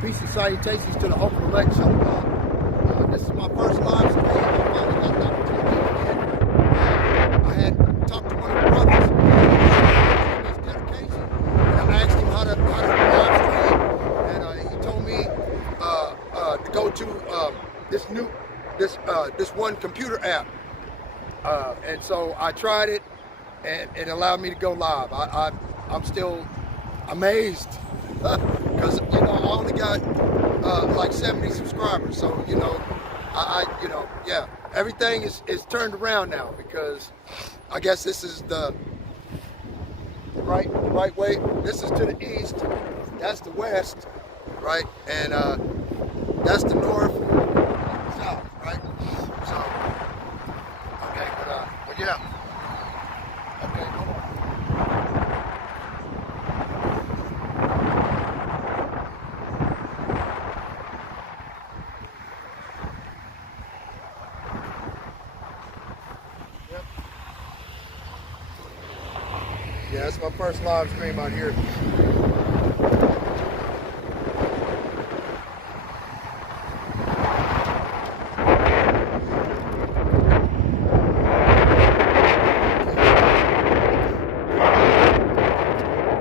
Peace and salutations to the Open Elect Show. This is my first live stream. I finally got the opportunity again. I had talked to one of the brothers about his dedication, and I asked him how to live stream, and he told me to go to this one computer app, and so I tried it, and it allowed me to go live. I'm still amazed. Because I only got like 70 subscribers, so yeah, everything is turned around now, because I guess this is the right way. This is to the east, that's the west, right, and that's the north, south, right. So okay, but yeah, okay, hold on. Yeah, that's my first live stream out here.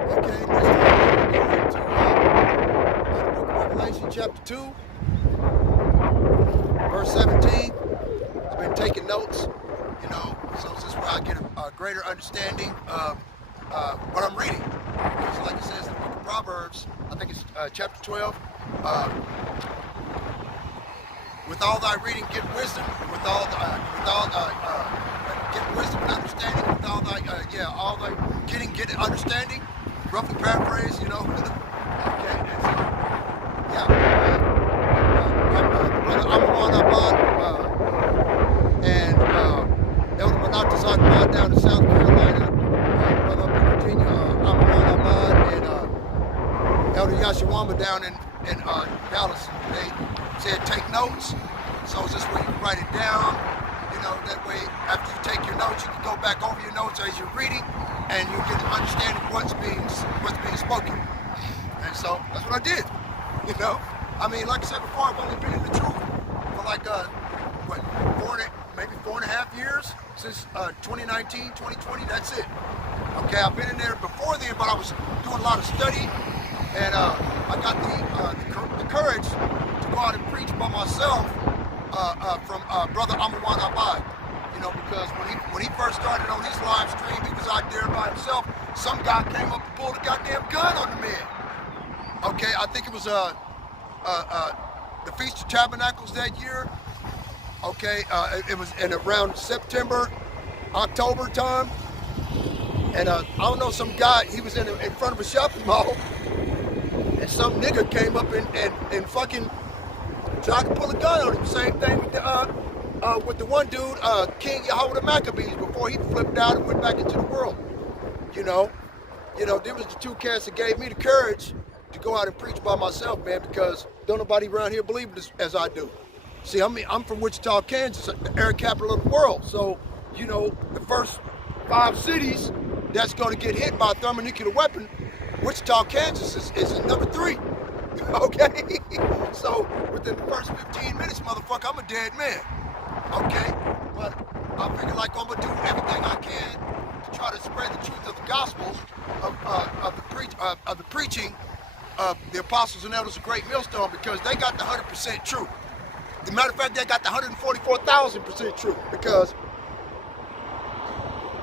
Okay, next time we're going to Revelation chapter 2, verse 17. I've been taking notes, so this is where I get a greater understanding of what I'm reading. Because like it says in the book of Proverbs, I think it's chapter 12, with all thy reading get wisdom, get wisdom and understanding, with all thy get understanding, roughly paraphrase, Okay, and so, brother and Elder Mataza LaChaam down in South Carolina, brother up in Virginia, and Elder Yashawama down in Dallas. They said take notes, so it's just where you can write it down. That way after you take your notes, you can go back over your notes as you're reading, and you get an understanding of what's being spoken. And so that's what I did. I mean, like I said before, I've only been in the truth for like maybe 4.5 years, since 2019, 2020. That's it. Okay, I've been in there before then, but I was doing a lot of study, and I got the courage to go out and preach by myself from Brother Amawan Abad. Because when he first started on his live stream, he was out there by himself. Some guy came up and pulled a goddamn gun on the man. Okay, I think it was the Feast of Tabernacles that year. Okay, it was in around September, October time. And I don't know, some guy, he was in front of a shopping mall, and some nigga came up and fucking tried to pull a gun on him. Same thing with the one dude, King Yahweh the Maccabees, before he flipped out and went back into the world. There was the two cats that gave me the courage to go out and preach by myself, man, because don't nobody around here believe this as I do. See, I'm from Wichita, Kansas, the air capital of the world. So, the first 5 cities that's going to get hit by a thermonuclear weapon, Wichita, Kansas is number 3. Okay? So, within the first 15 minutes, motherfucker, I'm a dead man. Okay? But I figure like I'm going to do everything I can to try to spread the truth of the gospel of the preaching of the apostles and elders of Great Millstone, because they got the 100% truth. As a matter of fact, they got the 144,000% truth, because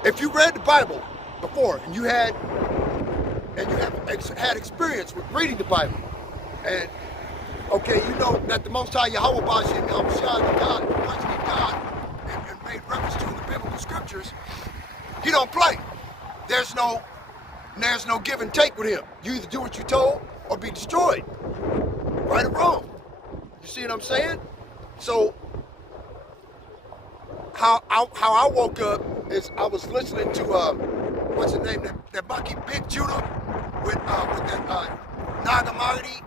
if you read the Bible before and you have had experience with reading the Bible, and okay, you know that the Most High Yahweh Bashim Yahushua, God, and made reference to in the biblical scriptures, he don't play. There's no give and take with him. You either do what you're told or be destroyed, right or wrong. You see what I'm saying? So how I woke up is I was listening to what's the name, that Bucky Big Judah with that Naga Mahdi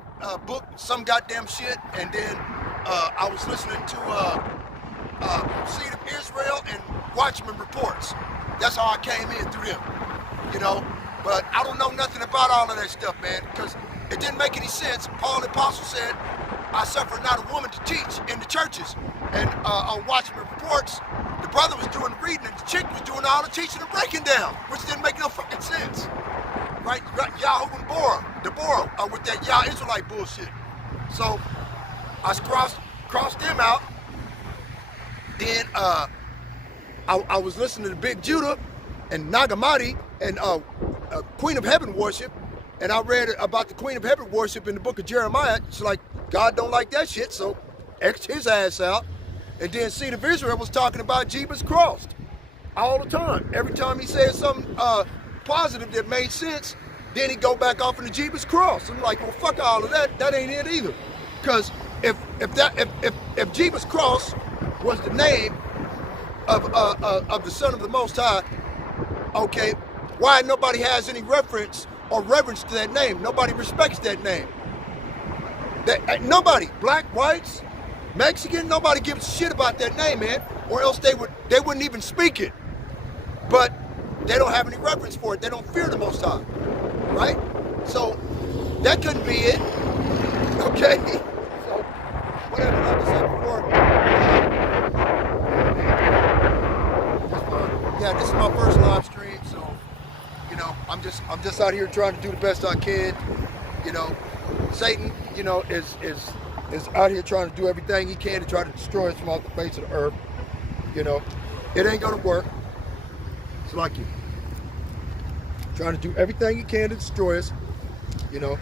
book, some goddamn shit, and then I was listening to Seed of Israel and Watchman Reports. That's how I came in through them, But I don't know nothing about all of that stuff, man, because it didn't make any sense. Paul the Apostle said, I suffer not a woman to teach in the churches. And on Watchman Reports, the brother was doing the reading and the chick was doing all the teaching and breaking down, which didn't make no fucking sense. Right? Yahoo and Deborah with that Yah Israelite bullshit. So I crossed them out. Then I was listening to Big Judah and Nagamati and Queen of Heaven worship, and I read about the Queen of Heaven worship in the book of Jeremiah. It's like, God don't like that shit, so X his ass out. And then Seed of Israel was talking about Jesus crossed all the time. Every time he said something positive that made sense, then he'd go back off into Jesus cross. I'm like, well, fuck all of that. That ain't it either. Because if Jesus cross was the name of the Son of the Most High, okay, why nobody has any reference or reverence to that name? Nobody respects that name. Nobody, black, whites, Mexican, nobody gives a shit about that name, man, or else they wouldn't even speak it. But they don't have any reverence for it. They don't fear the Most High, right? So that couldn't be it, okay? So whatever, like I said before. Yeah, this is my first live stream, so you know, I'm just out here trying to do the best I can. You know, Satan, you know, is out here trying to do everything he can to try to destroy us from off the face of the earth. You know, it ain't gonna work. It's like you trying to do everything he can to destroy us. You know,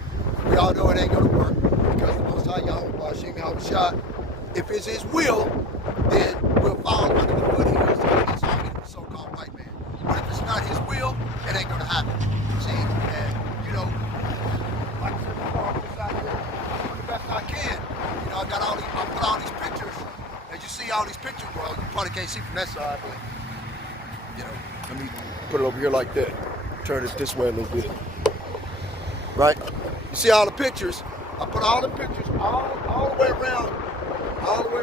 we all know it ain't gonna work because the Most High Yahweh, if it's his will, then we'll fall under the foot he is of his army, the so-called white man. But if it's not his will, it ain't gonna happen. See, and you know, like I said before, I'm just out here doing the best I can. You know, I put all these pictures. As you see all these pictures, well, you probably can't see from that side, but you know, let me put it over here like that. Turn it this way a little bit. Right? You see all the pictures? I put all the pictures all the way around, all the way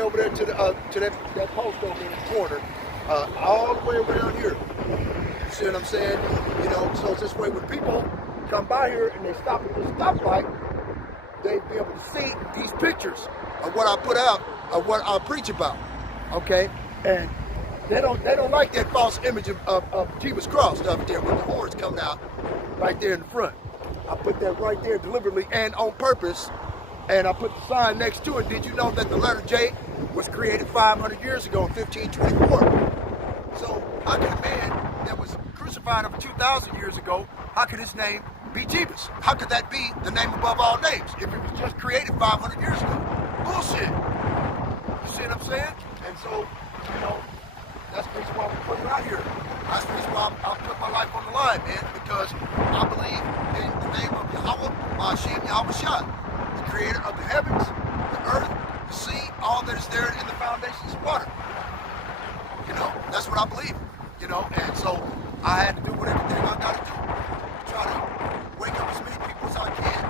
over there to that post over in the corner, all the way around here. You see what I'm saying? You know, so this way when people come by here and they stop at this stoplight, they be able to see these pictures of what I put out, of what I preach about. Okay? And they don't like that false image of Jesus cross stuff there with the horns coming out right there in the front. I put that right there deliberately and on purpose, and I put the sign next to it. Did you know that the letter J was created 500 years ago in 1524? So how could a man that was crucified over 2,000 years ago, how could his name be Jesus? How could that be the name above all names if it was just created 500 years ago? Bullshit. You see what I'm saying? And so, you know, that's the reason why I'm putting it out here. That's the reason why I put my life on the line, man, because I believe in the name of Yahweh, Hashem Yahweh Shah, the creator of the heavens, the earth, the sea, all that is there in the foundations of water. You know, that's what I believe, you know, and so I had to do everything I got to do to try to wake up as many people as I can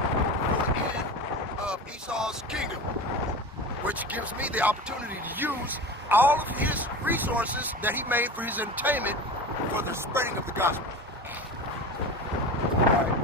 for the end of Esau's kingdom, which gives me the opportunity to use all of his resources that he made for his entertainment for the spreading of the gospel. All right.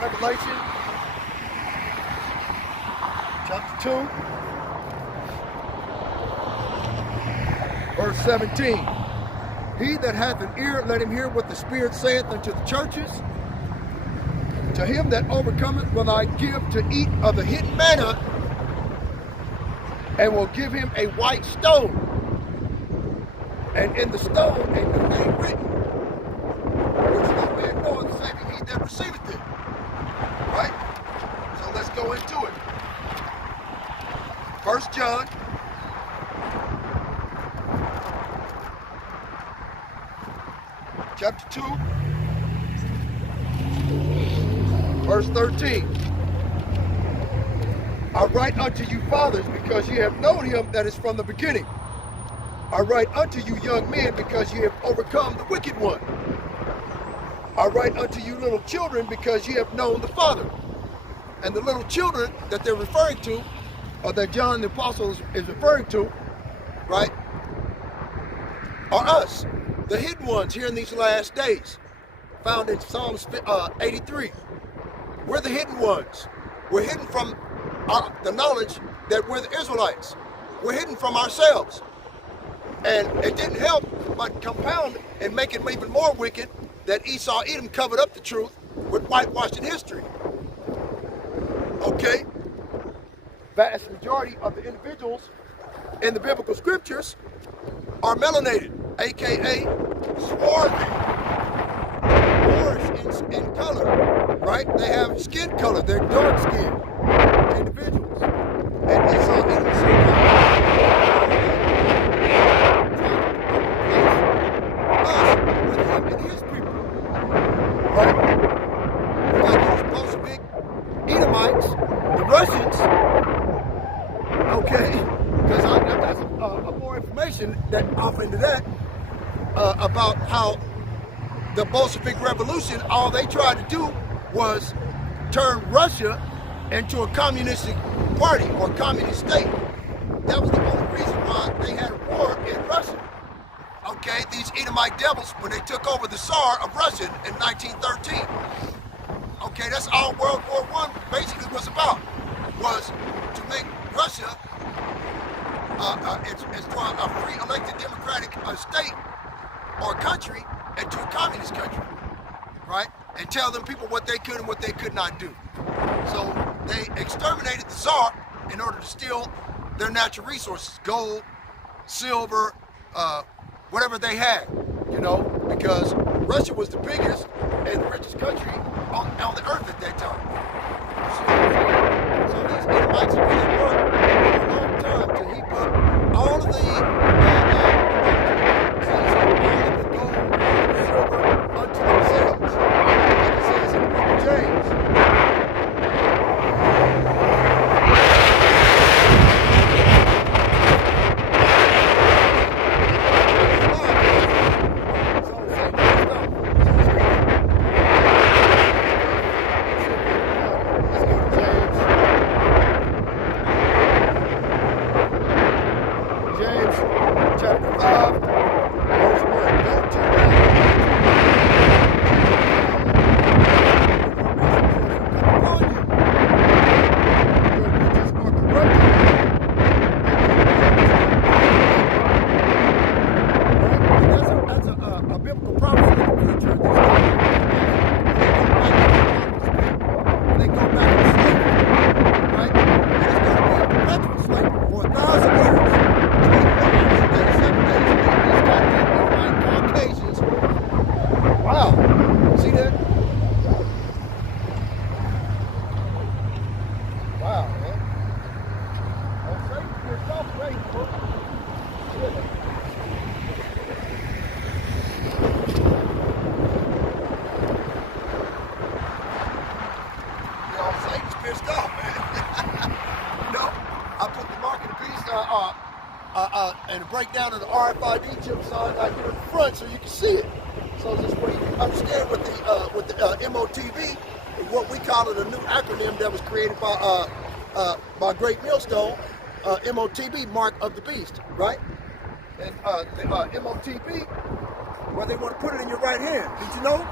Revelation chapter 2 verse 17. He that hath an ear, let him hear what the Spirit saith unto the churches. To him that overcometh will I give to eat of the hidden manna, and will give him a white stone, and in the stone a new name written, which no man knoweth, saving he that receiveth it. Right? So let's go into it. 1 John chapter 2 verse 13. I write unto you fathers, because ye have known him that is from the beginning. I write unto you young men, because ye have overcome the wicked one. I write unto you little children, because ye have known the Father. And the little children that they're referring to, or that John the Apostle is referring to, right, are us, the hidden ones here in these last days, found in Psalms 83. We're the hidden ones. We're hidden from the knowledge that we're the Israelites. We're hidden from ourselves. And it didn't help but compound and make it even more wicked that Esau Edom covered up the truth with whitewashing history. Okay? Vast majority of the individuals in the biblical scriptures are melanated, aka swarthy, Moorish in color, right? They have skin color, they're dark skinned individuals. And Esau Edom and his people, right? We got those Bolshevik Edomites, the Russians, okay, because I've got some more information that off into that about how the Bolshevik Revolution, all they tried to do was turn Russia into a communistic party or communist state. That was the only reason why they had a war in Russia. Okay, these Edomite devils, when they took over the Tsar of Russia in 1913. Okay, that's all World War I basically was about, was to make Russia it's a free elected democratic state or country into a communist country, right? And tell them people what they could and what they could not do. So they exterminated the Tsar in order to steal their natural resources, gold, silver, whatever they had, you know, because Russia was the biggest and the richest country on the earth at that time. So these Edomites have really worked for a long time to heap up all of the gold and silver unto themselves, like it says in the book of James. And a breakdown of the RFID chip sign out here in the front so you can see it. So this way you can understand with the MOTV, what we call it, a new acronym that was created by Great Millstone, MOTB, Mark of the Beast, right? And the MOTB, well, they want to put it in your right hand. Did you know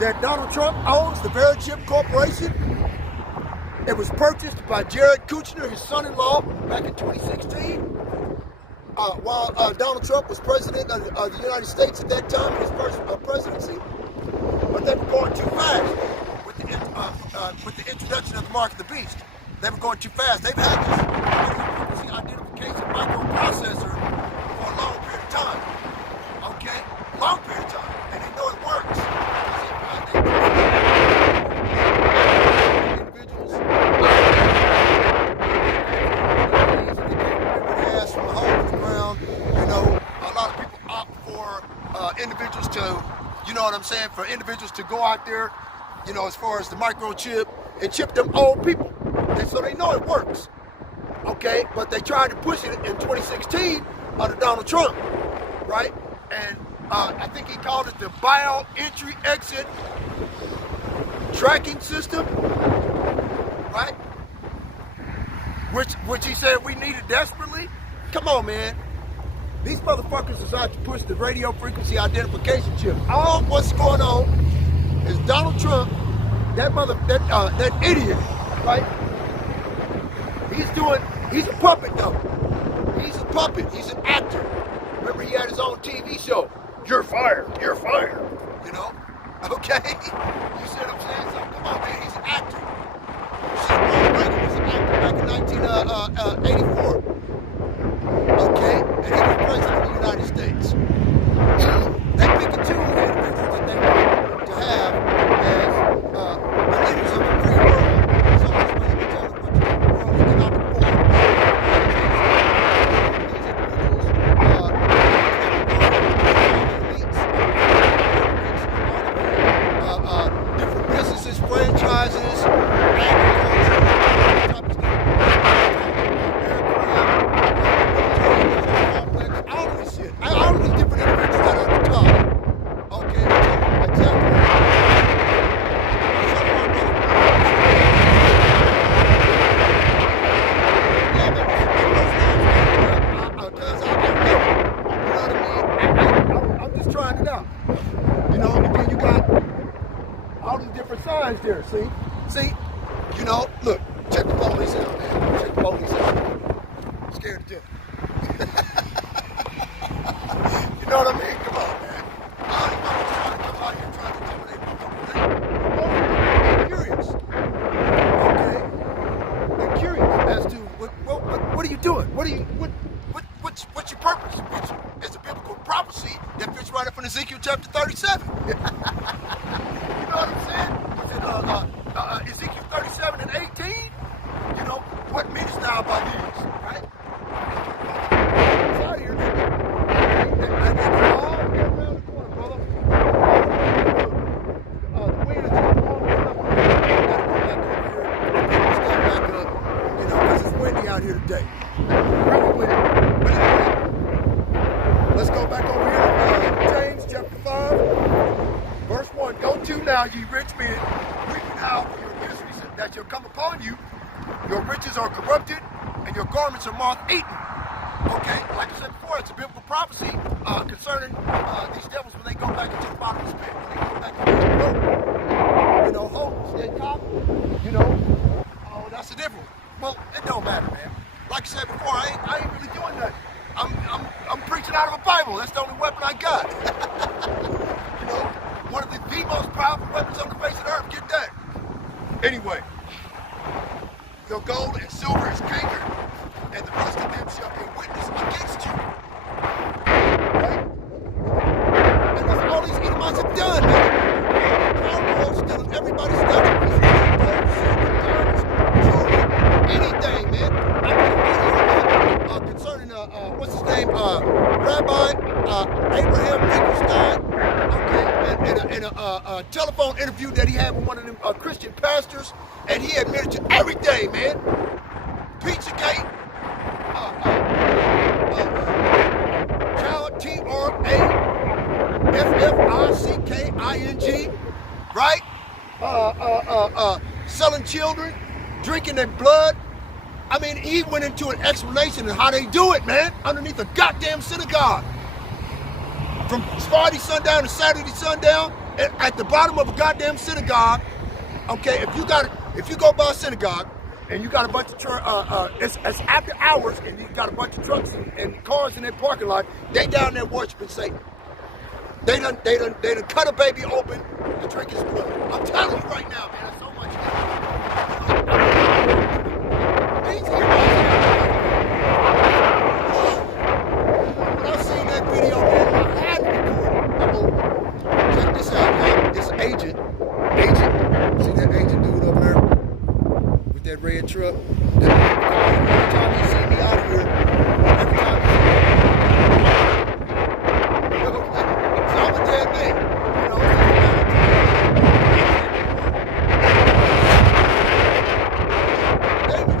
that Donald Trump owns the Verichip Corporation? It was purchased by Jared Kushner, his son-in-law, back in 2016. While Donald Trump was president of the United States at that time, his first presidency, but they were going too fast with the introduction of the Mark of the Beast. They were going too fast. They've had this frequency identification microprocessor for a long period of time. Okay, long period of time, and they know it works. Individuals. Individuals to, you know what I'm saying, for individuals to go out there, you know, as far as the microchip and chip them old people. And so they know it works. Okay, but they tried to push it in 2016 under Donald Trump, right? And I think he called it the bio entry exit tracking system, right? Which he said we needed desperately. Come on, man. These motherfuckers decide to push the radio frequency identification chip. All what's going on is Donald Trump, that idiot, right? He's a puppet though. He's a puppet. He's an actor. Remember, he had his own TV show. You're fired. You're fired. You know? Okay? You see what I'm saying? So, come on, man. He's an actor. Shit, Ronald Reagan was an actor back in 1984. Okay? And he was president of the United States. They pick and choose the individuals that they want to have as the leaders of the free world. So much money to tell them what the world economic forum. These individuals, different businesses, franchises, agriculture, type of stuff. All of this shit. All of these different individuals that are at the top. Okay, exactly. I'm just trying it out. You know, and then you got all these different signs there, see, you know, look, check the police out, man. Check the police out. I'm scared to death. You know what I mean? Come on, man. All these motherfuckers trying to come out here trying to intimidate motherfuckers. They're curious. Okay? They're curious as to what are you doing? What's your purpose? It's a biblical prophecy that fits right up in Ezekiel chapter 37. You know what I'm saying? Ezekiel 37 and 18. You know, what meanest thou by these? Right? It's out here. And they're all around the corner, brother. The wind is all back up. You know, because it's windy out here today. Really windy. But anyway, let's go back over here to James chapter 5, verse 1. Go to now, ye rich men, weep now for your miseries that shall come upon you. Your riches are corrupted, and your garments are moth-eaten. Okay, like I said before, it's a biblical prophecy concerning these devils when they go back into the bottomless pit, when they go back into the boat. You know, homeless, dead cop, you know, oh, that's a different one. Well, it don't matter, man. Like I said before, I ain't really doing nothing. I'm preaching out of a Bible. That's the only weapon I got. You know, one of the most powerful weapons on the face of the earth. Get that. Anyway, your gold and silver is cankered, and the rest of them shall be a witness against you. Right? And that's all these Edomites have done, man. All stealing everybody's stuff. Gold, silver, diamonds, jewelry, anything, man. I made a video concerning what's his name? Rabbi Abraham Finkelstein. Okay, and a telephone interview that he had with one of them Christian pastors, and he admitted to everything, man. Pizzagate, child Trafficking, right? Selling children, drinking their blood. I mean, he went into an explanation of how they do it, man, underneath a goddamn synagogue. From Friday sundown to Saturday sundown, at the bottom of a goddamn synagogue. Okay, if you go by a synagogue and you got a bunch of it's after hours and you got a bunch of trucks and cars in their parking lot, they down there worshiping Satan. They done cut a baby open to drink his blood. I'm telling you right now, man, there's so much. When I seen that video, man, I had to record it. Check this out, man. This agent, see that agent dude over there with that red truck? Every time he see me out here, every time he see me, so I'm a dead man, you know. David,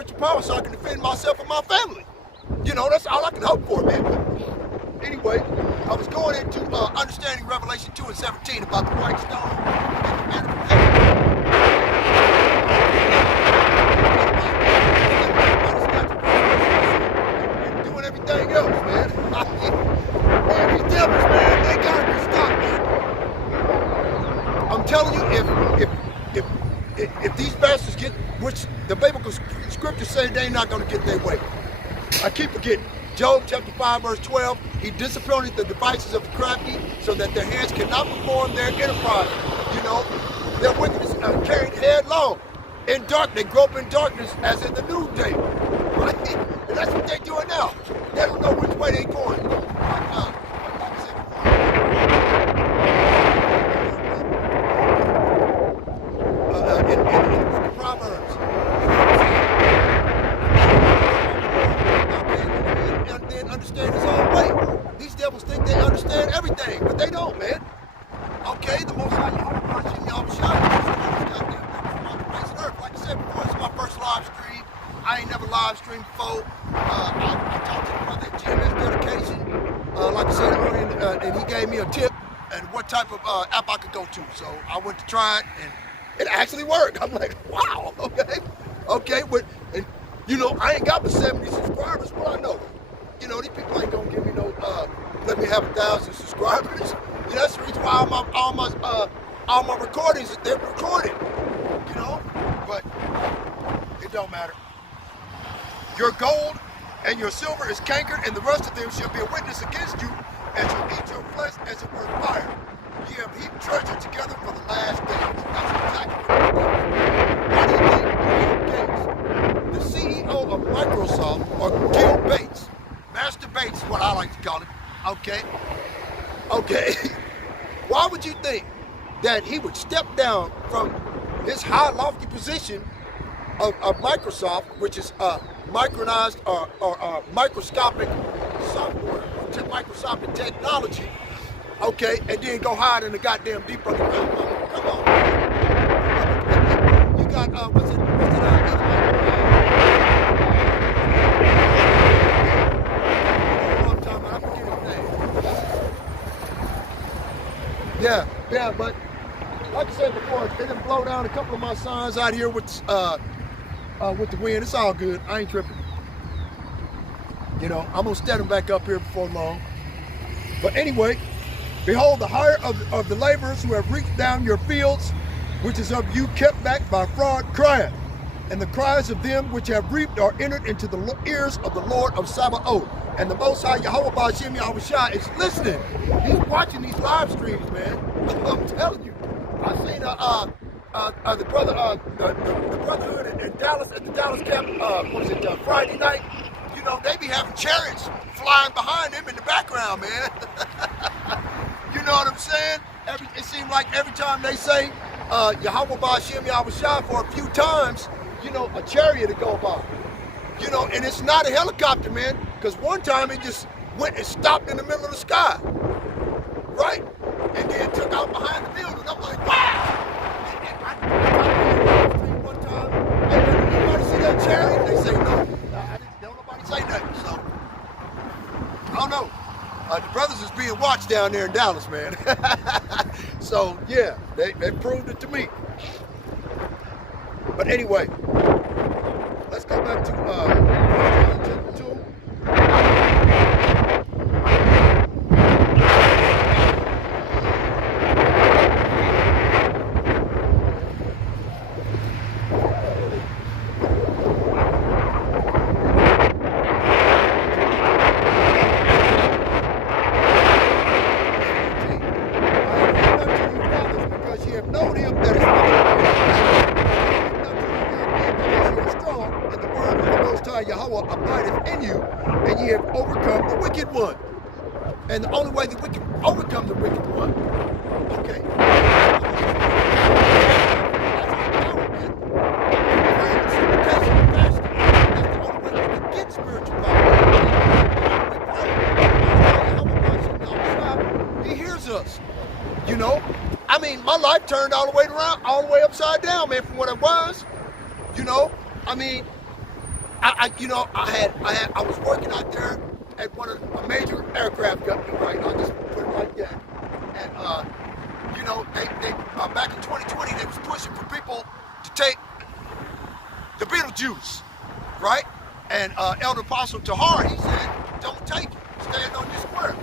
spiritual power so I can defend myself and my family. You know, that's all I can hope for, man. But anyway, I was going into understanding Revelation 2 and 17 about the white stone and the man from heaven. And doing everything else, man. Man, these devils, man, they gotta be stopped, man. I'm telling you, if these bastards get, which the biblical scriptures say they're not going to get their way. I keep forgetting. Job chapter 5 verse 12, he disappointed the devices of the crafty so that their hands cannot perform their enterprise. You know, their wickedness carried headlong. In dark, they grope in darkness as in the noonday. Right? And that's what they're doing now. They don't know which way they're going. In Proverbs, and then understand his own way. These devils think they understand everything, but they don't, man. Okay, the Most High Yahweh like I said before, it's my first live stream. I ain't never live streamed before. I talked to the brother at GMS Dedication, like I said earlier, and he gave me a tip and what type of app I could go to. So I went to try it, and it actually worked. I'm like, wow, okay, but and you know, I ain't got but 70 subscribers, but I know, you know, these people ain't gonna give me no, let me have 1,000 subscribers. You know, that's the reason why all my recordings, they're recorded, you know, but it don't matter. Your gold and your silver is cankered, and the rest of them shall be a witness against you, and shall eat your flesh as it were fire. Ye have heaped treasure together for the last days. That's exactly what Gates, the CEO of Microsoft, or Gil Bates, Master Bates is what I like to call him. Okay. Why would you think that he would step down from his high lofty position of Microsoft, which is micronized or microscopic software, microscopic technology, okay, and then go hide in the goddamn deep underground? Come on. You got, what's it, Yeah, but like I said before, they didn't blow down a couple of my signs out here with the wind. It's all good. I ain't tripping. You know, I'm gonna set them back up here before long. But anyway, behold, the hire of the laborers who have reached down your fields, which is of you kept back by fraud, crieth. And the cries of them which have reaped are entered into the ears of the Lord of Sabaoth. And the Most High Yahweh Ba'Shem Yahushua is listening. He's watching these live streams, man. I'm telling you. I seen the brotherhood in Dallas at the Dallas camp. Friday night? You know, they be having chariots flying behind them in the background, man. You know what I'm saying? It seems like every time they say Yahweh Ba'Shem Yahushua for a few times, you know, a chariot to go by. You know, and it's not a helicopter, man, because one time it just went and stopped in the middle of the sky, right? And then took out behind the building. I'm like, wow! And I one time, hey, did anybody see that chariot? They say no. Don't nobody say nothing, so I don't know. The brothers is being watched down there in Dallas, man. So yeah, they proved it to me. But anyway, let's go back to chapter 2. Yahweh abideth in you, and ye have overcome the wicked one. And the only way that we can overcome the wicked one, okay, that's the only way we can get spiritual power. He hears us. You know, I mean, my life turned all the way around, all the way upside down, man, from what it was. You know, I mean, I was working out there at one of a major aircraft company, right? I'll just put it like that. And they back in 2020, they was pushing for people to take the Beetlejuice, right? And Elder Apostle Tahar, he said, don't take it, stand on your square.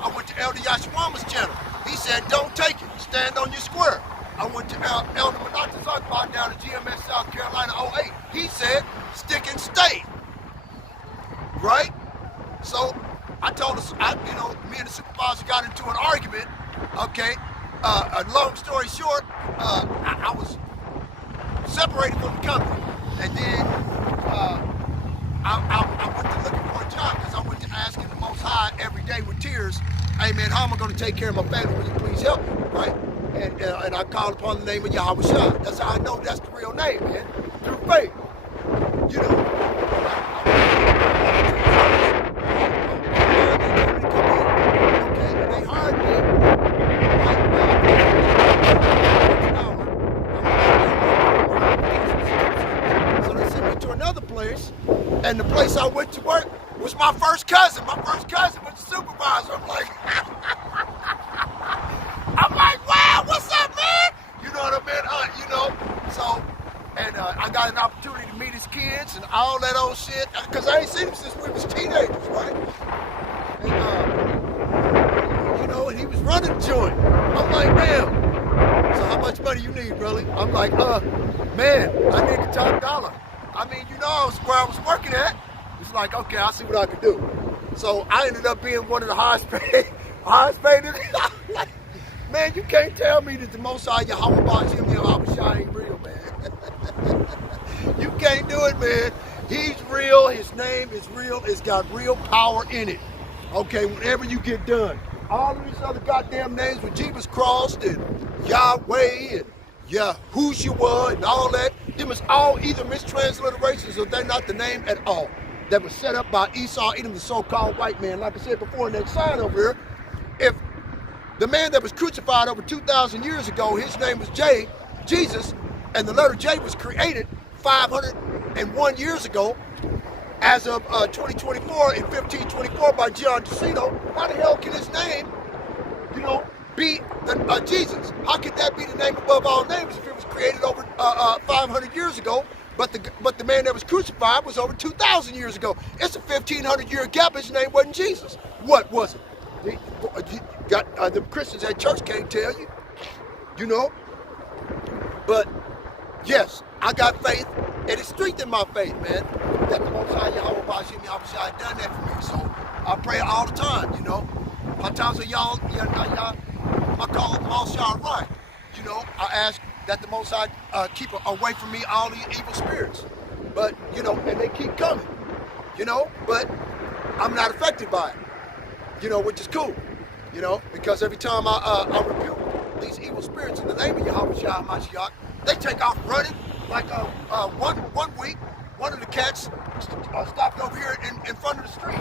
I went to Elder Yashwama's channel. He said, don't take it, stand on your square. I went to Elder Mataza LaChaam down in GMS, South Carolina, 08. He said, stick and stay, right? So I told us, me and the supervisor got into an argument, okay? A long story short, I was separated from the company. And then I went to looking for a job because I went to asking the Most High every day with tears, hey man, how am I going to take care of my family? Will you please help me, right? And I called upon the name of Yahweh Shah. That's how I know that's the real name, man. Through faith. You know. They hired me. So they sent me to another place, and the place I went to work was my first cousin. My first cousin was the supervisor. I'm like, wow, what's up, man? You know what I mean? So, and I got an opportunity to meet his kids and all that old shit, because I ain't seen him since we was teenagers, right? And, and he was running the joint. I'm like, damn. So how much money you need, brother? I'm like, man, I need the top dollar. I mean, where I was working at. It's like, okay, I'll see what I can do. So I ended up being one of the highest paid. Man, you can't tell me that the Most High Yahweh Ba'Shem Yahweh Shai ain't real, man. You can't do it, man. He's real. His name is real. It's got real power in it. Okay, whenever you get done. All of these other goddamn names with Jesus crossed and Yahweh and Yahushua and all that, them is all either mistransliterations or they're not the name at all. That was set up by Esau, Edom, the so-called white man. Like I said before in that sign over here, if the man that was crucified over 2,000 years ago, his name was Jesus, and the letter J was created 501 years ago, as of 2024 in 1524 by John Decino, how the hell can his name, be Jesus? How could that be the name above all names if it was created over 500 years ago? But the man that was crucified was over 2,000 years ago. It's a 1,500-year gap. His name wasn't Jesus. What was it? The Christians at church can't tell you, But yes, I got faith, and it strengthened my faith, man. That the Most High Yahweh Ba'Shem Yahweh Shai done that for me. So I pray all the time, Mataza y'all, I call it all shall right. I ask that the Most High keep away from me all these evil spirits. But, and they keep coming, but I'm not affected by it, which is cool, because every time I rebuke these evil spirits in the name of Yahweh Shai Mashiach, they take off running. Like one week, one of the cats stopped over here in front of the street.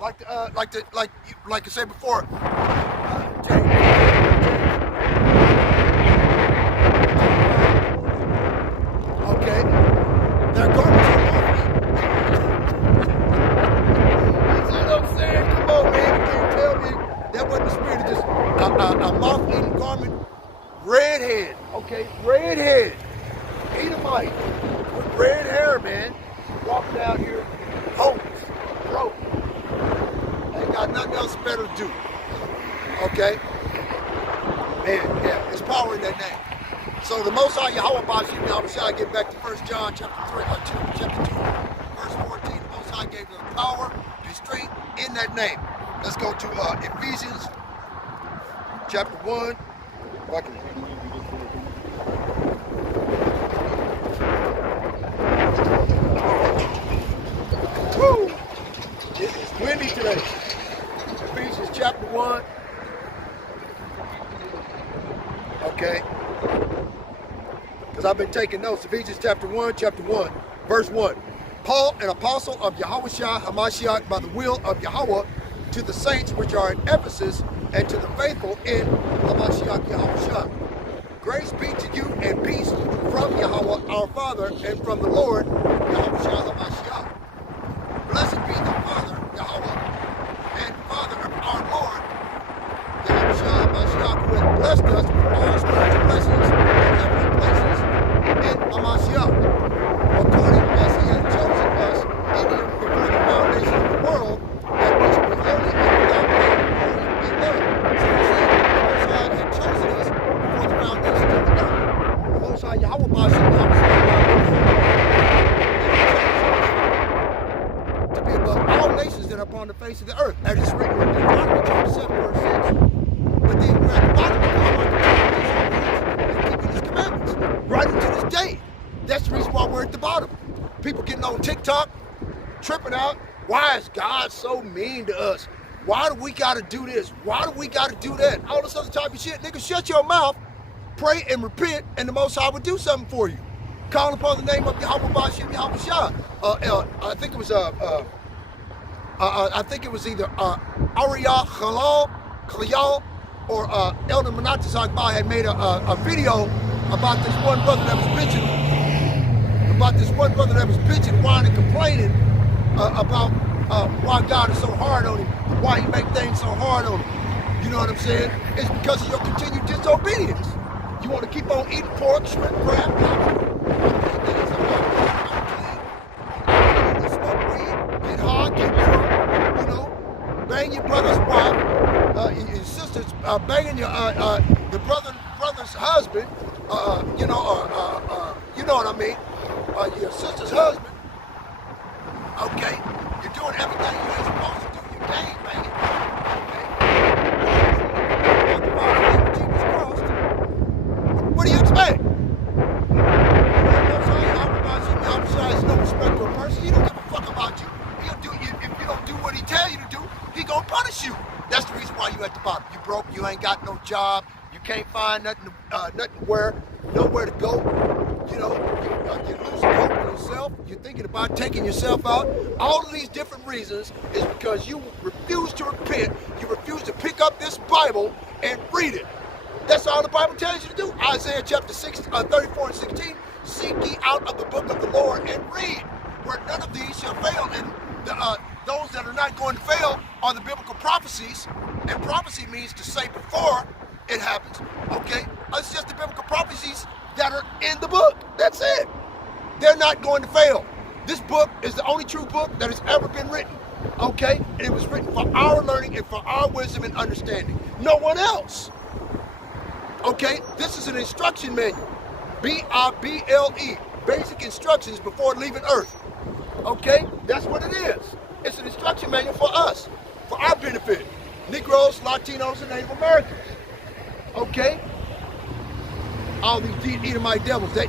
Like I said before, okay, they're garbage. You see what I'm saying? Come on, man, you can't tell me that wasn't the spirit of just a moth-eating garment, redhead, okay, redhead, Edomite, with red hair, man, walking out here, homeless, broke. Ain't got nothing else better to do. Okay? Man, yeah, there's power in that name. So the Most High Yahweh Ba'Shem Yahweh Shai, get back to 1 John chapter 2, verse 14. The Most High gave them power and strength in that name. Let's go to Ephesians chapter 1. Woo! It's windy today. Ephesians chapter 1. Okay. Because I've been taking notes. Ephesians chapter 1, verse 1. Paul, an apostle of Yahweh Shai HaMashiach by the will of Yahweh, to the saints which are in Ephesus, and to the faithful in HaMashiach Yahweh Shai. Grace be to you and peace from Yahweh our Father and from the Lord Yahweh Shai the face of the earth, as it's written in Deuteronomy chapter 7, verse 6. But then we're at the bottom and keeping his commandments right into this day. That's the reason why we're at the bottom. People getting on TikTok, tripping out. Why is God so mean to us? Why do we gotta do this? Why do we gotta do that? All this other type of shit. Nigga, shut your mouth, pray and repent, and the Most High will do something for you. Call upon the name of Yahweh Bashim Yahweh Shah. I think it was either Ariyah Khalal or Elder Mataza LaChaam had made a video about this one brother that was bitching, whining, complaining about why God is so hard on him, why he make things so hard on him. You know what I'm saying? It's because of your continued disobedience. You want to keep on eating pork, shrimp, crab, smoke weed, get hard, get drunk, you know, bang your brother's wife, your sister's banging the brother's husband, you know what I mean? Your sister's husband. Okay, you're doing everything you ain't supposed to do. You're gang banging. Okay. What do you expect? There's no respect to a person. He don't give a fuck about you. He'll do if you don't do what he tell you to do, he gonna punish you. That's the reason why you at the bottom. You broke. You ain't got no job. You can't find nothing to wear, nowhere to go. You know, you're losing hope in yourself. You're thinking about taking yourself out. All of these different reasons is because you refuse to repent. You refuse to pick up this Bible and read it. That's all the Bible tells you to do. Isaiah chapter 34 and 16. Seek ye out of the book of the Lord and read, where none of these shall fail. And those that are not going to fail are the biblical prophecies. And prophecy means to say before it happens. Okay? It's just the biblical prophecies that are in the book. That's it. They're not going to fail. This book is the only true book that has ever been written. Okay? And it was written for our learning and for our wisdom and understanding. No one else. Okay? This is an instruction manual. B-I-B-L-E. Basic instructions before leaving Earth. Okay? That's what it is. It's an instruction manual for us. For our benefit. Negroes, Latinos, and Native Americans. Okay? All these Edomite devils, they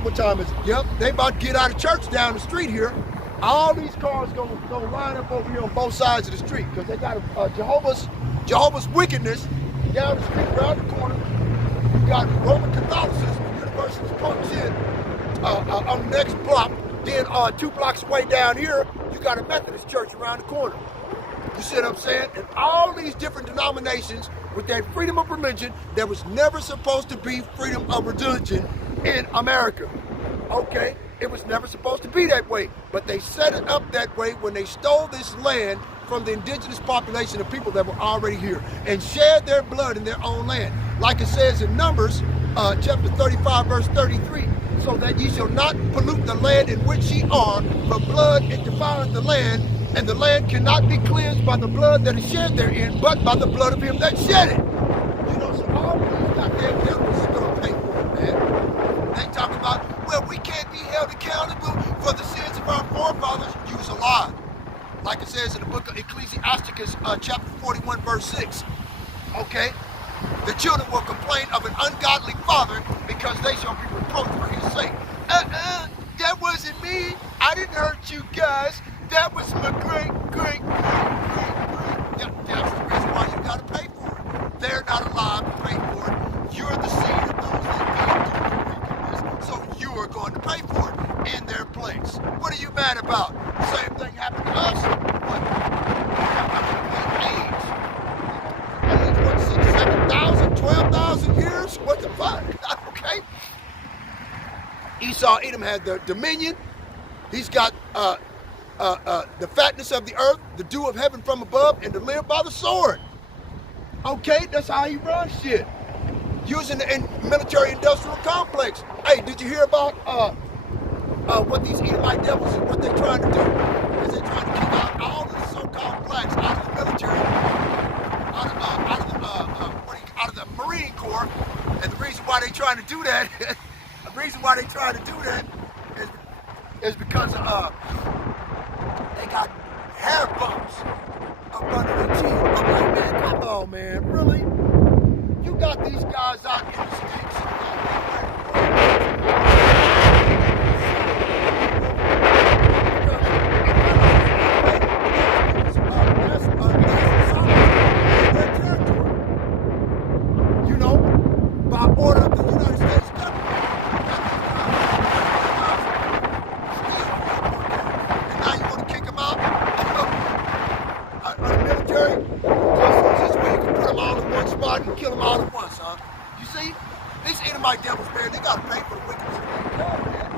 what time is it? Yep, they about to get out of church down the street here. All these cars gonna line up over here on both sides of the street because they got Jehovah's wickedness down the street, around the corner. You got Roman Catholicism, Universalist punks in on the next block. Then 2 blocks away down here, you got a Methodist church around the corner. You see what I'm saying? And all these different denominations with their freedom of religion, there was never supposed to be freedom of religion in America. Okay? It was never supposed to be that way. But they set it up that way when they stole this land from the indigenous population of people that were already here and shed their blood in their own land. Like it says in Numbers, chapter 35, verse 33, so that ye shall not pollute the land in which ye are, for blood it defileth the land, and the land cannot be cleansed by the blood that is shed therein, but by the blood of him that shed it. You know, so all these goddamn devils is going to pay for it, man. They talk about, well, we can't be held accountable for the sins of our forefathers. Use a lie. Like it says in the book of Ecclesiasticus, chapter 41, verse 6. Okay? The children will complain of an ungodly father because they shall be reproached for his sake. That wasn't me. I didn't hurt you guys. That was my great. That's the reason why you got to pay for it. They're not alive to pay for it. You're the seed of those that did wickedness, so you are going to pay for it in their place. What are you mad about? Same thing happened to us. What? AIDS. AIDS, what, 6,000, 7,000, 12,000 years? What the fuck? Okay. Esau, Edom had the dominion. He's got the fatness of the earth, the dew of heaven from above, and to live by the sword. Okay, that's how he runs shit. Using the military-industrial complex. Hey, did you hear about what these Edomite devils and what they're trying to do? Is they're trying to keep out all the so-called blacks out of the military, out of the Marine Corps. And the reason why they're trying to do that, is because they got hair bumps up under the chin. I'm like, man, come on, man, really? You got these guys out in the sticks. You know, by order of the United States government. And now you want to kick them out? The military, this way you can put them all in one spot and kill them all at once, huh? You see? These Edomite devils, man, they got to pay for the wickedness of their God, man.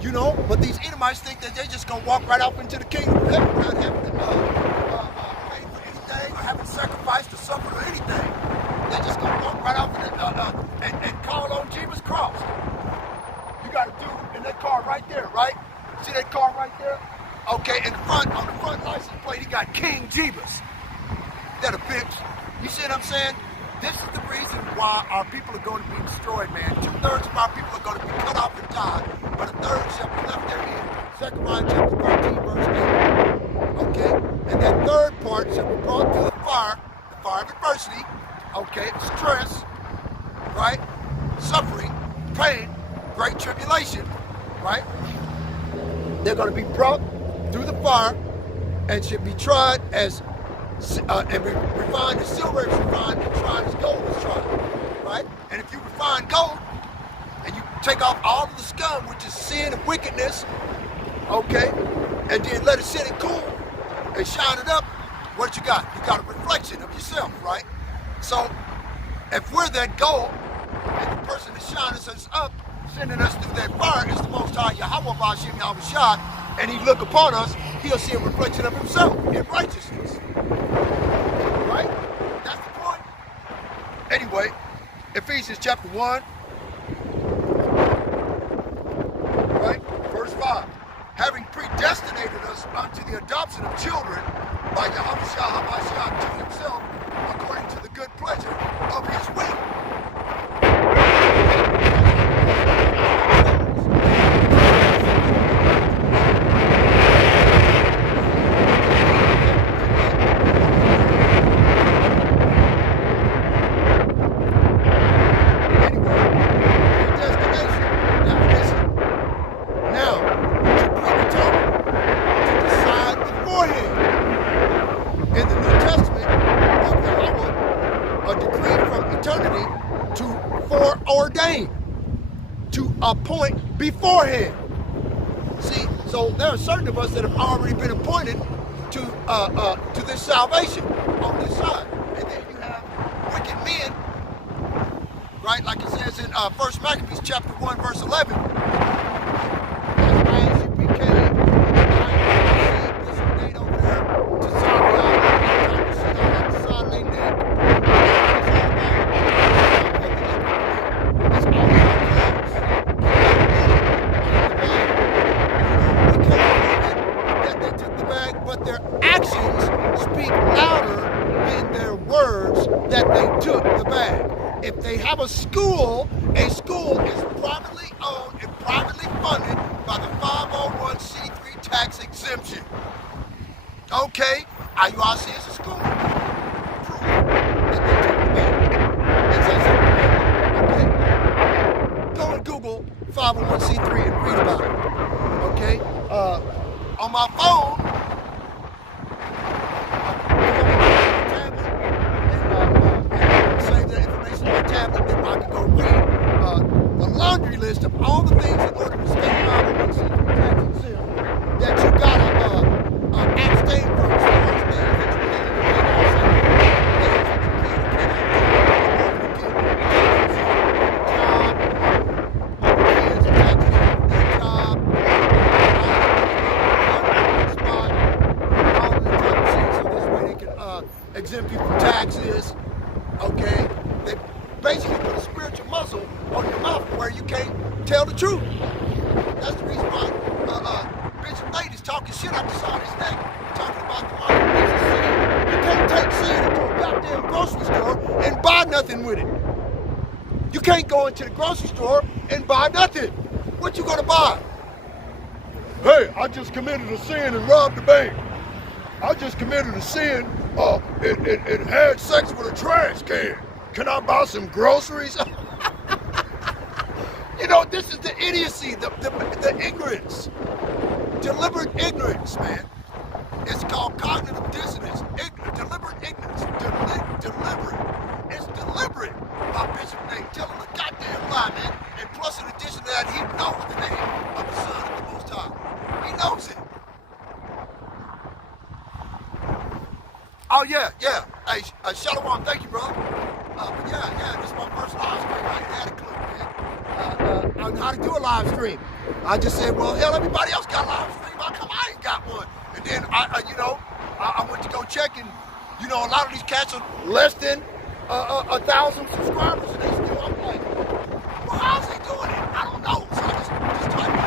You know, but these Edomites think that they're just going to walk right off into the kingdom of heaven without having to pay for anything or having to sacrifice to suffer or anything. They're just going to walk right off and call on Jesus' cross. You got a dude in that car right there, right? See that car right there? Okay, in front, on the front license plate, he got King Jeebus. That a bitch. You see what I'm saying? This is the reason why our people are going to be destroyed, man. 2/3 of our people are going to be cut off and died, but a third shall be left therein. Zechariah chapter 13, verse 8. Okay? And that third part shall be brought through the fire of adversity, okay, stress, right? Suffering, pain, great tribulation, right? They're going to be brought through the fire and should be tried as and refined as silver is refined and tried as gold is tried, right? And if you refine gold and you take off all of the scum, which is sin and wickedness, okay, and then let it sit and cool and shine it up, what you got? You got a reflection of yourself, right? So if we're that gold and the person that shines us up, sending us through that fire is the Most High Yahweh Bashim Yahushua, and he look upon us, he'll see a reflection of himself in righteousness. Right? That's the point. Anyway, Ephesians chapter 1, right? Verse 5. Having predestinated us unto the adoption of children by Yahushua HaMashiach to himself, according to the good pleasure of his will. Ordained to appoint beforehand. See, so there are certain of us that have already been appointed to this salvation on this side, and then you have wicked men, right? Like it says in 1 Maccabees chapter 1, verse 11. As you became this over there to but their actions speak louder than their words that they took the bag. If they have a school is privately owned and privately funded by the 501c3 tax exemption. Okay, IUIC is a school. Proof that they took the bag. It says okay? Go and Google 501c3 and read about it. Okay? On my phone, tablet, then I can go read a laundry list of all the things in order to stay 501c3 tax exempt that you gotta abstain from, as far as things that you exempt you from taxes, okay? They basically put a spiritual muzzle on your mouth where you can't tell the truth. That's the reason why Bishop Lade is talking shit out the side of his neck, talking about the marketplace of sin. You can't take sin into a goddamn grocery store and buy nothing with it. You can't go into the grocery store and buy nothing. What you gonna buy? Hey, I just committed a sin and robbed the bank. I just committed a sin and had sex with a trash can. Can I buy some groceries? You know, this is the idiocy, the ignorance. Deliberate ignorance, man. It's called cognitive dissonance. Deliberate ignorance. Deliberate. It's deliberate. My Bishop name telling a goddamn lie, man. And plus, in addition to that, he knows the name of the Son of the Most High. He knows it. Oh, yeah. Hey, Shalom, thank you, brother. But yeah, this is my first live stream. I ain't had a clue, man. On how to do a live stream. I just said, well, hell, everybody else got a live stream. How come I ain't got one? And then, I went to go check, and, you know, a lot of these cats are less than 1,000 subscribers, and they still, I'm like, well, how's he doing it? I don't know. So I just typed it.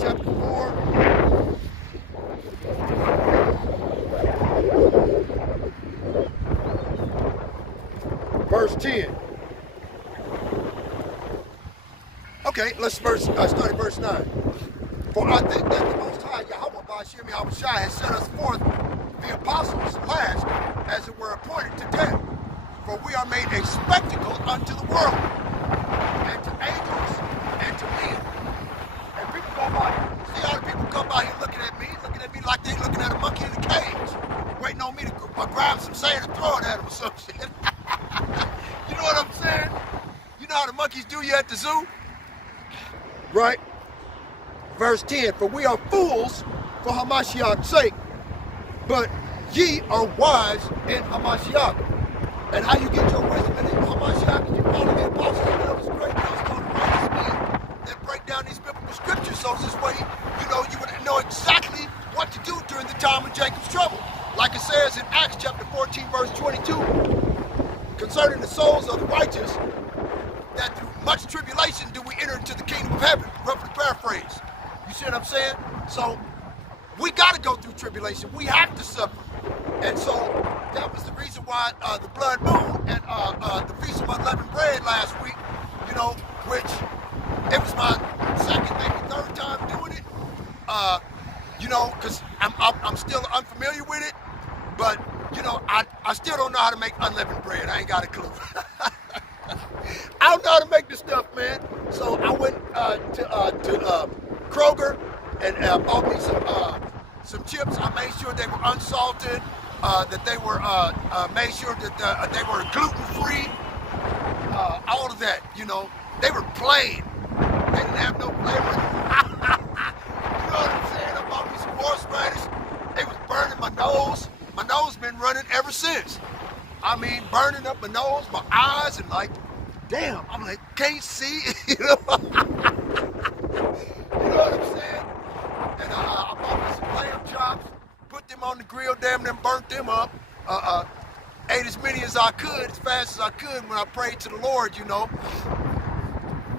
Chapter 4. Verse 10. Okay, let's start at verse 9. For I think that the Most High, Yahweh Ba'ashem Yahushua, has set us forth, the apostles, last, as it were appointed to death. For we are made a spectacle unto the world, and to angels, and to men. And people go by. See how the people come by here looking at me like they looking at a monkey in a cage, waiting on me to grab some sand and throw it at them or some shit. You know what I'm saying? You know how the monkeys do you at the zoo? Right? Verse 10, for we are fools for Hamashiach's sake, but ye are wise in Hamashiach. And how you get your wisdom in Hamashiach is you follow the apostles and those great things called righteous men that break down these biblical scriptures, so this way, you know, you would know exactly what to do during the time of Jacob's trouble. Like it says in Acts chapter 14, verse 22, concerning the souls of the righteous, that through much tribulation do we enter into the kingdom of heaven, roughly paraphrase. You see what I'm saying? So we got to go through tribulation. We have to suffer. And so that was the reason why the blood moon and the Feast of Unleavened Bread last week, you know, which it was my second, maybe third time doing it. You know, because I'm still unfamiliar with it. But, you know, I still don't know how to make unleavened bread. I ain't got a clue. I don't know how to make this stuff, man. So I went to Kroger and bought me some chips. I made sure they were unsalted, that they were made sure that they were gluten-free, all of that, you know. They were plain. They didn't have no flavor. You know what I'm saying? I bought me some horseradish. They was burning my nose. My nose been running ever since. I mean, burning up my nose, my eyes, and like, damn, I'm like, can't see, you know? You know what I'm saying? And I bought me some lamb chops, put them on the grill, damn near burnt them up. Ate as many as I could, as fast as I could when I prayed to the Lord, you know.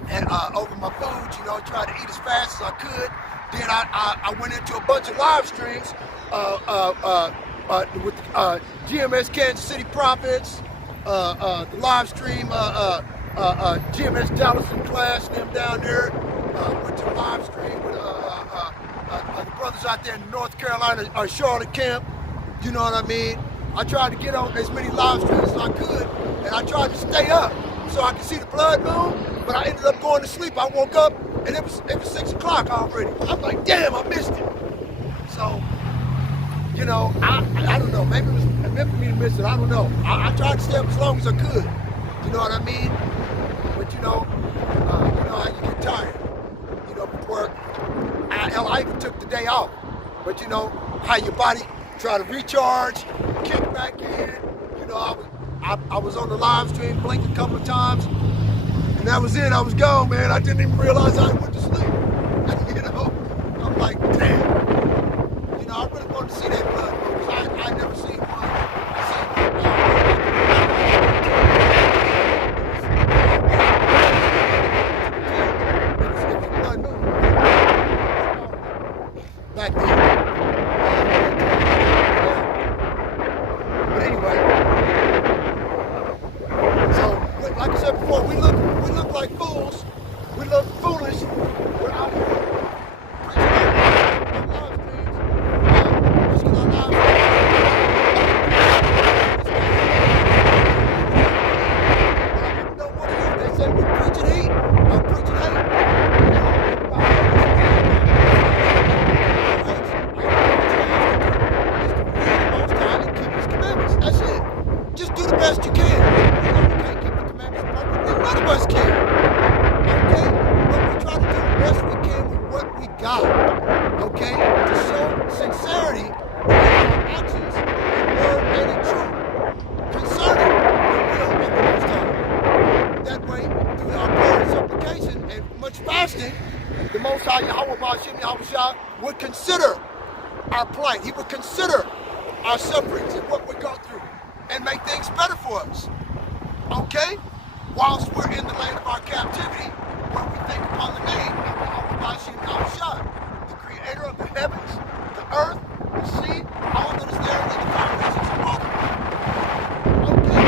And over my food, you know, tried to eat as fast as I could. Then I went into a bunch of live streams with GMS Kansas City Prophets, the live stream, GMS Dallas and Clash, them down there. Went to a live stream with the brothers out there in North Carolina, Charlotte camp. You know what I mean? I tried to get on as many live streams as I could, and I tried to stay up so I could see the blood moon, but I ended up going to sleep. I woke up, and it was 6 o'clock already. I'm like, damn, I missed it. So, you know, I don't know. Maybe it was meant for me to miss it. I don't know. I tried to stay up as long as I could. You know what I mean? But you know how you get tired. You know, before I even took the day off. But you know how your body try to recharge, kick back in. You know, I was on the live stream, blinked a couple of times, and that was it. I was gone, man. I didn't even realize I went to sleep. You know, I'm like, damn. You know, I really wanted to see that blood moon because I never seen one. Blood moon. the Most High Yahweh Ba'ashem Yahweh Shah would consider our plight. He would consider our sufferings and what we go through and make things better for us. Okay? Whilst we're in the land of our captivity, where we think upon the name of Yahweh Ba'ashem Yahweh Shah, the creator of the heavens, the earth, the sea, all that is there in the foundations of water. Okay?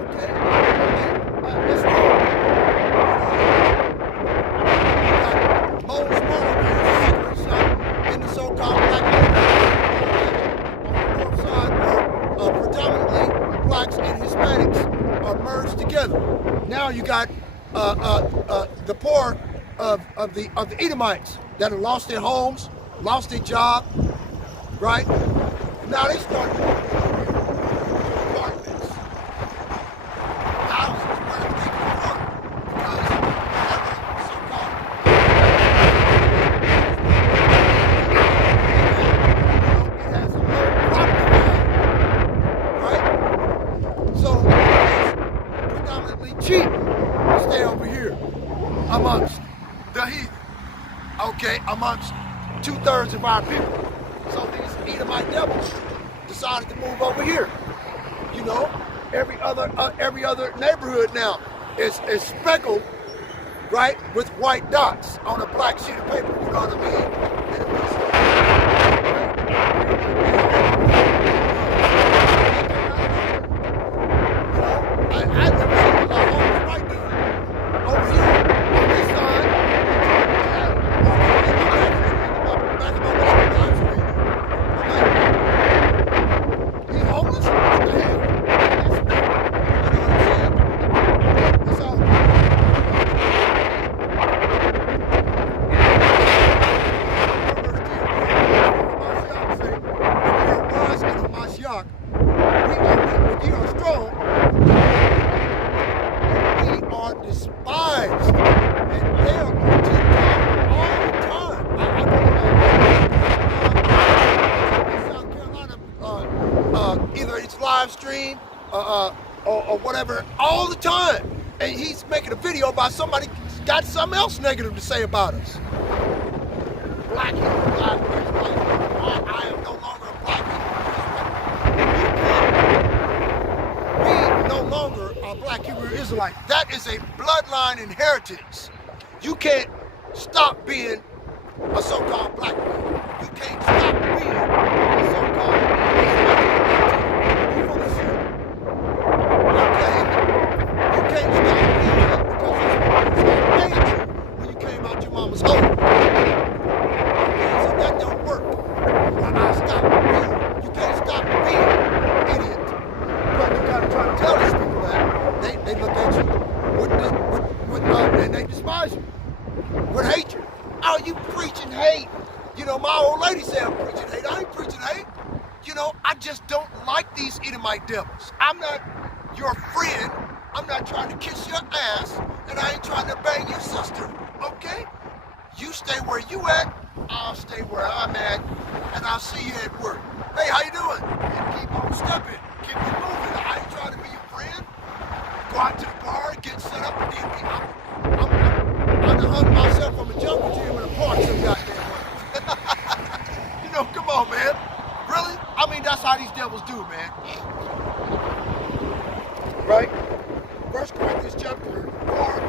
Okay? Let's go. Moles in the so-called black on the north side where predominantly blacks and Hispanics are merged together. Now you got the poor of the Edomites that have lost their homes, lost their job, right? Now they start apartments, houses where they can work because so-called it has a low property value, right? So it's predominantly cheap to stay over here amongst the heathen, okay, amongst 2/3 of our people. So these Edomite devils decided to move over here. You know, every other neighborhood now is speckled, right, with white dots on a black sheet of paper. You know what I mean? And it was, you know, I never seen a lot of homeless white dude over here on this side. He's homeless? What the hell? That's me. You know what I'm saying? That's all. We are strong. We are despised. And they are on TikTok all the time. I South Carolina, either it's live stream or whatever, all the time. And he's making a video about somebody got something else negative to say about us. Black Hebrew, black Israelite. I am no longer a black Hebrew Israelite. We no longer are black Hebrew Israelite. That is a bloodline inheritance. You can't stop being a so-called black man. You can't stop being a so-called Israelite. Okay? You can't stop being it because it's made you when you came out your mama's home. So that don't work. I stop being. You can't stop being an idiot. But you gotta try to tell these people that. They look at you and they despise you with hatred. Oh, you preaching hate. You know, my old lady said I'm preaching hate. I ain't preaching hate. You know, I just don't like these Edomite devils. I'm not your friend. I'm not trying to kiss your ass, and I ain't trying to bang your sister, okay? You stay where you at, I'll stay where I'm at, and I'll see you at work. Hey, how you doing? And keep on stepping. Keep it moving. I ain't trying to be your friend. Go out to the bar, get set up, and then I'm gonna hung myself from a jungle gym in a park some goddamn way. You know, come on, man. Really? I mean, that's how these devils do, man. Right? 1 Corinthians chapter 4.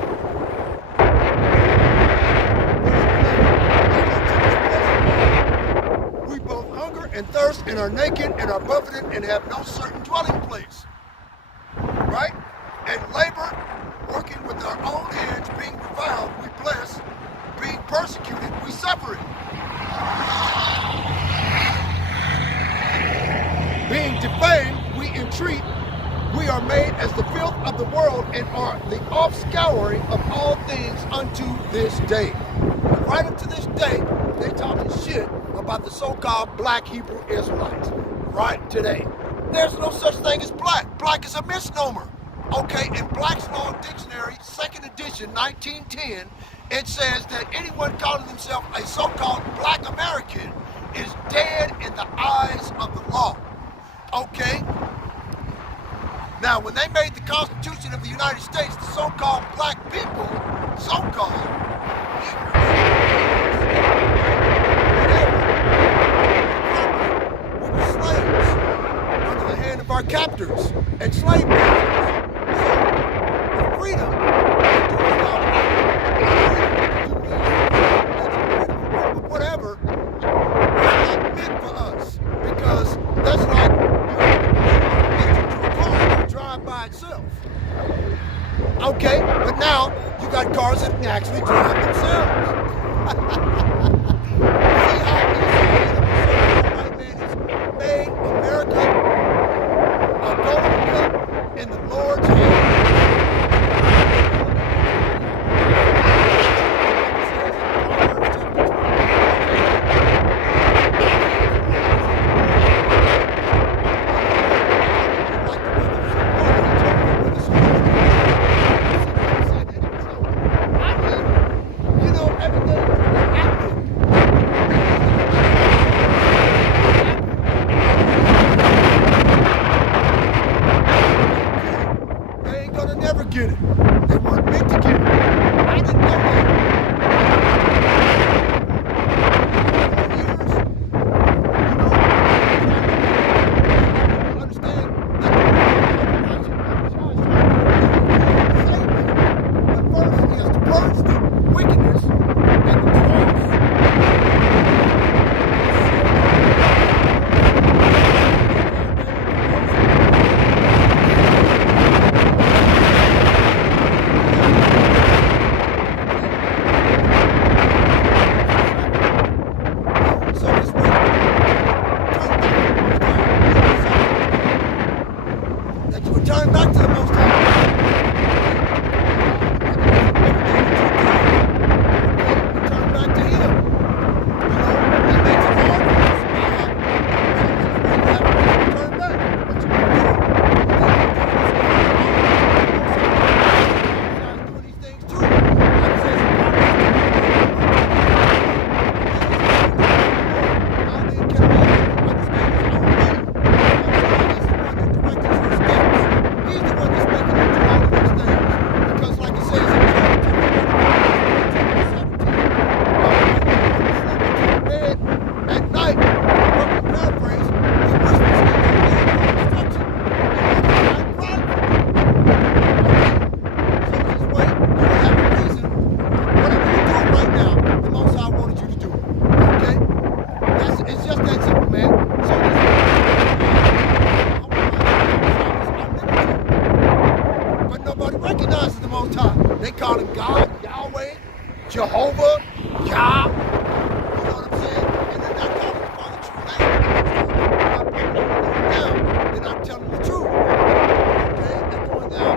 We both hunger and thirst and are naked and are buffeted and have no certain dwelling place. Right? And labor, working with our own hands, being reviled, we bless, being persecuted, we suffer it. Being defamed, we entreat. We are made as the filth of the world and are the offscouring of all things unto this day. And right up to this day, they talking shit about the so-called black Hebrew Israelites. Right today. There's no such thing as black. Black is a misnomer. Okay, in Black's Law Dictionary, 2nd edition, 1910, it says that anyone calling himself a so-called black American is dead in the eyes of the law. Okay? Now, when they made the Constitution of the United States, the so-called black people So God, we were slaves under the hand of our captors and slave masters. So the freedom to do whatever was not meant for us, because that's like to drive by itself. Okay, but now you got cars that can actually drive themselves. See how the white man has made America a golden cup in the Lord's hand. Never get it. They weren't meant to get it. I didn't know that. For years, understand that the first is to purge the wickedness and the dross. Turn back to the Most High. Turn back to Him. He makes it hard for us. You have to turn back. What you doing these things too. It's just that simple, man. But nobody recognizes the Most High. They call Him God, Yahweh, Jehovah, Yah. You know what I'm saying? And they're not calling Him by the true name. They're not telling the truth. Okay? They're going down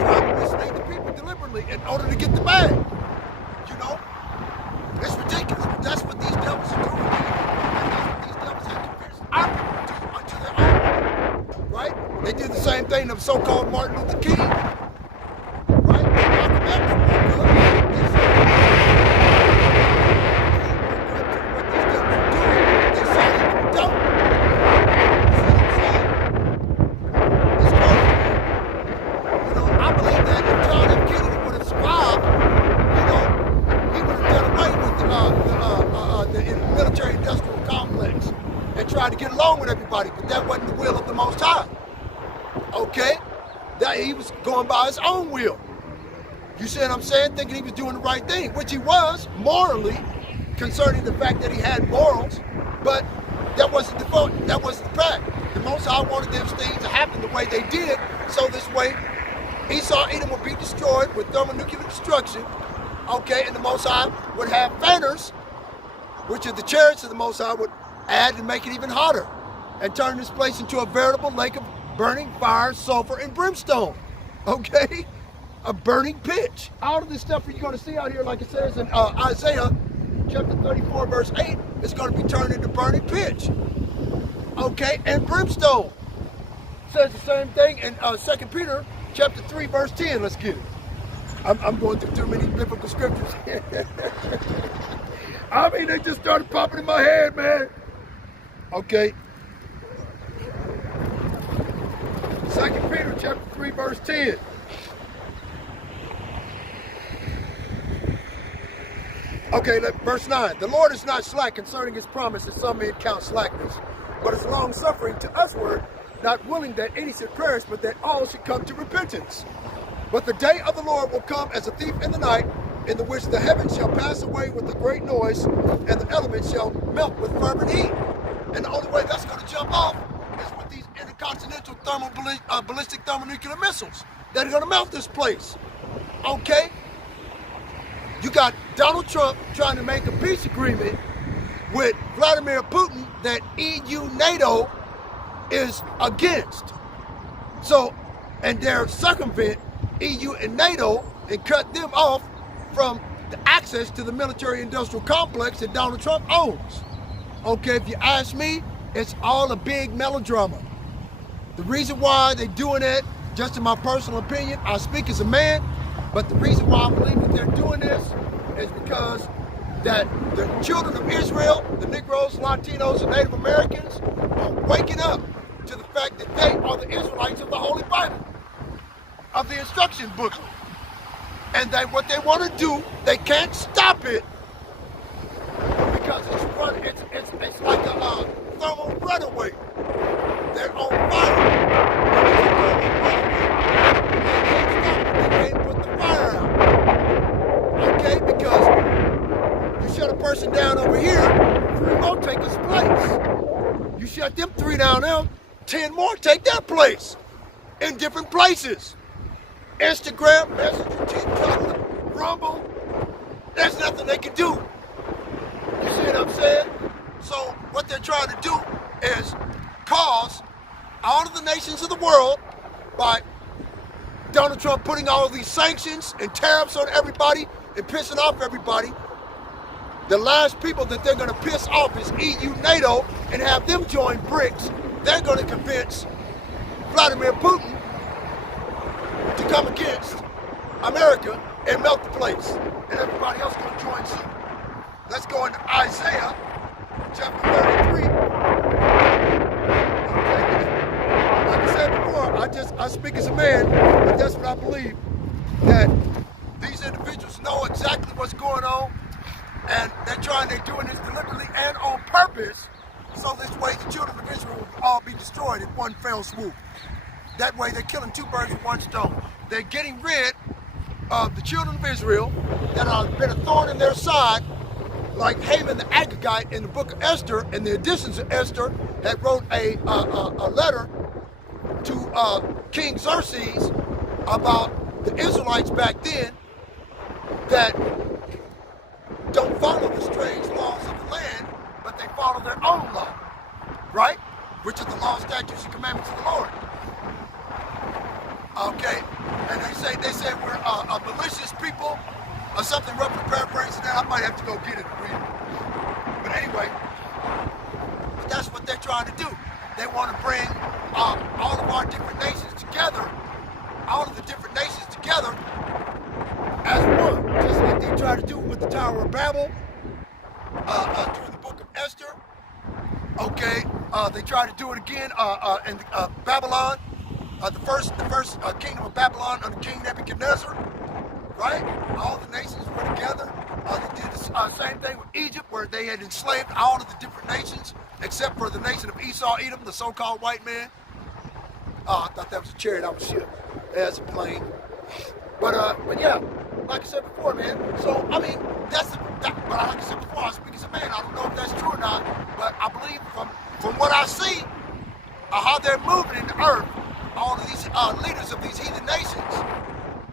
trying to mislead the people deliberately in order to get the bag. You know? It's ridiculous. That's what these devils are doing. And that's what these devils have convinced our people to do unto their own. Right? They did the same thing to so-called Martin Luther King. Right? Malcolm X was good. What these devils are doing, they say they don't. You see what I'm saying? It's crazy. You know, I believe that if John F. Kennedy would have survived, he would have done away with the military-industrial complex and tried to get along with everybody, but that wasn't the will of the Most High. Okay? That he was going by his own will. You see what I'm saying? Thinking he was doing the right thing, which he was morally, concerning the fact that he had morals, but that wasn't the fact. The Most High wanted those things to happen the way they did, so this way Esau, Edom would be destroyed with thermonuclear destruction. Okay, and the Most High would have fanners, which are the chariots of the Most High, would add and make it even hotter and turn this place into a veritable lake of burning fire, sulfur, and brimstone. Okay? A burning pitch. All of this stuff you're going to see out here, like it says in Isaiah chapter 34, verse 8, is going to be turned into burning pitch. Okay? And brimstone. It says the same thing in 2 Peter chapter 3, verse 10. Let's get it. I'm going through too many biblical scriptures. I mean, they just started popping in my head, man. Okay. 2 Peter chapter 3, verse 10. Okay, verse 9. The Lord is not slack concerning his promise, as some men count slackness, but is long-suffering to usward, not willing that any should perish, but that all should come to repentance. But the day of the Lord will come as a thief in the night, in the which the heavens shall pass away with a great noise, and the elements shall melt with fervent heat. And the only way that's going to jump off is with these intercontinental ballistic thermonuclear missiles that are going to melt this place. Okay? You got Donald Trump trying to make a peace agreement with Vladimir Putin that EU, NATO is against. So, and they're circumvent EU and NATO and cut them off from the access to the military-industrial complex that Donald Trump owns. Okay, if you ask me, it's all a big melodrama. The reason why they're doing it, just in my personal opinion, I speak as a man, but the reason why I believe that they're doing this is because that the children of Israel, the Negroes, Latinos, and Native Americans are waking up to the fact that they are the Israelites of the Holy Bible, of the instruction booklet. And that what they want to do, they can't stop it because it's like a thermal runaway. They're on fire. They can't put the fire out. Okay, because you shut a person down over here, 3 more take his place. You shut them 3 down there, 10 more take their place in different places. Instagram, Messenger, TikTok, Rumble, there's nothing they can do. You see what I'm saying? So what they're trying to do is cause all of the nations of the world, by Donald Trump putting all of these sanctions and tariffs on everybody and pissing off everybody, the last people that they're going to piss off is EU, NATO, and have them join BRICS. They're going to convince Vladimir Putin to come against America and melt the place, and everybody else going to join suit. Let's go into Isaiah chapter 33. Okay. Like I said before, I speak as a man, but that's what I believe, that these individuals know exactly what's going on, and they're doing this deliberately and on purpose, so this way the children of Israel will all be destroyed in one fell swoop. That way they're killing 2 birds with 1 stone. They're getting rid of the children of Israel that have been a thorn in their side, like Haman the Agagite in the book of Esther, and the editions of Esther that wrote a letter to King Xerxes about the Israelites back then that don't follow the strange laws of the land, but they follow their own law, right? Which are the law, statutes, and commandments of the Lord. Okay, and they say we're a malicious people, or something roughly paraphrasing that. I might have to go get it and read it. But anyway, that's what they're trying to do. They want to bring all of our different nations together, all of the different nations together as one, just like they tried to do with the Tower of Babel through the book of Esther. Okay, they tried to do it again in Babylon. The first kingdom of Babylon under King Nebuchadnezzar, right? All the nations were together. They did the same thing with Egypt, where they had enslaved all of the different nations, except for the nation of Esau, Edom, the so-called white man. I thought that was a chariot. I was shit. That's a plane. But yeah, like I said before, man. So I mean, but like I said before, I speak as a man. I don't know if that's true or not, but I believe from what I see, how they're moving in the earth. All of these leaders of these heathen nations,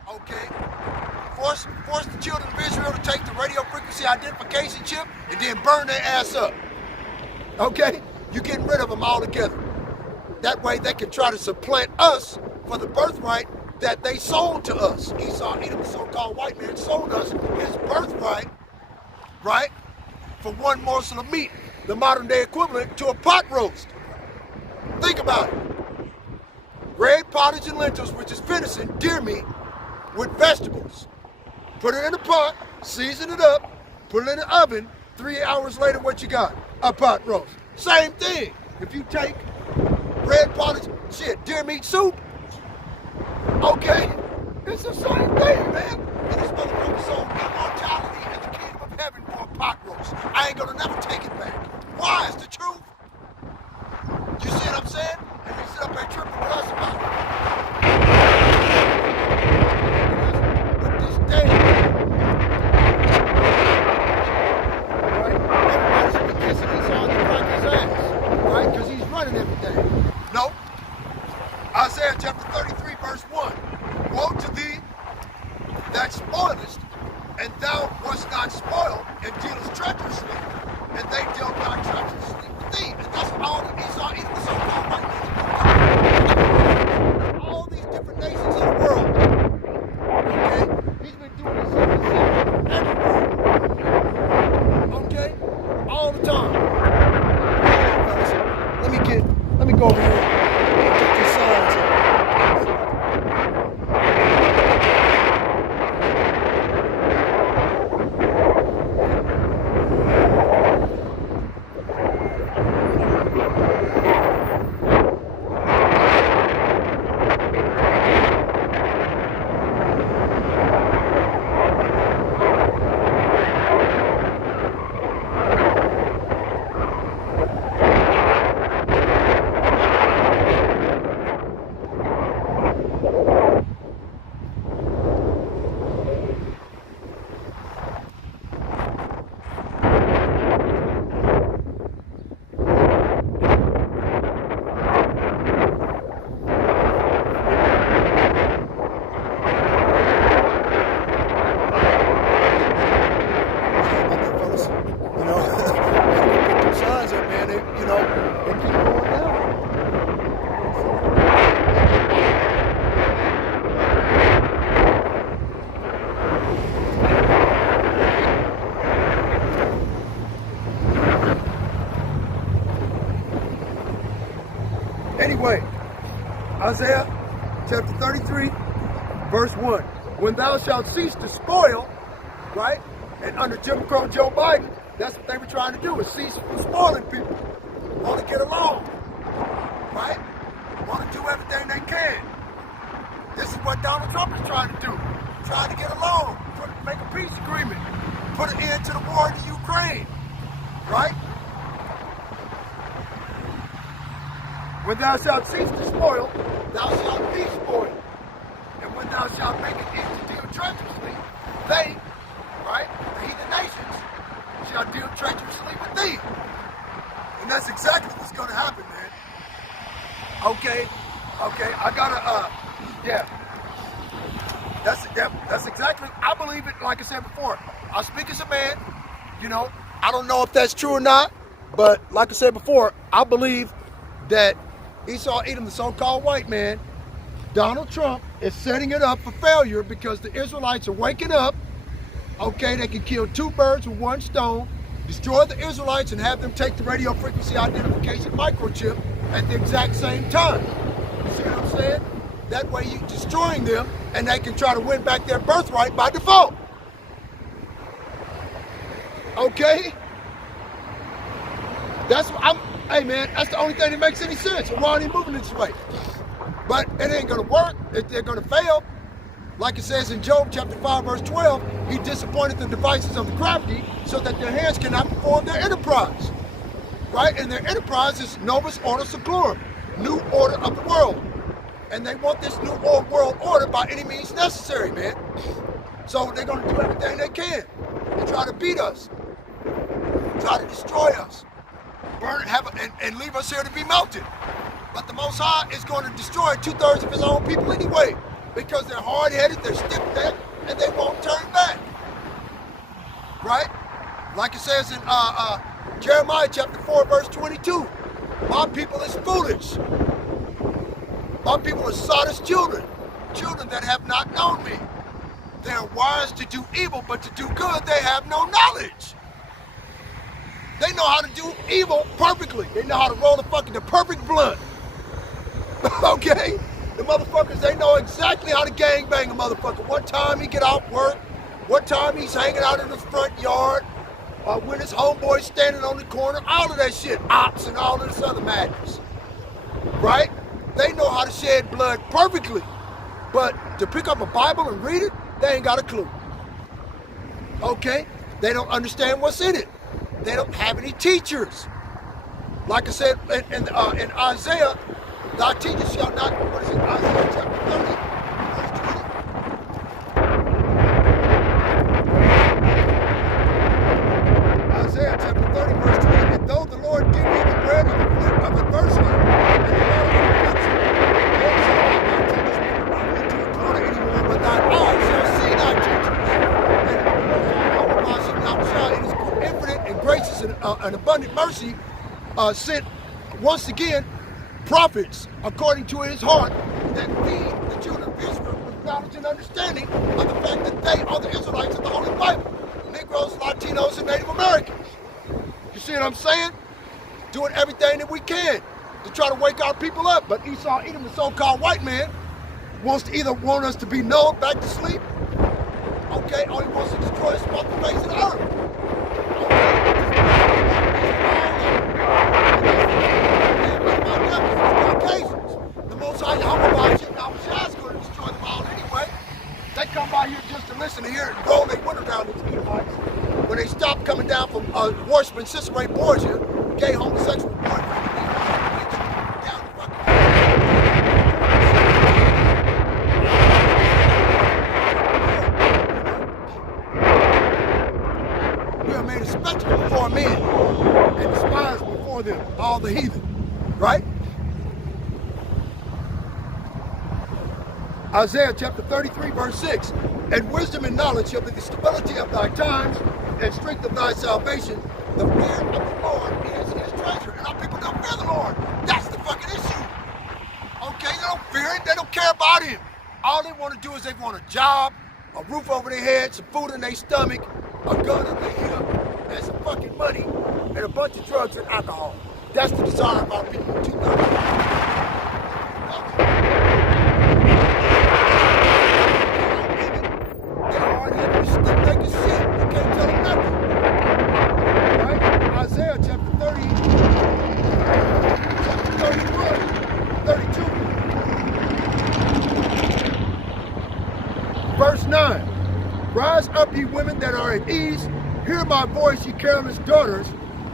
okay, force the children of Israel to take the radio frequency identification chip and then burn their ass up. Okay, you're getting rid of them altogether. That way they can try to supplant us for the birthright that they sold to us. Esau, Edom, the so-called white man, sold us his birthright, right, for 1 morsel of meat, the modern day equivalent to a pot roast. Think about it. Red pottage and lentils, which is venison, deer meat, with vegetables. Put it in a pot, season it up, put it in the oven. 3 hours later, what you got? A pot roast. Same thing. If you take red pottage, deer meat soup, okay, it's the same thing, man. And this motherfucker sold immortality and the kingdom of heaven for not spoil and dealers treacherously, and they deal not treacherously with thee. And that's all that Esau, even the so-called white man, all these different nations of the world. Okay? He's been doing this everywhere. Okay? All the time. Let me go over here and get these signs here. Anyway, Isaiah chapter 33, verse 1. When thou shalt cease to spoil, right? And under Jim Crow Joe Biden, that's what they were trying to do, is cease from spoiling people. Want to get along, right? Want to do everything they can. This is what Donald Trump is trying to do. Trying to get along, make a peace agreement, put an end to the war in the Ukraine, right? When thou shalt cease to spoil, thou shalt be spoiled. And when thou shalt make an end to deal treacherously, they, right, the heathen nations, shall deal treacherously with thee. And that's exactly what's going to happen, man. Okay, I gotta, yeah. That's exactly, I believe it, like I said before. I speak as a man, you know, I don't know if that's true or not, but like I said before, I believe that Esau Edom, the so-called white man, Donald Trump, is setting it up for failure because the Israelites are waking up. Okay, they can kill two birds with one stone, destroy the Israelites and have them take the radio frequency identification microchip at the exact same time. You see what I'm saying? That way you're destroying them and they can try to win back their birthright by default. Okay? That's what hey man, that's the only thing that makes any sense. Why are they moving this way? But it ain't gonna work. They're gonna fail. Like it says in Job chapter 5, verse 12, he disappointed the devices of the crafty so that their hands cannot perform their enterprise. Right? And their enterprise is Novus Ordo Seclorum, new order of the world. And they want this new world order by any means necessary, man. So they're gonna do everything they can to try to beat us, try to destroy us. Burn, and leave us here to be melted. But the Most High is going to destroy 2/3 of his own people anyway, because they're hard-headed, they're stiff-necked, and they won't turn back. Right? Like it says in Jeremiah chapter 4, verse 22, my people is foolish. My people are sottish children, children that have not known me. They are wise to do evil, but to do good they have no knowledge. They know how to do evil perfectly. They know how to roll the perfect blunt. Okay? The motherfuckers, they know exactly how to gangbang a motherfucker. What time he get off work, what time he's hanging out in the front yard, when his homeboy's standing on the corner, all of that shit, ops and all of this other madness. Right? They know how to shed blood perfectly. But to pick up a Bible and read it, they ain't got a clue. Okay? They don't understand what's in it. They don't have any teachers. Like I said in Isaiah, thy teachers shall not, what is it, Isaiah chapter 30, verse 20. Isaiah chapter 30, verse 20. And though the Lord give you the bread of adversity, and the water of affliction, yet shall not thy teachers be removed into a corner anymore, but thine eyes shall see thy teachers. And the Most High shall an abundant mercy, sent once again prophets according to his heart that feed the children of Israel with knowledge and understanding of the fact that they are the Israelites of the Holy Bible. Negroes, Latinos, and Native Americans. You see what I'm saying? Doing everything that we can to try to wake our people up. But Esau, Edom, the so-called white man, wants to either want us to be nulled back to sleep, okay, or he wants to destroy us off the face of the earth. The Most High Yahweh, I was just going to destroy them all anyway. They come by here just to listen to hear it and roll their winter down these Edomites. When they stop coming down from worshiping Cicero Borgia, gay homosexual boyfriend, we are made a spectacle before men and despised before them, all the heathen, right? Isaiah chapter 33, verse 6. And wisdom and knowledge shall be the stability of thy times and strength of thy salvation. The fear of the Lord is his treasure. And our people don't fear the Lord. That's the fucking issue. Okay, they don't fear it. They don't care about him. All they want to do is they want a job, a roof over their head, some food in their stomach, a gun in their hip, and some fucking money, and a bunch of drugs and alcohol. That's the desire of our people in 2000. Isaiah chapter 30, chapter 31, 32. Verse 9. Rise up, ye women that are at ease. Hear my voice, ye careless daughters.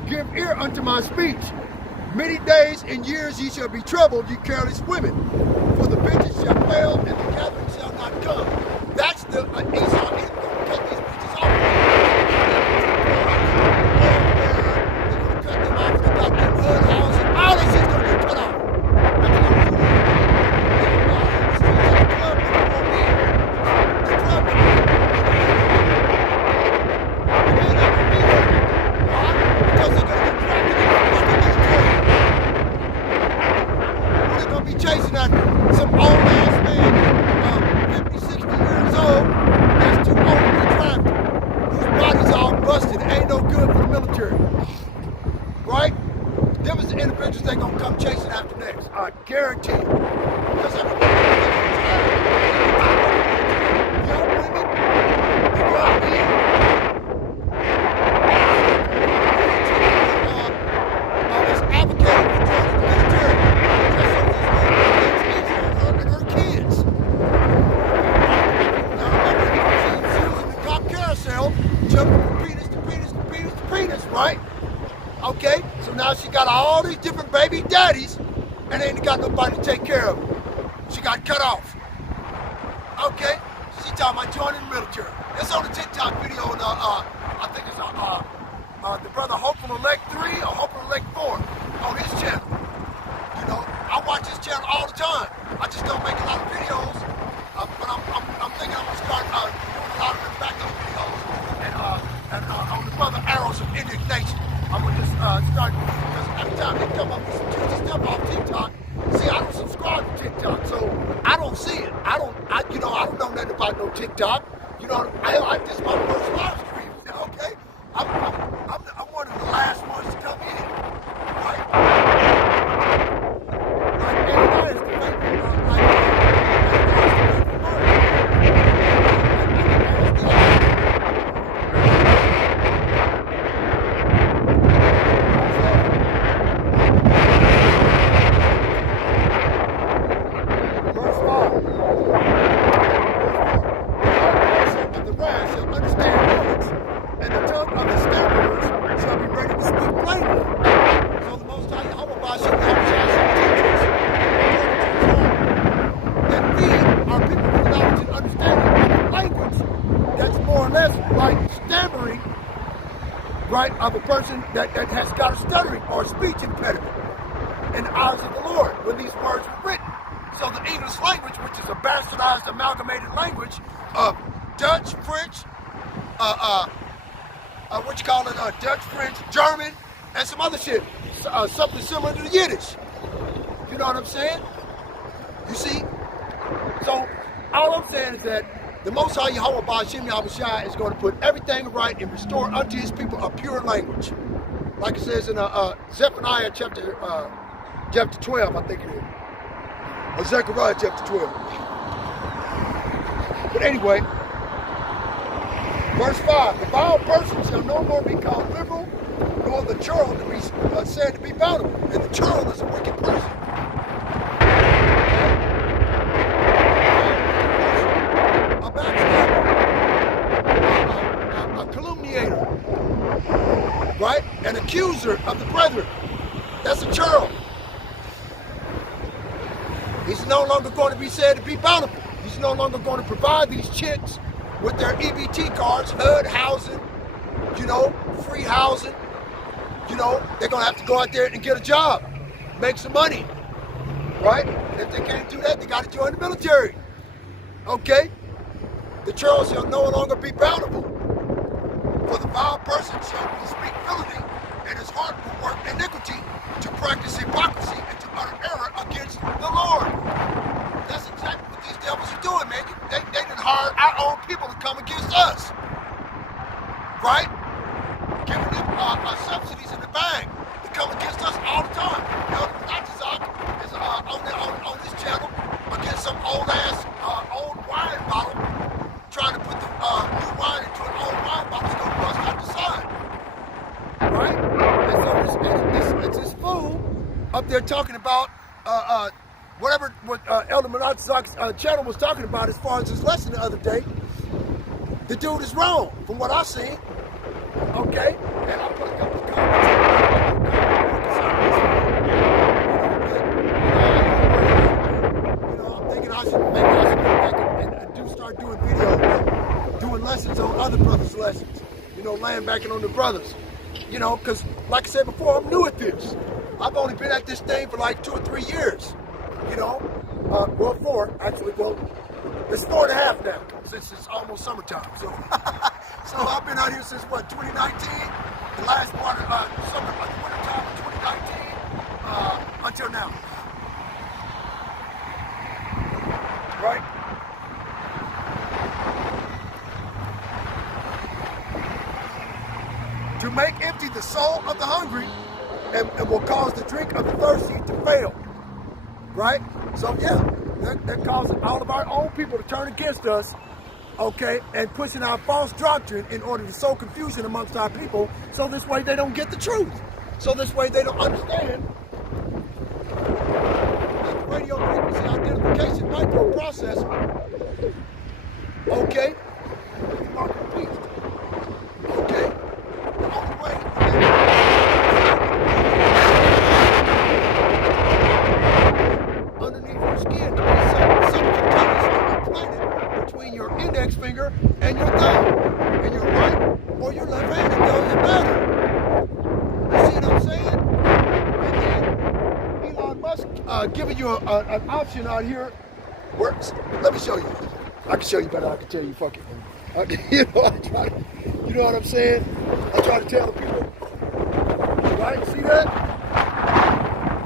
Give ear unto my speech. Many days and years ye shall be troubled, ye careless women. For the vengeance shall fail, and the gathering shall not come. That's the Esau. He's going to cut these bitches off. Chasing after some old ass man, 50, 60 years old, that's too old to be drafted, whose body's all busted, ain't no good for the military. Right? Them is the individuals they gonna come chasing after next. I guarantee you. Because everybody young women, young men, is advocating for joining the military. Jumping from penis to penis to penis to penis, right? Okay, so now she got all these different baby daddies and ain't got nobody to take care of her. She got cut off. Okay, she talking about joining the military. It's on the TikTok video, and I think it's the brother Hopeful Elect 3 or Hopeful Elect 4 on his channel. You know, I watch his channel all the time. I just don't make a lot of videos, but I'm thinking I'm gonna start doing a lot of them backup videos. And on the brother arrows of indignation, I'm gonna just start, because every time they come up with some juicy stuff off TikTok, see, I don't subscribe to TikTok, so I don't see it. I don't know nothing about no TikTok. You know, this is my first live stream. Okay, I'm one of the last ones to come in, right? Like Ananias the faithful, right, of a person that has got a stuttering or a speech impediment in the eyes of the Lord when these words were written. So the English language, which is a bastardized, amalgamated language of Dutch, French, Dutch, French, German, and some other shit. Something similar to the Yiddish. You know what I'm saying? You see? So, all I'm saying is that the Most High Yahweh Ba'Shem Yahushua is going to put everything right and restore unto his people a pure language. Like it says in Zephaniah chapter 12, I think it is. Or Zechariah chapter 12. But anyway, verse 5, the vile person shall no more be called liberal, nor the churl to be said to be bountiful. And the churl is a wicked person. A backstabber. A calumniator. Right? An accuser of the brethren. That's a churl. He's no longer going to be said to be bountiful. He's no longer going to provide these chicks with their EBT cards, HUD housing, free housing. They're going to have to go out there and get a job, make some money, right? If they can't do that, they got to join the military, okay? The churl shall no longer be bountiful, for the vile person shall speak villainy, and his heart will work iniquity to practice hypocrisy and to utter error against the Lord. That's exactly what these devils are doing, man. They didn't hire our own people to come against us, right? Giving them subsidies in the bank to come against us all the time. Mataza is on this channel against some old wine bottle, trying to put the new wine into an old wine bottle that's going to bust out the side, right? And so it's this fool up there talking about what Elder Mataza's channel was talking about as far as his lesson the other day. The dude is wrong from what I've seen. Okay? And I put a couple of comments. I'm thinking maybe I should go back and start doing videos, doing lessons on other brothers' lessons. Laying back on the brothers. Because like I said before, I'm new at this. I've only been at this thing for like 2 or 3 years. 4 actually. Well, it's 4.5 now since it's almost summertime. So, so I've been out here since 2019, the last part of wintertime of 2019 until now. Right? To make empty the soul of the hungry and will cause the drink of the thirsty to fail. Right? So yeah, that causes all of our own people to turn against us, okay, and pushing our false doctrine in order to sow confusion amongst our people, so this way they don't get the truth. So this way they don't understand that the radio frequency identification microprocessor, okay, mark the beast, okay, the only way underneath your skin to be subcutaneously implanted between your index finger and your thumb, and your right or your left hand. It doesn't matter. You see what I'm saying? And then Elon Musk giving you an option out here. Let me show you. I can show you better. I can tell you, fuck it. You know what I'm saying? I try to tell the people. Right? See that?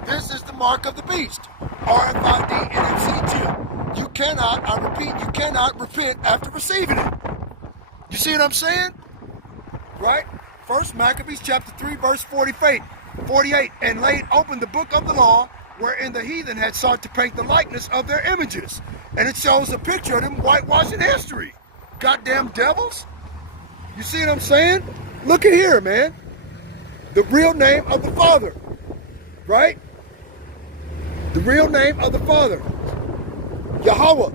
This is the mark of the beast. RFID NFC chip. You cannot, I repeat, you cannot repent after receiving it. You see what I'm saying? Right? First Maccabees chapter 3 verse 48. And laid open the book of the law, wherein the heathen had sought to paint the likeness of their images. And it shows a picture of them whitewashing history. Goddamn devils. You see what I'm saying? Look at here, man. The real name of the Father. Right? The real name of the Father. Yahweh.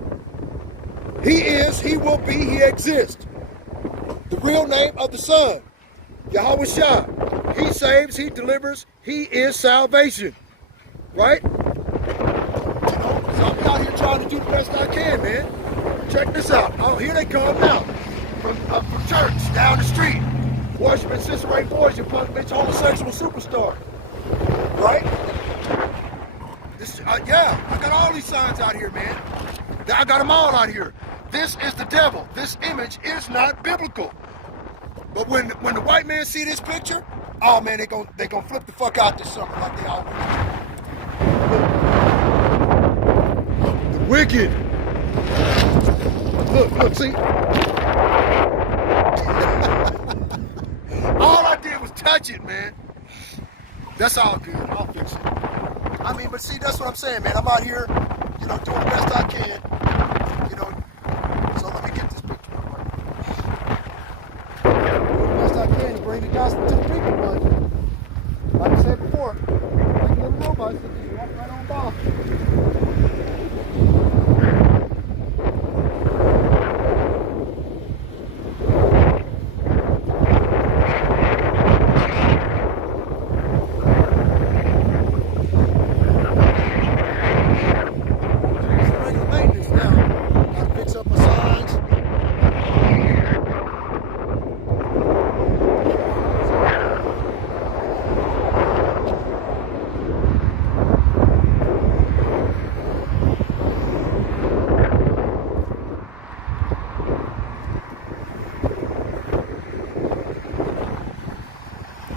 He is, he will be, he exists. The real name of the Son. Yahweh Shah. He saves, he delivers, he is salvation. Right? So I'm out here trying to do the best I can, man. Check this out. Oh, here they come now. From church, down the street. Worshiping Cicerone boys, you punk bitch homosexual superstar. Right? This, yeah, I got all these signs out here, man. I got them all out here. This is the devil. This image is not biblical. But when the white man see this picture, oh man, they gonna flip the fuck out this summer like they always do. The wicked. Look, see? All I did was touch it, man. That's all good. I'll fix it. I mean, but see, that's what I'm saying, man. I'm out here, doing the best I can. So let me get this picture up right now. Doing the best I can to bring the gospel to the people, but like I said before, like little robots that just walk right on by.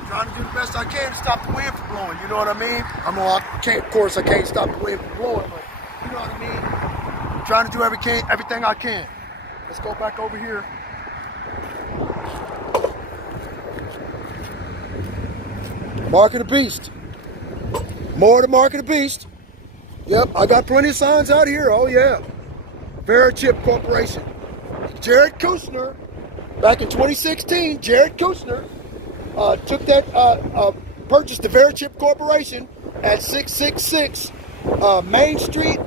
Trying to do the best I can to stop the wind from blowing, you know what I mean? Of course I can't stop the wind from blowing, but you know what I mean? I'm trying to do everything I can. Let's go back over here. Mark of the Beast. More of the Mark of the Beast. Yep, I got plenty of signs out here, oh yeah. Verichip Corporation. Jared Kushner, back in 2016, Jared Kushner purchased the Verichip Corporation at 666 Main Street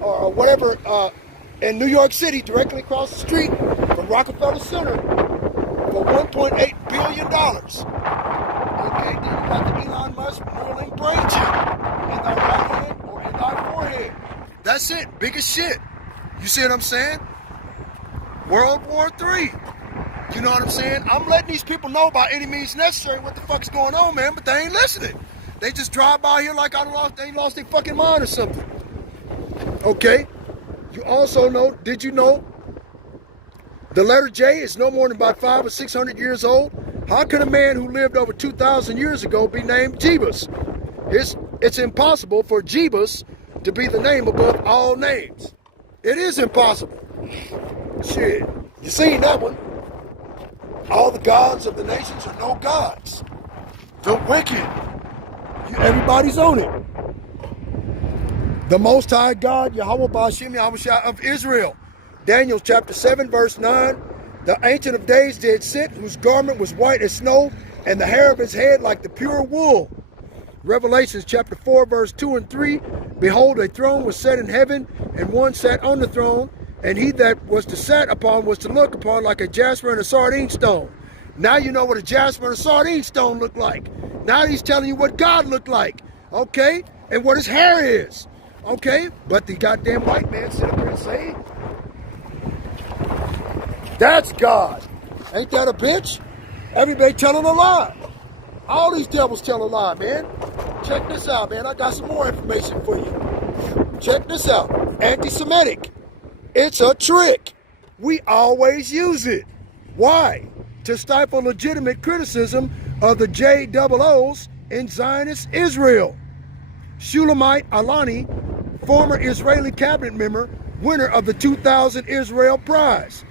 or whatever in New York City, directly across the street from Rockefeller Center for $1.8 billion. Okay, then you got the Elon Musk Neuralink brain chip in thy right hand or in thy forehead. That's it, biggest shit. You see what I'm saying? World War III. You know what I'm saying? I'm letting these people know by any means necessary what the fuck's going on, man, but they ain't listening. They just drive by here like they lost their fucking mind or something. Okay? You also know, did you know the letter J is no more than about 500 or 600 years old? How could a man who lived over 2,000 years ago be named Jeebus? It's impossible for Jeebus to be the name above all names. It is impossible. Shit. You seen that one? All the gods of the nations are no gods. The wicked. Everybody's on it. The Most High God, Yahweh Ba'ashem Yahushua of Israel. Daniel chapter 7, verse 9. The Ancient of Days did sit, whose garment was white as snow, and the hair of his head like the pure wool. Revelations chapter 4, verse 2 and 3. Behold, a throne was set in heaven, and one sat on the throne, and he that was to sat upon was to look upon like a jasper and a sardine stone. Now you know what a jasper and a sardine stone look like. Now he's telling you what God looked like, okay? And what his hair is, okay? But the goddamn white man sit up here and say, that's God. Ain't that a bitch? Everybody telling a lie. All these devils tell a lie, man. Check this out, man. I got some more information for you. Check this out. Anti-Semitic. It's a trick. We always use it. Why? To stifle legitimate criticism of the JOOs in Zionist Israel. Shulamite Alani, former Israeli cabinet member, winner of the 2000 Israel Prize.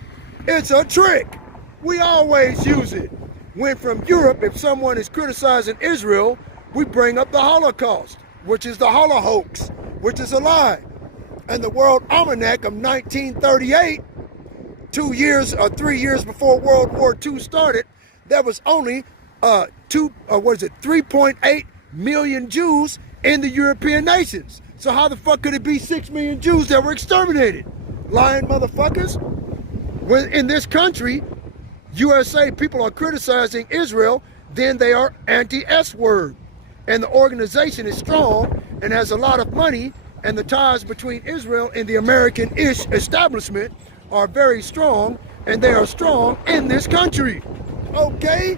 It's a trick. We always use it. When from Europe, if someone is criticizing Israel, we bring up the Holocaust, which is the Holohoax, which is a lie. And the World Almanac of 1938, 3 years before World War II started, there was only 3.8 million Jews in the European nations. So how the fuck could it be 6 million Jews that were exterminated? Lying motherfuckers. When in this country, USA, people are criticizing Israel, then they are anti-S-word. And the organization is strong and has a lot of money, and the ties between Israel and the American-ish establishment are very strong, and they are strong in this country. Okay?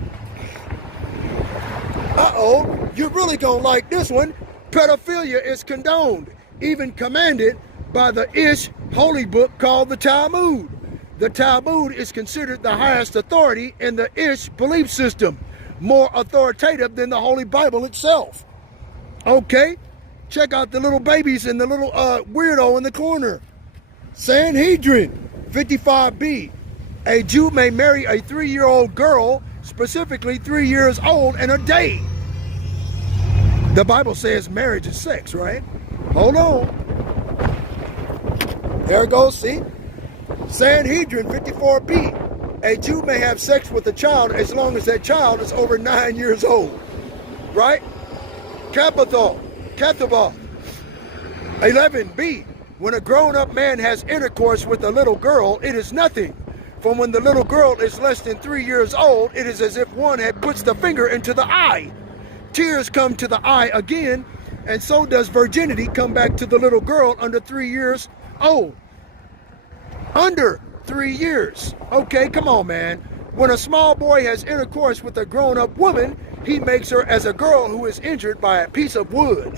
Uh-oh, you're really gonna like this one. Pedophilia is condoned, even commanded by the ish holy book called the Talmud. The Talmud is considered the highest authority in the Ish belief system, more authoritative than the Holy Bible itself. Okay, check out the little babies and the little weirdo in the corner. Sanhedrin 55b. A Jew may marry a 3-year-old girl, specifically 3 years old and a day. The Bible says marriage is sex, right? Hold on. There it goes, see? Sanhedrin 54b. A Jew may have sex with a child as long as that child is over 9 years old. Right? Capital. 11b. When a grown-up man has intercourse with a little girl, it is nothing. For when the little girl is less than 3 years old, it is as if one had puts the finger into the eye. Tears come to the eye again, and so does virginity come back to the little girl under 3 years old. Under 3 years. Okay, come on, man. When a small boy has intercourse with a grown-up woman, he makes her as a girl who is injured by a piece of wood.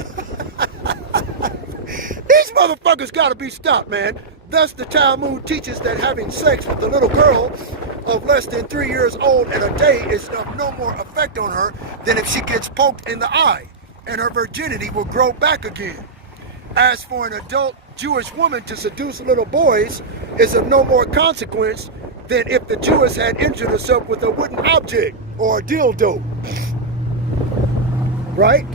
These motherfuckers gotta be stopped, man. Thus, the Talmud teaches that having sex with a little girl of less than 3 years old and a day is of no more effect on her than if she gets poked in the eye, and her virginity will grow back again. As for an adult Jewish woman to seduce little boys is of no more consequence than if the Jewess had injured herself with a wooden object or a dildo. Right?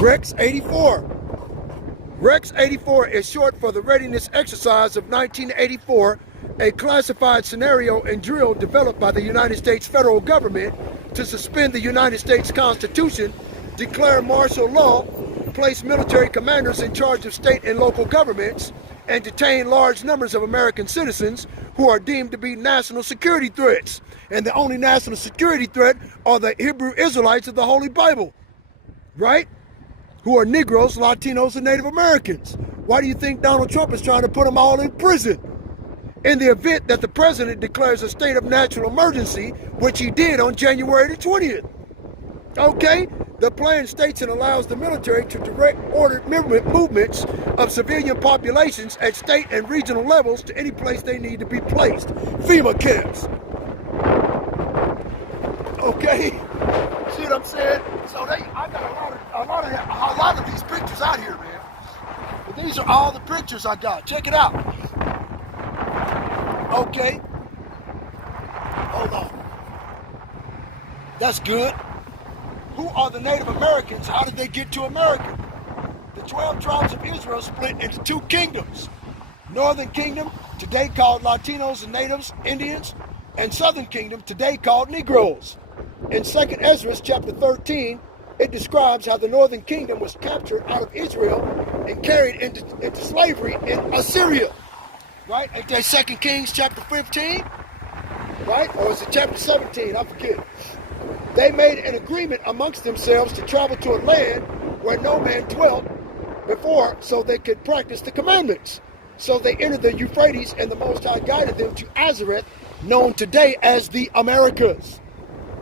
Rex 84. Rex 84 is short for the Readiness Exercise of 1984, a classified scenario and drill developed by the United States federal government to suspend the United States Constitution, declare martial law, place military commanders in charge of state and local governments, and detain large numbers of American citizens who are deemed to be national security threats. And the only national security threat are the Hebrew Israelites of the Holy Bible, right? Who are Negroes, Latinos, and Native Americans. Why do you think Donald Trump is trying to put them all in prison? In the event that the president declares a state of national emergency, which he did on January the 20th. Okay, the plan states and allows the military to direct ordered movements of civilian populations at state and regional levels to any place they need to be placed. FEMA camps. Okay, see what I'm saying? So I got a lot of these pictures out here, man. But these are all the pictures I got. Check it out. Okay. Hold on. That's good. Who are the Native Americans? How did they get to America? The 12 tribes of Israel split into 2 kingdoms. Northern Kingdom, today called Latinos and Natives, Indians, and Southern Kingdom, today called Negroes. In 2nd Ezra, chapter 13, it describes how the Northern Kingdom was captured out of Israel and carried into slavery in Assyria. Right? Ain't that 2 Kings chapter 15? Right? Or is it chapter 17? I forget. They made an agreement amongst themselves to travel to a land where no man dwelt before so they could practice the commandments. So they entered the Euphrates, and the Most High guided them to Azareth, known today as the Americas.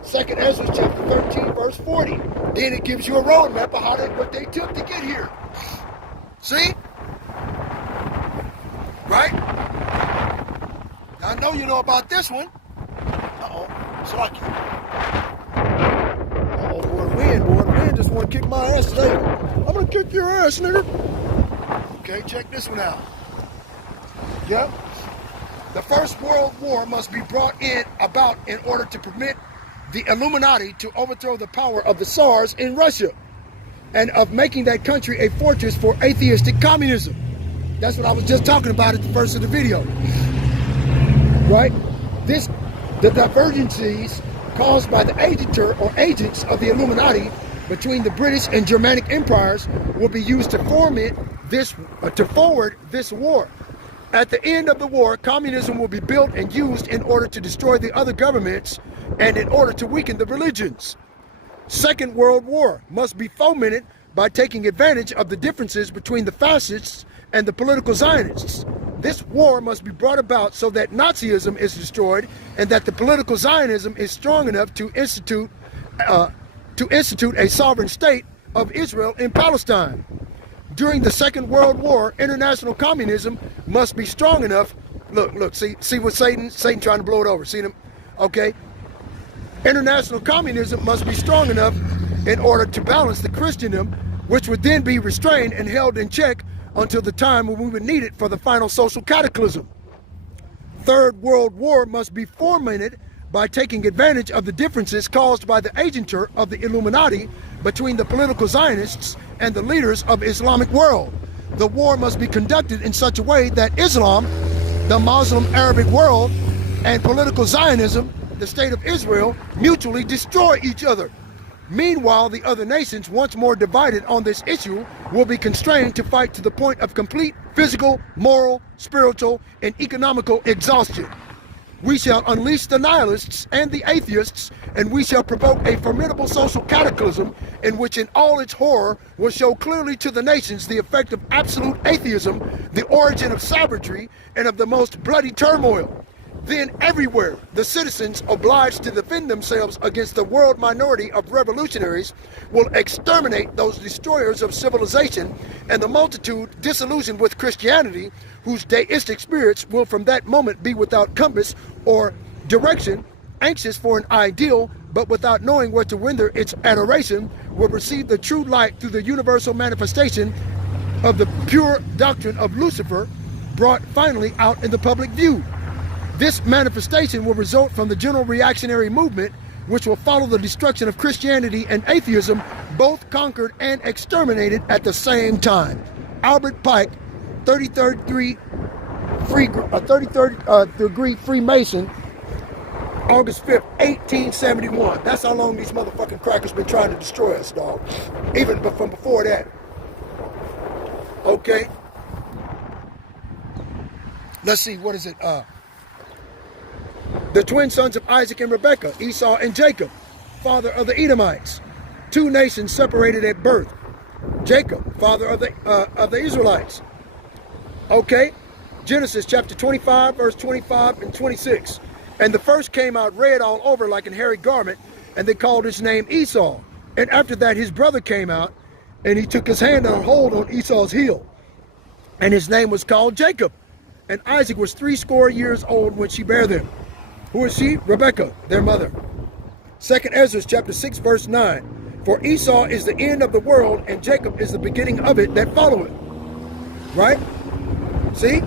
2nd Ezra chapter 13, verse 40. Then it gives you a roadmap of what they took to get here. See? Right? Now, I know you know about this one. It's like it. Boy, the wind just want to kick my ass today. I'm going to kick your ass, nigga. Okay, check this one out. Yep. The First World War must be brought about in order to permit the Illuminati to overthrow the power of the Tsars in Russia and of making that country a fortress for atheistic communism. That's what I was just talking about at the first of the video. Right? The divergencies caused by the agenter or agents of the Illuminati between the British and Germanic empires will be used to forward this war. At the end of the war, communism will be built and used in order to destroy the other governments and in order to weaken the religions. Second World War must be fomented by taking advantage of the differences between the fascists and the political Zionists. This war must be brought about so that Nazism is destroyed and that the political Zionism is strong enough to institute a sovereign state of Israel in Palestine. During the Second World War, international communism must be strong enough Look, see what Satan trying to blow it over. See them? Okay. International communism must be strong enough in order to balance the Christendom, which would then be restrained and held in check until the time when we would need it for the final social cataclysm. Third World War must be fomented by taking advantage of the differences caused by the agenture of the Illuminati between the political Zionists and the leaders of the Islamic world. The war must be conducted in such a way that Islam, the Muslim Arabic world, and political Zionism, the state of Israel, mutually destroy each other. Meanwhile, the other nations, once more divided on this issue, will be constrained to fight to the point of complete physical, moral, spiritual, and economical exhaustion. We shall unleash the nihilists and the atheists, and we shall provoke a formidable social cataclysm in which in all its horror will show clearly to the nations the effect of absolute atheism, the origin of savagery, and of the most bloody turmoil. Then everywhere, the citizens obliged to defend themselves against the world minority of revolutionaries will exterminate those destroyers of civilization, and the multitude disillusioned with Christianity, whose deistic spirits will from that moment be without compass or direction, anxious for an ideal, but without knowing where to render its adoration, will receive the true light through the universal manifestation of the pure doctrine of Lucifer, brought finally out in the public view. This manifestation will result from the general reactionary movement, which will follow the destruction of Christianity and atheism, both conquered and exterminated at the same time. Albert Pike, 33rd degree Freemason, August 5th, 1871. That's how long these motherfucking crackers been trying to destroy us, dog. Even from before that. Okay. Let's see, what is it? The twin sons of Isaac and Rebekah, Esau and Jacob, father of the Edomites. Two nations separated at birth. Jacob, father of the Israelites. Okay, Genesis chapter 25, verse 25 and 26. And the first came out red all over like an hairy garment, and they called his name Esau. And after that his brother came out, and he took his hand and hold on Esau's heel. And his name was called Jacob. And Isaac was 80 years old when she bare them. Who is she? Rebekah, their mother. 2nd Ezra chapter 6, verse 9. For Esau is the end of the world, and Jacob is the beginning of it that followeth. Right? See?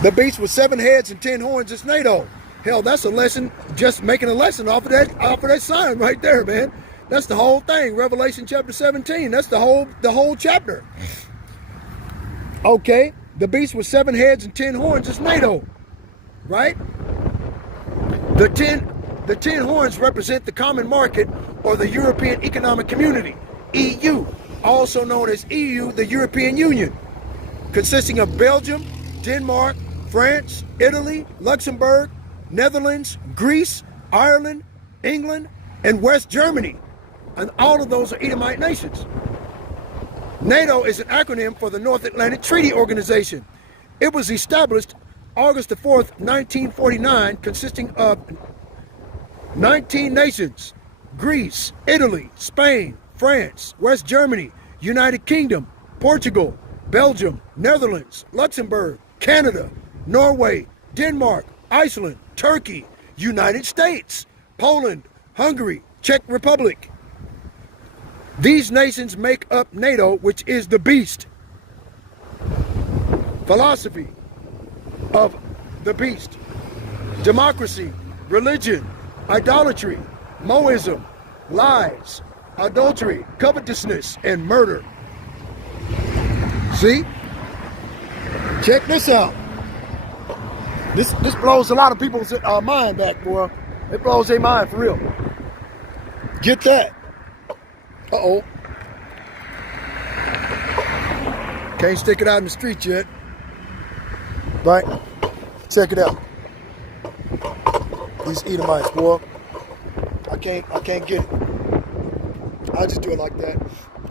The beast with 7 heads and 10 horns is NATO. Hell, that's a lesson, just making a lesson off of that sign right there, man. That's the whole thing. Revelation chapter 17. That's the whole chapter. Okay. The beast with 7 heads and 10 horns is NATO, right? The 10 horns represent the common market or the European Economic Community, EU, also known as EU, the European Union, consisting of Belgium, Denmark, France, Italy, Luxembourg, Netherlands, Greece, Ireland, England, and West Germany. And all of those are Edomite nations. NATO is an acronym for the North Atlantic Treaty Organization. It was established August the 4th, 1949, consisting of 19 nations: Greece, Italy, Spain, France, West Germany, United Kingdom, Portugal, Belgium, Netherlands, Luxembourg, Canada, Norway, Denmark, Iceland, Turkey, United States, Poland, Hungary, Czech Republic. These nations make up NATO, which is the beast. Philosophy of the beast. Democracy, religion, idolatry, Moism, lies, adultery, covetousness, and murder. See? Check this out. This blows a lot of people's mind back, boy. It blows their mind for real. Get that. Uh-oh. Can't stick it out in the street yet. Right? Check it out. These Edomites, boy. I can't get it. I'll just do it like that.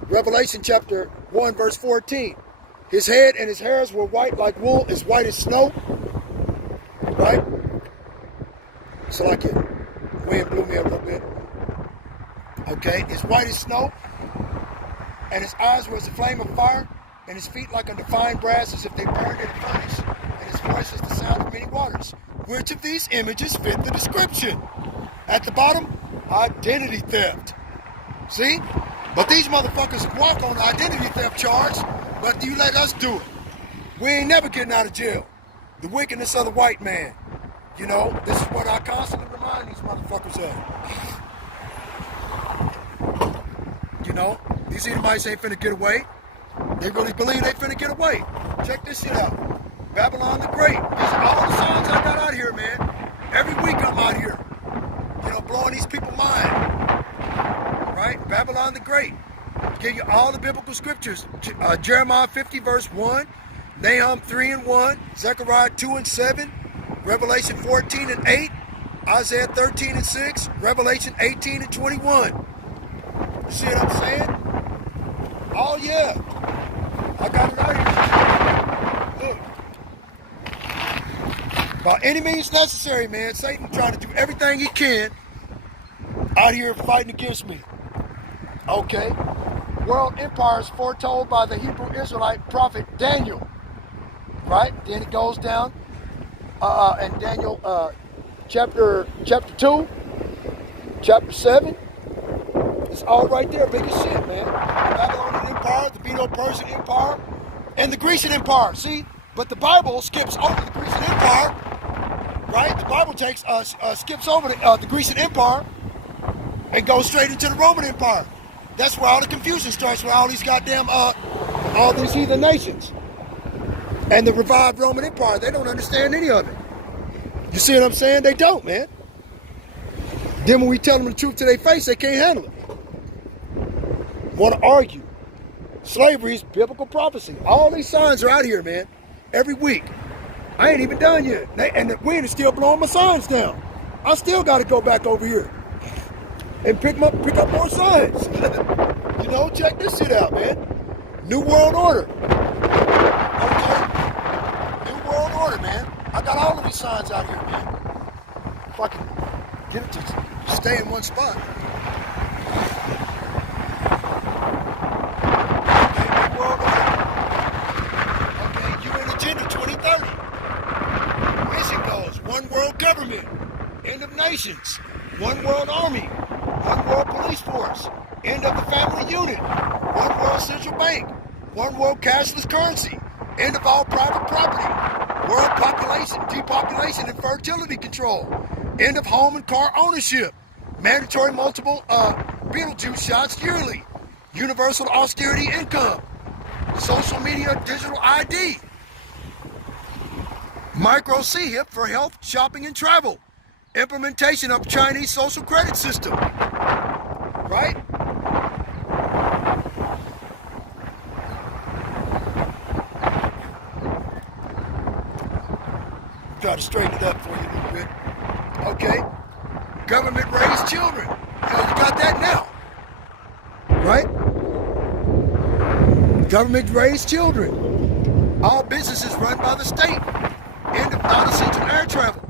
Revelation chapter 1, verse 14. His head and his hairs were white like wool, as white as snow. Right? So like it. Wind blew me a little bit. Okay, it's white as snow, and his eyes were as a flame of fire, and his feet like unto fine brass, as if they burned in a furnace, and his voice is the sound of many waters. Which of these images fit the description? At the bottom, identity theft. See? But these motherfuckers walk on the identity theft charge, but you let us do it. We ain't never getting out of jail. The wickedness of the white man. You know, this is what I constantly remind these motherfuckers of. You know, these Edomites ain't finna get away. They really believe they finna get away. Check this shit out. Babylon the Great. These are all the signs I got out here, man. Every week I'm out here. You know, blowing these people's mind. Right? Babylon the Great. Give you all the biblical scriptures. Jeremiah 50 verse 1. Nahum 3 and 1. Zechariah 2 and 7. Revelation 14 and 8. Isaiah 13 and 6. Revelation 18 and 21. You see what I'm saying? Oh yeah. I got it out here. Look. By any means necessary, man. Satan trying to do everything he can out here fighting against me. Okay. World empire is foretold by the Hebrew Israelite prophet Daniel. Right? Then it goes down. And Daniel chapter 2, chapter 7. It's all right there, big as shit, man. The Babylonian Empire, the Medo-Persian Empire, and the Grecian Empire. See? But the Bible skips over the Grecian Empire. Right? The Bible skips over the Grecian Empire and goes straight into the Roman Empire. That's where all the confusion starts, with all these goddamn, all these heathen nations. And the revived Roman Empire, they don't understand any of it. You see what I'm saying? They don't, man. Then when we tell them the truth to their face, they can't handle it. Want to argue. Slavery is biblical prophecy. All these signs are out here, man. Every week. I ain't even done yet. And the wind is still blowing my signs down. I still got to go back over here and pick up more signs. You know, check this shit out, man. New World Order. Okay? New World Order, man. I got all of these signs out here, man. If I can get it to stay in one spot. Okay, New World Order. Okay, UN Agenda 2030. Mission goals: one world government, end of nations, one world army, one world police force, end of the family unit, one world central bank, one world cashless currency, end of all private property, world population, depopulation and fertility control, end of home and car ownership, mandatory multiple Beetlejuice shots yearly, universal austerity income, social media digital ID, micro CHIP for health, shopping, and travel, implementation of Chinese social credit system. Right? Try to straighten it up for you a little bit. Okay. Government raised children. Hell, you got that now. Right? Government raised children. All businesses run by the state. End of non-essential air travel.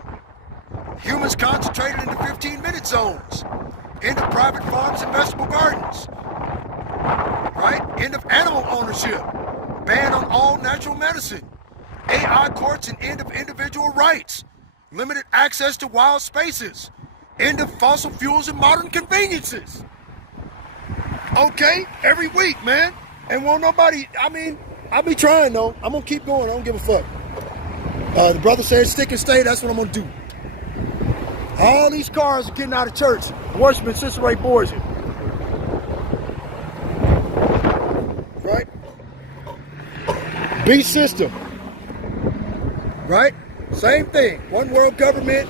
Humans concentrated into 15-minute zones. End of private farms and vegetable gardens. Right? End of animal ownership. Ban on all natural medicine. AI courts and end of individual rights. Limited access to wild spaces. End of fossil fuels and modern conveniences. Okay? Every week, man. And won't nobody, I mean, I'll be trying though. I'm gonna keep going. I don't give a fuck. The brother said stick and stay. That's what I'm gonna do. All these cars are getting out of church. Worshiping Sister Ray Borgia. Right? Beast system. Right? Same thing. One world government,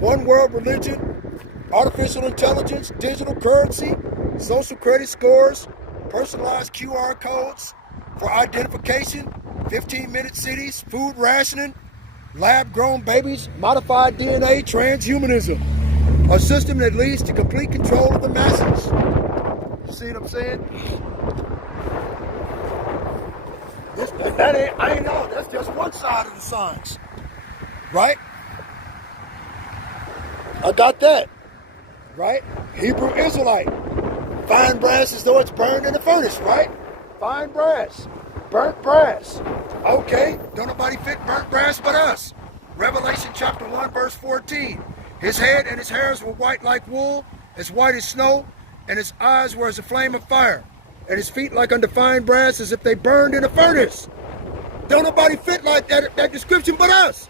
one world religion, artificial intelligence, digital currency, social credit scores, personalized QR codes for identification, 15-minute cities, food rationing, lab-grown babies, modified DNA, transhumanism. A system that leads to complete control of the masses. You see what I'm saying? I ain't know. That's just one side of the science. Right? I got that. Right? Hebrew Israelite. Fine brass as though it's burned in a furnace, right? Fine brass. Burnt brass. Okay, don't nobody fit burnt brass but us. Revelation chapter 1 verse 14. His head and his hairs were white like wool, as white as snow, and his eyes were as a flame of fire, and his feet like undefined brass, as if they burned in a furnace. Don't nobody fit like that description but us.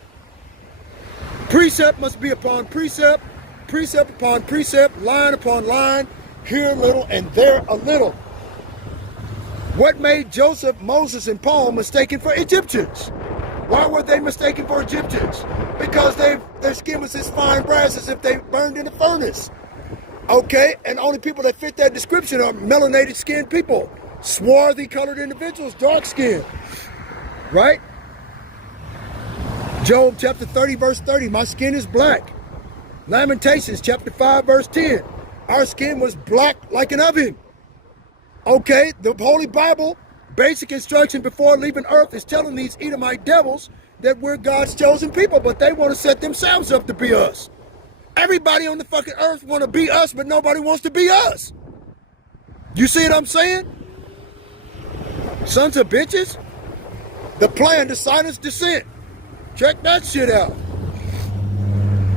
Precept must be upon precept, precept upon precept, line upon line, here a little and there a little. What made Joseph, Moses, and Paul mistaken for Egyptians? Why were they mistaken for Egyptians? Because their skin was as fine brass as if they burned in a furnace. Okay, and only people that fit that description are melanated skinned people, swarthy colored individuals, dark skinned. Right? Job chapter 30 verse 30, my skin is black. Lamentations chapter 5 verse 10, our skin was black like an oven. Okay, the Holy Bible, basic instruction before leaving earth, is telling these Edomite devils that we're God's chosen people, but they want to set themselves up to be us. Everybody on the fucking earth want to be us, but nobody wants to be us. You see what I'm saying? Sons of bitches. The plan to silence dissent. Check that shit out.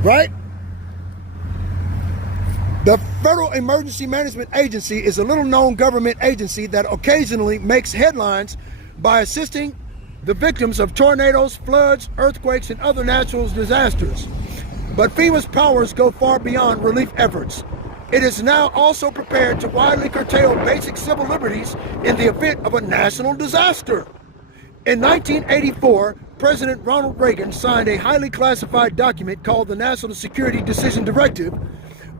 Right? The Federal Emergency Management Agency is a little-known government agency that occasionally makes headlines by assisting the victims of tornadoes, floods, earthquakes, and other natural disasters. But FEMA's powers go far beyond relief efforts. It is now also prepared to widely curtail basic civil liberties in the event of a national disaster. In 1984, President Ronald Reagan signed a highly classified document called the National Security Decision Directive.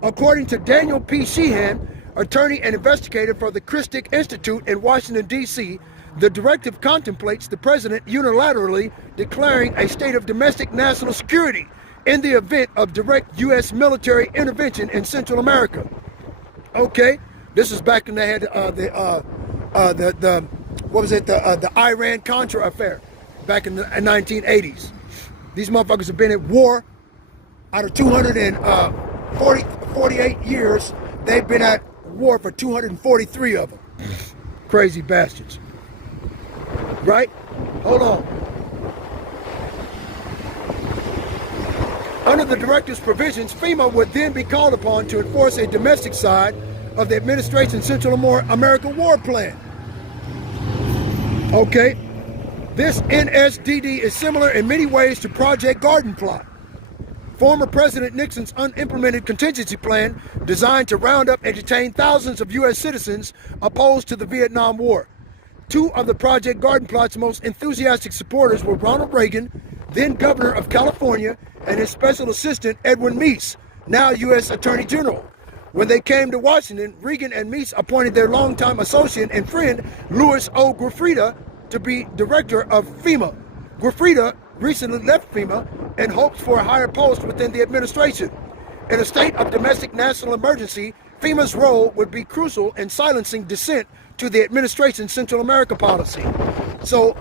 According to Daniel P. Sheehan, attorney and investigator for the Christic Institute in Washington, D.C., the directive contemplates the president unilaterally declaring a state of domestic national security in the event of direct U.S. military intervention in Central America. Okay, this is back when they had the Iran-Contra affair back in the 1980s. These motherfuckers have been at war. Out of 248 years, they've been at war for 243 of them. Crazy bastards. Right? Hold on. Under the directive's provisions, FEMA would then be called upon to enforce a domestic side of the administration's Central America War Plan. Okay, this NSDD is similar in many ways to Project Garden Plot, former President Nixon's unimplemented contingency plan designed to round up and detain thousands of U.S. citizens opposed to the Vietnam War. Two of the Project Garden Plot's most enthusiastic supporters were Ronald Reagan, then governor of California, and his special assistant, Edwin Meese, now U.S. Attorney General. When they came to Washington, Reagan and Meese appointed their longtime associate and friend, Louis O. Grafrida, to be director of FEMA. Grafrida recently left FEMA and hopes for a higher post within the administration. In a state of domestic national emergency, FEMA's role would be crucial in silencing dissent to the administration's Central America policy. So,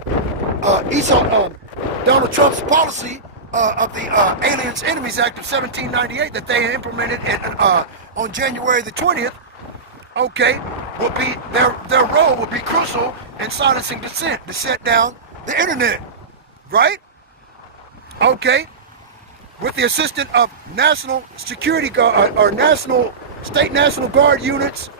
Donald Trump's policy of the Aliens Enemies Act of 1798 that they implemented on January the 20th, okay, will be their role will be crucial in silencing dissent to shut down the internet, right? Okay, with the assistance of national security guard or state national guard units,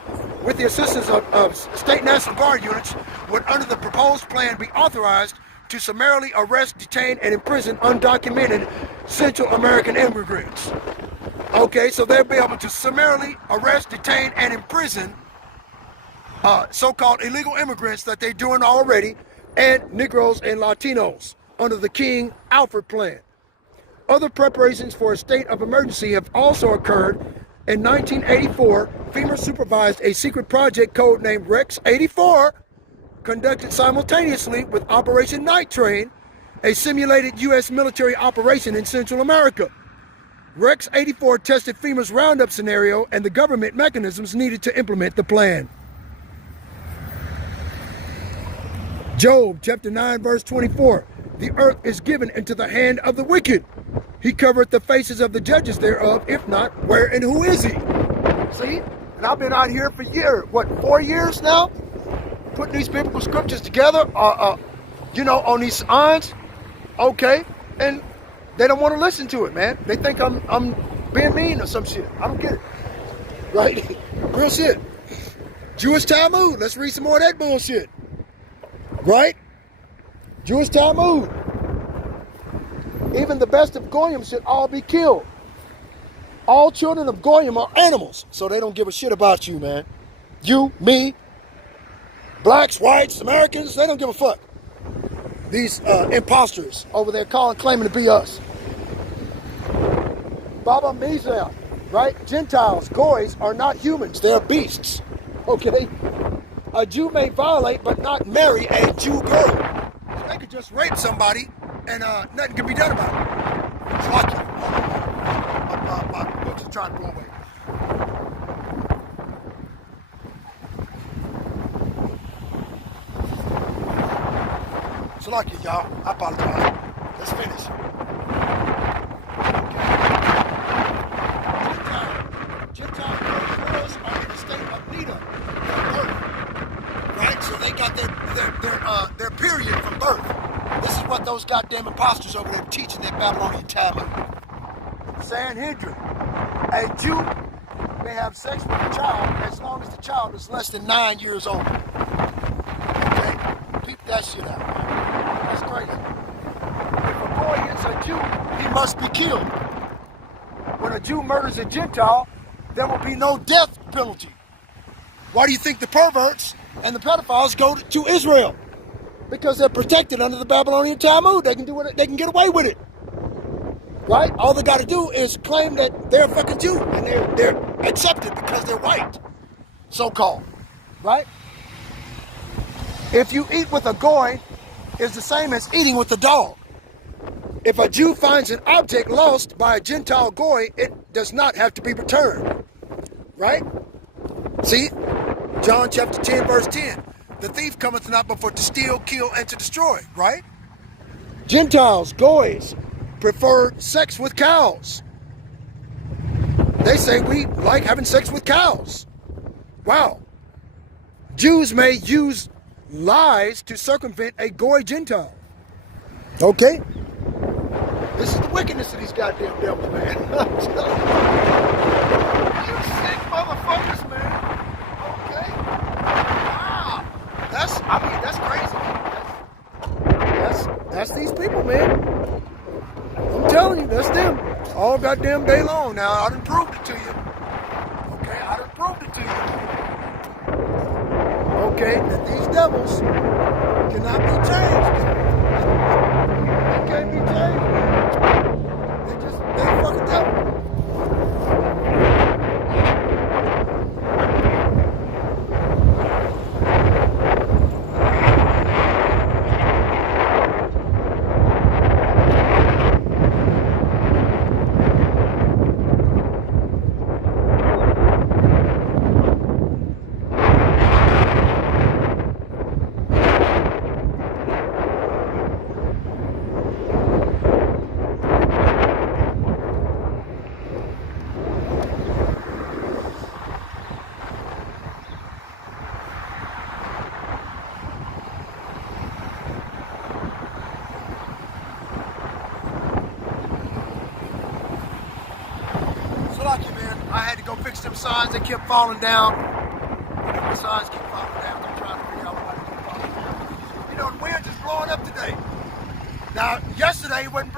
with the assistance of state national guard units, would under the proposed plan be authorized to summarily arrest, detain, and imprison undocumented Central American immigrants. Okay, so they'll be able to summarily arrest, detain, and imprison so-called illegal immigrants that they're doing already, and Negroes and Latinos under the King Alfred plan. Other preparations for a state of emergency have also occurred. In 1984, FEMA supervised a secret project codenamed Rex 84, conducted simultaneously with Operation Night Train, a simulated U.S. military operation in Central America. Rex 84 tested FEMA's roundup scenario and the government mechanisms needed to implement the plan. Job chapter 9 verse 24. The earth is given into the hand of the wicked. He covereth the faces of the judges thereof. If not, where and who is he? See? And I've been out here for 4 years now? putting these biblical scriptures together, on these signs, okay, and they don't want to listen to it, man. They think I'm being mean or some shit. I don't get it. Right? Real shit. Jewish Talmud. Let's read some more of that bullshit. Right? Jewish Talmud. Even the best of Goyim should all be killed. All children of Goyim are animals, so they don't give a shit about you, man. You, me, blacks, whites, Americans, they don't give a fuck. These imposters over there claiming to be us. Baba Mizrael, right? Gentiles, goys, are not humans. They're beasts. Okay? A Jew may violate but not marry a Jew girl. So they could just rape somebody and nothing can be done about it. It's lucky. My books are trying to go away. It's lucky, y'all. I apologize. Let's finish. Gentile girls are in a state of need of birth, right? So they got their period from birth. This is what those goddamn imposters over there teaching their Babylonian Talmud. Sanhedrin. A Jew may have sex with a child as long as the child is less than 9 years old. Okay? Peep that shit out, man. That's crazy. If a boy is a Jew, he must be killed. When a Jew murders a Gentile, there will be no death penalty. Why do you think the perverts and the pedophiles go to Israel? Because they're protected under the Babylonian Talmud. They can do it. They can get away with it. Right? All they got to do is claim that they're a fucking Jew and they're accepted because they're white, so-called. Right? If you eat with a goy, it's the same as eating with a dog. If a Jew finds an object lost by a Gentile goy, it does not have to be returned. Right? See? John chapter 10, verse 10. The thief cometh not but for to steal, kill, and to destroy. Right? Gentiles, goys, prefer sex with cows. They say we like having sex with cows. Wow. Jews may use lies to circumvent a goy Gentile. Okay? This is the wickedness of these goddamn devils, man. I'm telling you. You sick motherfuckers, man. Okay? Wow. That's crazy. That's these people, man. I'm telling you, that's them. All goddamn day long. Now, I done proved it to you. Okay? I done proved it to you. Okay? That these devils cannot be changed. They can't be changed. They're fucking devil. I had to go fix them signs. They kept falling down. The signs keep falling down. I'm trying to figure out why they keep falling down. You know, the wind is blowing up today. Now, yesterday it wasn't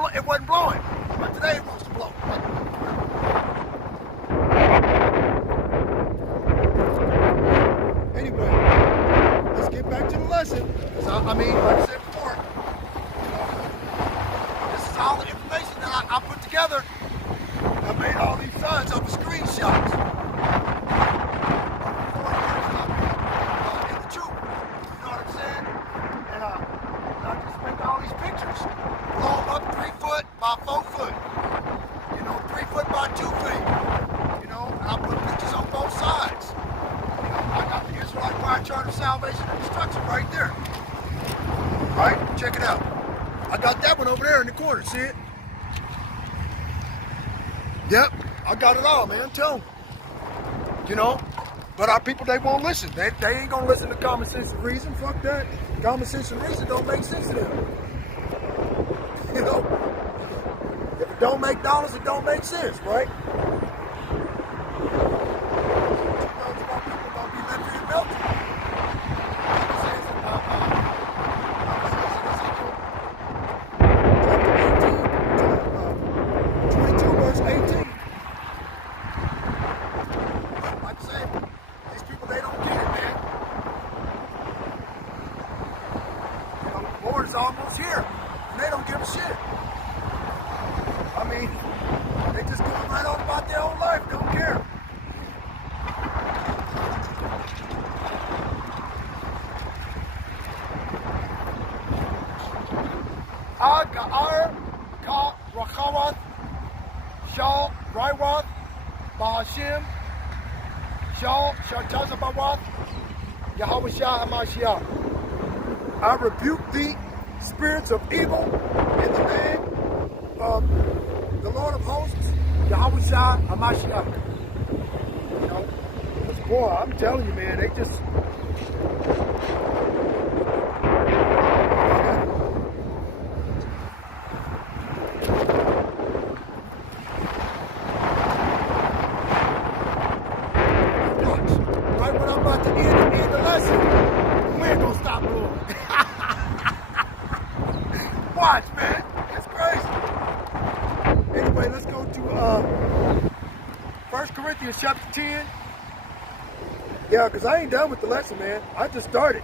blowing, but today it wants to blow. Anyway, let's get back to the lesson. Like I said before, this is all the information that I put together. I made all these signs off of screenshots. In the truth, you know what I'm saying? And I just make all these pictures. Blow them up 3 foot by 4 foot. 3 foot by 2 feet. And I put pictures on both sides. I got the Israelite Fire Chart of Salvation and Destruction right there. Right? Check it out. I got that one over there in the corner. See it? Yep, I got it all, man. Tell them. But our people, they won't listen. They ain't gonna listen to common sense and reason. Fuck that. Common sense and reason don't make sense to them. You know? If it don't make dollars, it don't make sense, right? Two-thirds of our people gonna be left here melted. It says in chapter 18, 22 verse 18. Like I said, these people, they don't get it, man. You know, the Lord is almost here, and they don't give a shit. I mean, they just go right on about their own life, don't care. Ar Ka Rachawath Shal Raiwath Bahashim Shal Shartazabawath Yahweh Shah HaMashiach. I rebuke thee, spirits of evil, in the name of the Lord of hosts, Yahweh Shah HaMashiach. You know, this boy, I'm telling you, man, they just... Right when I'm about to end the lesson, we ain't gonna stop blowing. Watch, man. That's crazy. Anyway, let's go to 1 Corinthians chapter 10. Yeah, because I ain't done with the lesson, man. I just started.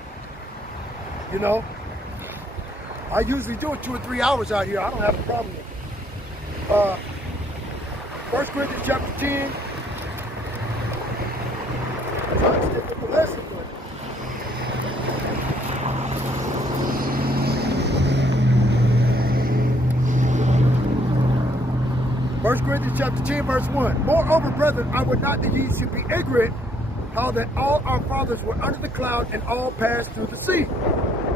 You know? I usually do it 2 or 3 hours out here. I don't have a problem with it. 1 Corinthians chapter 10. I'm trying to stick with the lesson, but... 1 Corinthians chapter 10, verse 1. Moreover, brethren, I would not that ye should be ignorant how that all our fathers were under the cloud and all passed through the sea,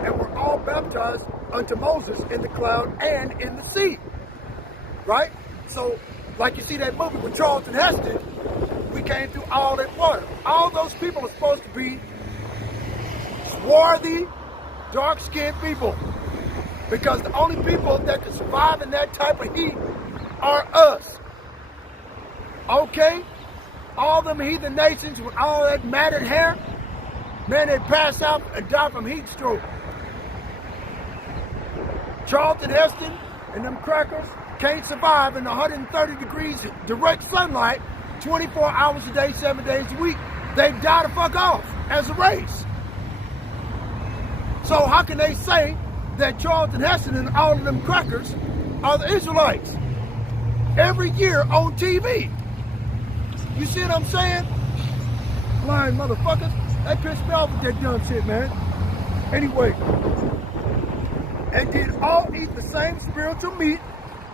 and were all baptized unto Moses in the cloud and in the sea. Right? So, like you see that movie with Charlton Heston, we came through all that water. All those people are supposed to be swarthy, dark-skinned people. Because the only people that can survive in that type of heat are us. Okay? All them heathen nations with all that matted hair, man, they pass out and die from heat stroke. Charlton Heston and them crackers can't survive in 130 degrees direct sunlight 24 hours a day, 7 days a week. They die the fuck off as a race. So how can they say that Charlton Heston and all of them crackers are the Israelites? Every year on TV. You see what I'm saying? Lying motherfuckers. They pissed me off with that dumb shit, man. Anyway. And did all eat the same spiritual meat,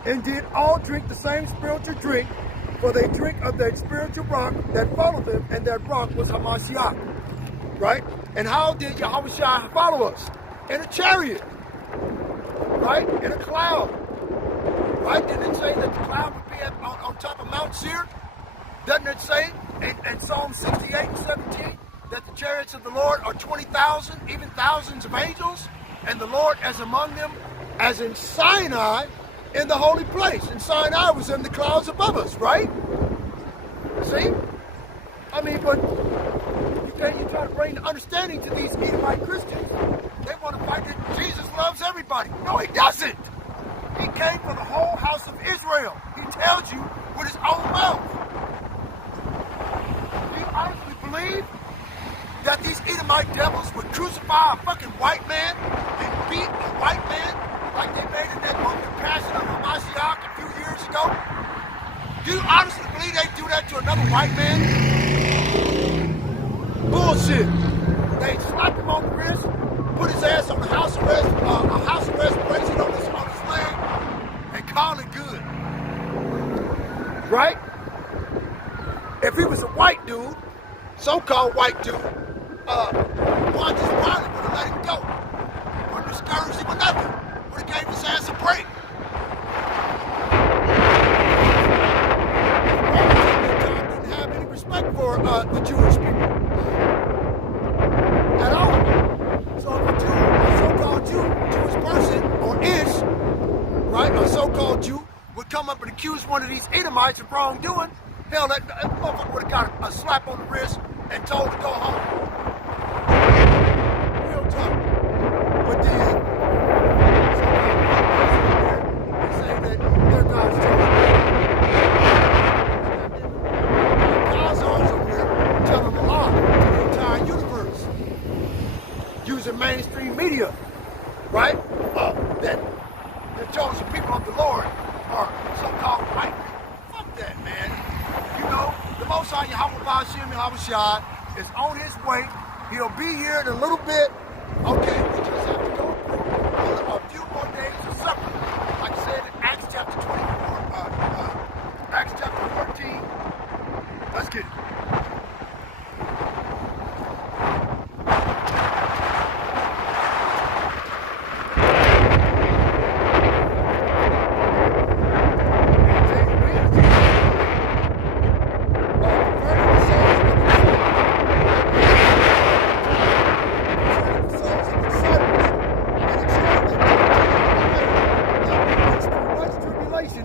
and did all drink the same spiritual drink, for they drink of that spiritual rock that followed them, and that rock was Hamashiach. Right? And how did Yahushua follow us? In a chariot. Right? In a cloud. Right? Didn't it say that the cloud would be on top of Mount Seir? Doesn't it say in Psalm 68 and 17 that the chariots of the Lord are 20,000, even thousands of angels, and the Lord as among them, as in Sinai, in the holy place. And Sinai was in the clouds above us, right? See? I mean, but you try to bring the understanding to these Edomite Christians. They want to fight that Jesus loves everybody. No, he doesn't. He came for the whole house of Israel. He tells you with his own mouth. Do you honestly believe that these Edomite devils would crucify a fucking white man and beat a white man like they made in that movie Passion of Hamashiach a few years ago? Do you honestly believe they do that to another white man? Bullshit. They slapped him on the wrist, put his ass on the house arrest, bracelet on his leg, and call it good. Right? If he was a white dude, so-called white dude, Pontius Pilate would have let him go. Wouldn't have scourged him or nothing. Would have gave his ass a break. Didn't have any respect for the Jewish people. Nicovites of wrongdoing, hell, that motherfucker would have got a slap on the wrist and told to go home. Real talk. But then, they say that they're God's children. God's arms over here telling a lie to the entire universe. Using mainstream media, right? That the chosen people of the Lord are so-called white. Fuck that, man. You know, the Most High Yahweh Ba'Shem Yahushua is on his way. He'll be here in a little bit. Okay, we just have to go through a few more days of suffering. Like I said in Acts chapter 24, Acts chapter 14. Let's get it.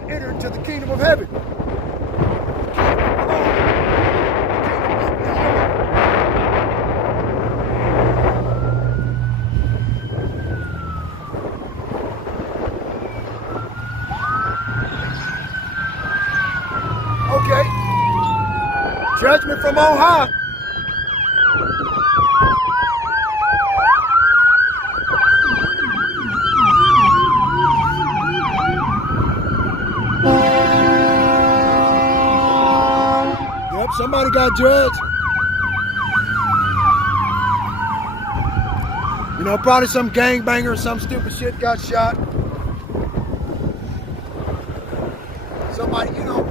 Enter into the kingdom of heaven. Okay. Judgment from on high. Somebody got judged. You know, probably some gangbanger or some stupid shit got shot. Somebody, you know,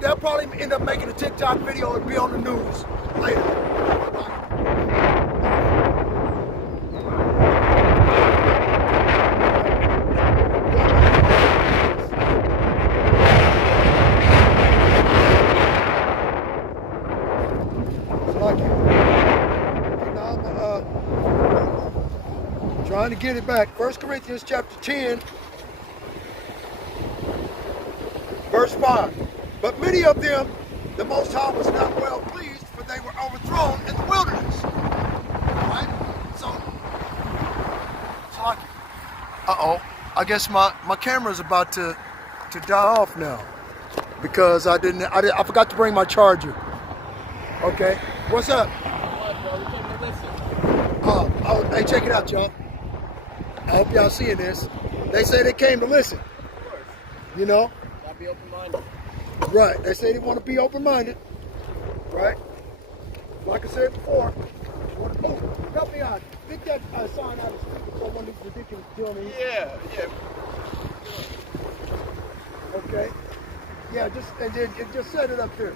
they'll probably end up making a TikTok video and be on the news later. Trying to get it back. 1 Corinthians chapter 10, verse 5. But many of them, the Most High was not well pleased, for they were overthrown in the wilderness. Right? So like, I guess my camera's about to die off now because I forgot to bring my charger. Okay, what's up? Hey, check it out, y'all. I hope y'all seeing this. They say they came to listen. Of course. You know? Gotta be open-minded. Right. They say they want to be open-minded. Right? Like I said before. Help me out. Pick that sign out of the street before one of these ridiculous buildings. Yeah. Okay. Yeah, just set it up there.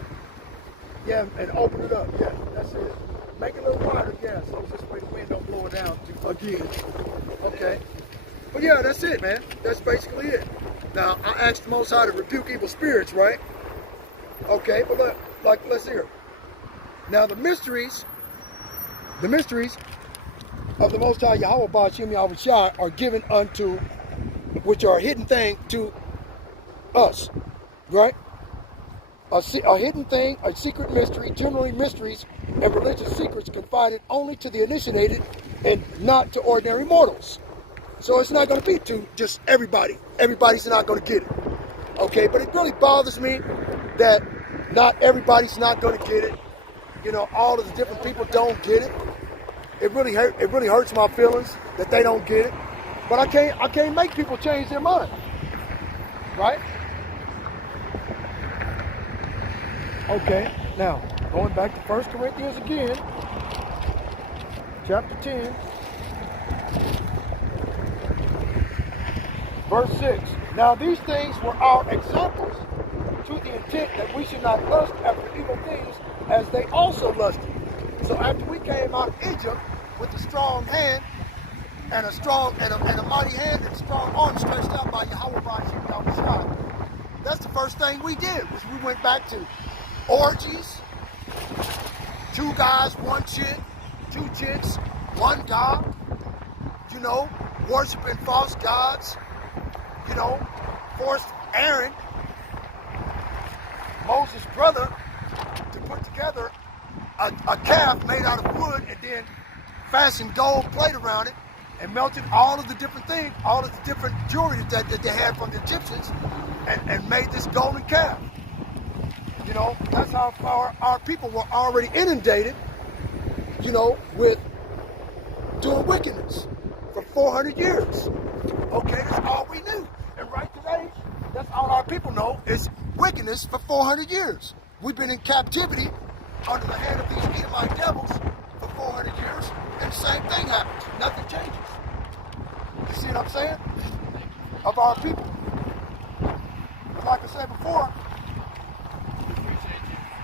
Yeah, and open it up. Yeah, that's it. Make it a little wider, yeah, so this way the wind don't blow it down again. Okay. But yeah, that's it, man. That's basically it. Now, I asked the Most High to rebuke evil spirits, right? Okay, but let's hear. Now, the mysteries of the Most High Yahweh Ba'Shem Yahushua are given unto, which are a hidden thing to us, right? A hidden thing, a secret mystery, generally mysteries and religious secrets confided only to the initiated and not to ordinary mortals. So it's not going to be to just everybody. Everybody's not going to get it. Okay, but it really bothers me that not everybody's not going to get it. You know, all of the different people don't get it. It really hurts my feelings that they don't get it. But I can't make people change their mind. Right? Okay, now, going back to 1 Corinthians again, chapter 10, verse 6. Now these things were our examples to the intent that we should not lust after evil things as they also lusted. So after we came out of Egypt with a strong hand and a mighty hand and a strong arm stretched out by Yahweh Ba'Shem Yahushua, that's the first thing we did, was we went back to orgies, 2 guys, 1 chick, 2 chicks, 1 dog, you know, worshiping false gods, you know, forced Aaron Moses' brother to put together a calf made out of wood and then fastened gold plate around it and melted all of the different things, all of the different jewelry that they had from the Egyptians and made this golden calf. You know, that's how far our people were already inundated, you know, with doing wickedness for 400 years. Okay, that's all we knew. And right today, that's all our people know is wickedness for 400 years. We've been in captivity under the hand of these Edomite devils for 400 years, and the same thing happens. Nothing changes. You see what I'm saying? Of our people. Like I said before,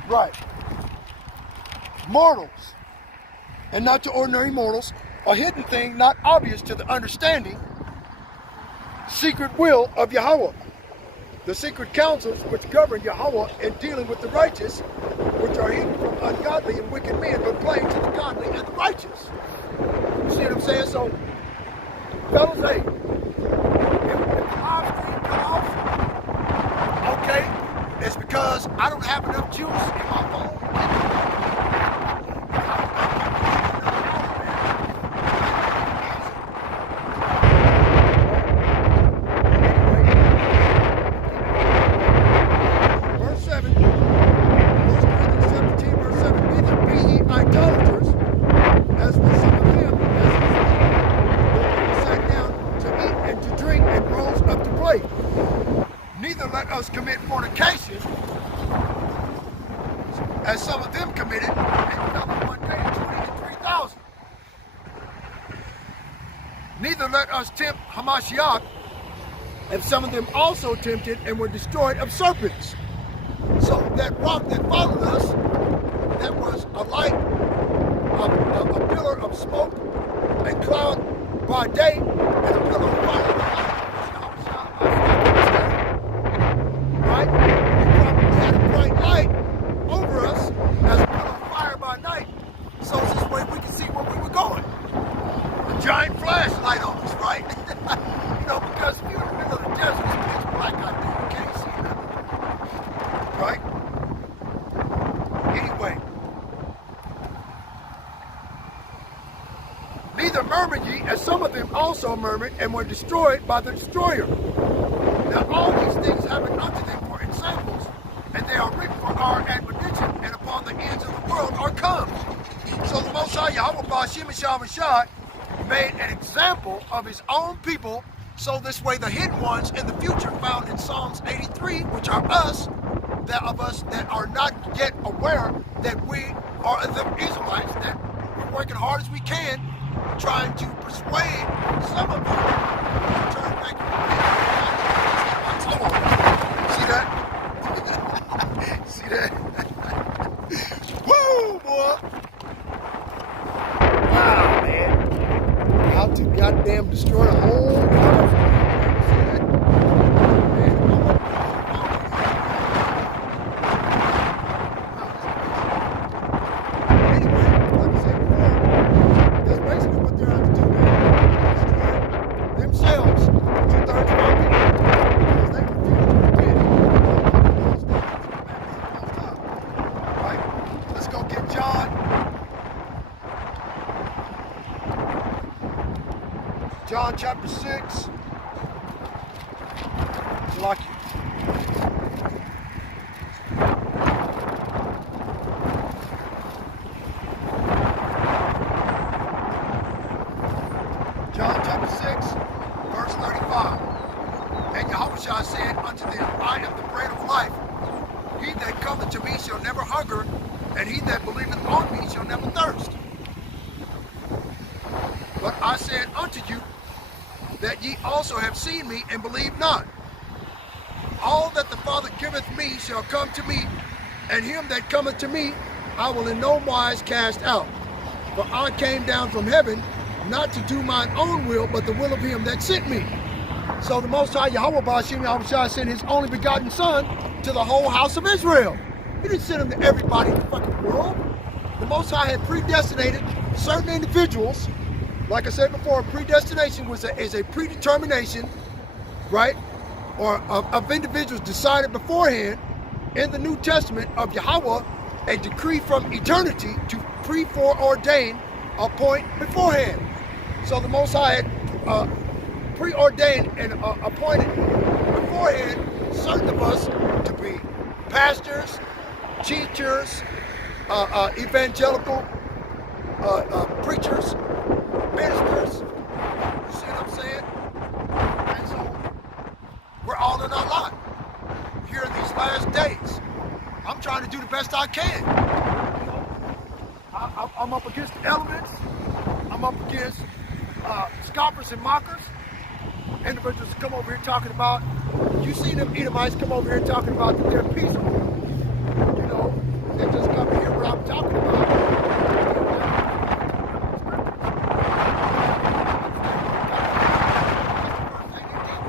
right. Mortals, and not to ordinary mortals, a hidden thing not obvious to the understanding, secret will of Yahweh. The secret counsels which govern Yahweh in dealing with the righteous, which are hidden from ungodly and wicked men, but plain to the godly and the righteous. You see what I'm saying? So, fellas, hey, if the live stream cut off, okay, it's because I don't have enough juice in my phone. Neither let us commit fornication, as some of them committed, and fell in one day 20 to 3,000. Neither let us tempt Hamashiach, and some of them also tempted and were destroyed of serpents. So that rock that followed us, that was a light, a pillar of smoke and cloud by day, and a pillar of fire by night. Right? We probably had a bright light over us as a pillar of fire by night, so this way we could see where we were going. A giant flashlight on us, right? You know, because if you're in the middle of the desert, it's pitch black out there, you can't see nothing. Right? Anyway. Neither murmured ye, as some of them also murmured, and were destroyed by the destroyer. Now all these things happen unto them for examples, and they are written for our admonition, and upon the ends of the world are come. So the Most High Yahweh Ba'Shem Shah made an example of his own people, so this way the hidden ones in the future found in Psalms 83, which are us, that of us that are not yet aware that we are the Israelites, that we're working hard as we can, trying to persuade some of you to turn back and see that? See that? Woo, boy! Wow, man. How to goddamn destroy the whole country. See that? John chapter 6. Like it. John chapter 6, verse 35. And Yahushua said unto them, I am the bread of life. He that cometh to me shall never hunger, and he that believeth on me shall never thirst. But I said unto you, that ye also have seen me and believe not. All that the Father giveth me shall come to me, and him that cometh to me I will in no wise cast out. For I came down from heaven, not to do mine own will, but the will of him that sent me. So the Most High Yahweh Ba'Shem Yahushua sent his only begotten Son to the whole house of Israel. He didn't send him to everybody in the fucking world. The Most High had predestinated certain individuals. Like I said before, predestination is a predetermination, right? Or of individuals decided beforehand in the New Testament of Yahweh a decree from eternity to pre-foreordain a point beforehand. So the Most High had preordained and appointed beforehand certain of us to be pastors, teachers, evangelical preachers, ministers. You see what I'm saying? And so we're all in our lot here in these last days. I'm trying to do the best I can. You know, I'm up against the elements. I'm up against scoffers and mockers. Individuals come over here talking about, you see them Edomites come over here talking about that they're peaceful. You know, they just come to hear what I'm talking about.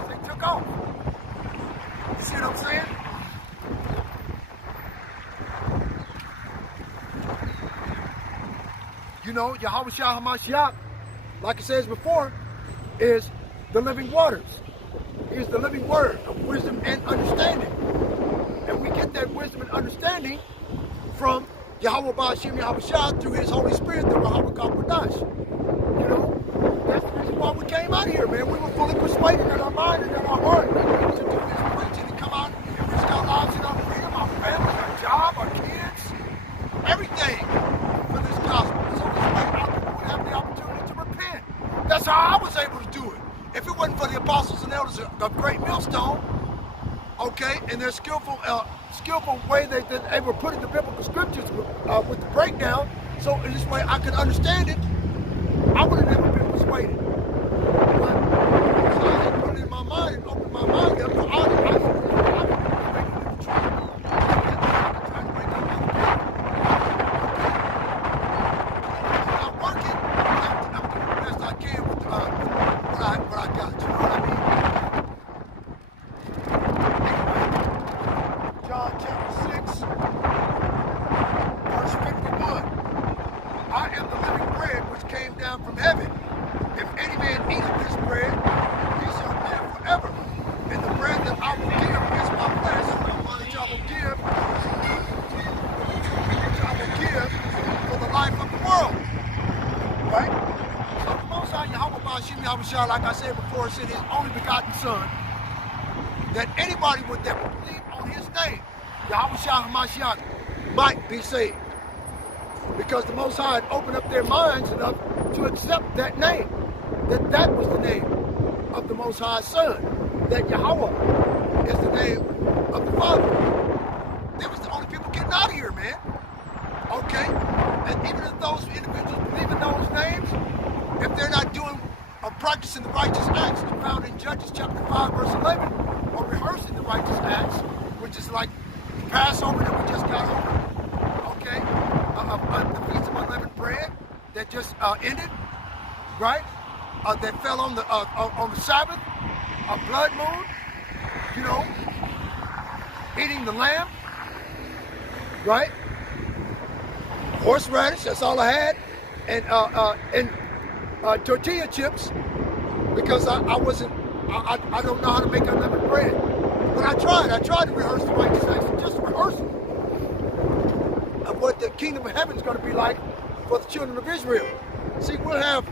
They took off. You see what I'm saying? You know, Yahweh Shah HaMashiach, like it says before, is the living waters. He is the living word of wisdom and understanding. And we get that wisdom and understanding from Yahweh Ba'ashim Yahweh Shah through his Holy Spirit, the Yahweh Kakwadash. You know, that's the reason why we came out here, man. We were fully persuaded in our mind and in our heart to do this preaching and come out and risk our lives and our freedom, our family, our job, our kids, everything for this gospel. So this way our people would have the opportunity to repent. That's how I was able to do it. If it wasn't for the apostles and elders of Great Millstone, okay, and their skillful way they were putting the biblical scriptures with the breakdown, so in this way I could understand it, I would have never been persuaded. But so I had put it in my mind and opened my mind up for all the truth. I'm working. I'm doing the best I can with what I got. You know what I mean? John chapter 6, verse 51. I am the living bread which came down from heaven. If any man eateth this bread, he shall live forever. And the bread that I will give is my flesh, which I will give for the life of the world. Right? So the Most High Yahweh Ba'ashim Yahweh Shah, like I said before, sent his only begotten Son, that anybody that would believe on his name, Yahweh Shah HaMashiach, might be saved. Because the Most High had opened up their minds enough to accept that name. That was the name of the Most High's Son. That Yahweh is the name of the Father. They was the only people getting out of here, man. Okay? And even if those individuals believe in those names, if they're not doing or practicing the righteous acts found in Judges chapter 5, verse 11, or rehearsing the righteous acts, which is like the Passover that we just got over, okay? The Feast of Unleavened Bread that just ended, right? That fell on the Sabbath, a blood moon, you know, eating the lamb, right? Horseradish, that's all I had, and tortilla chips, because I don't know how to make unleavened bread. But I tried to rehearse the righteous acts, just rehearse them of what the kingdom of heaven is going to be like for the children of Israel. See, we'll have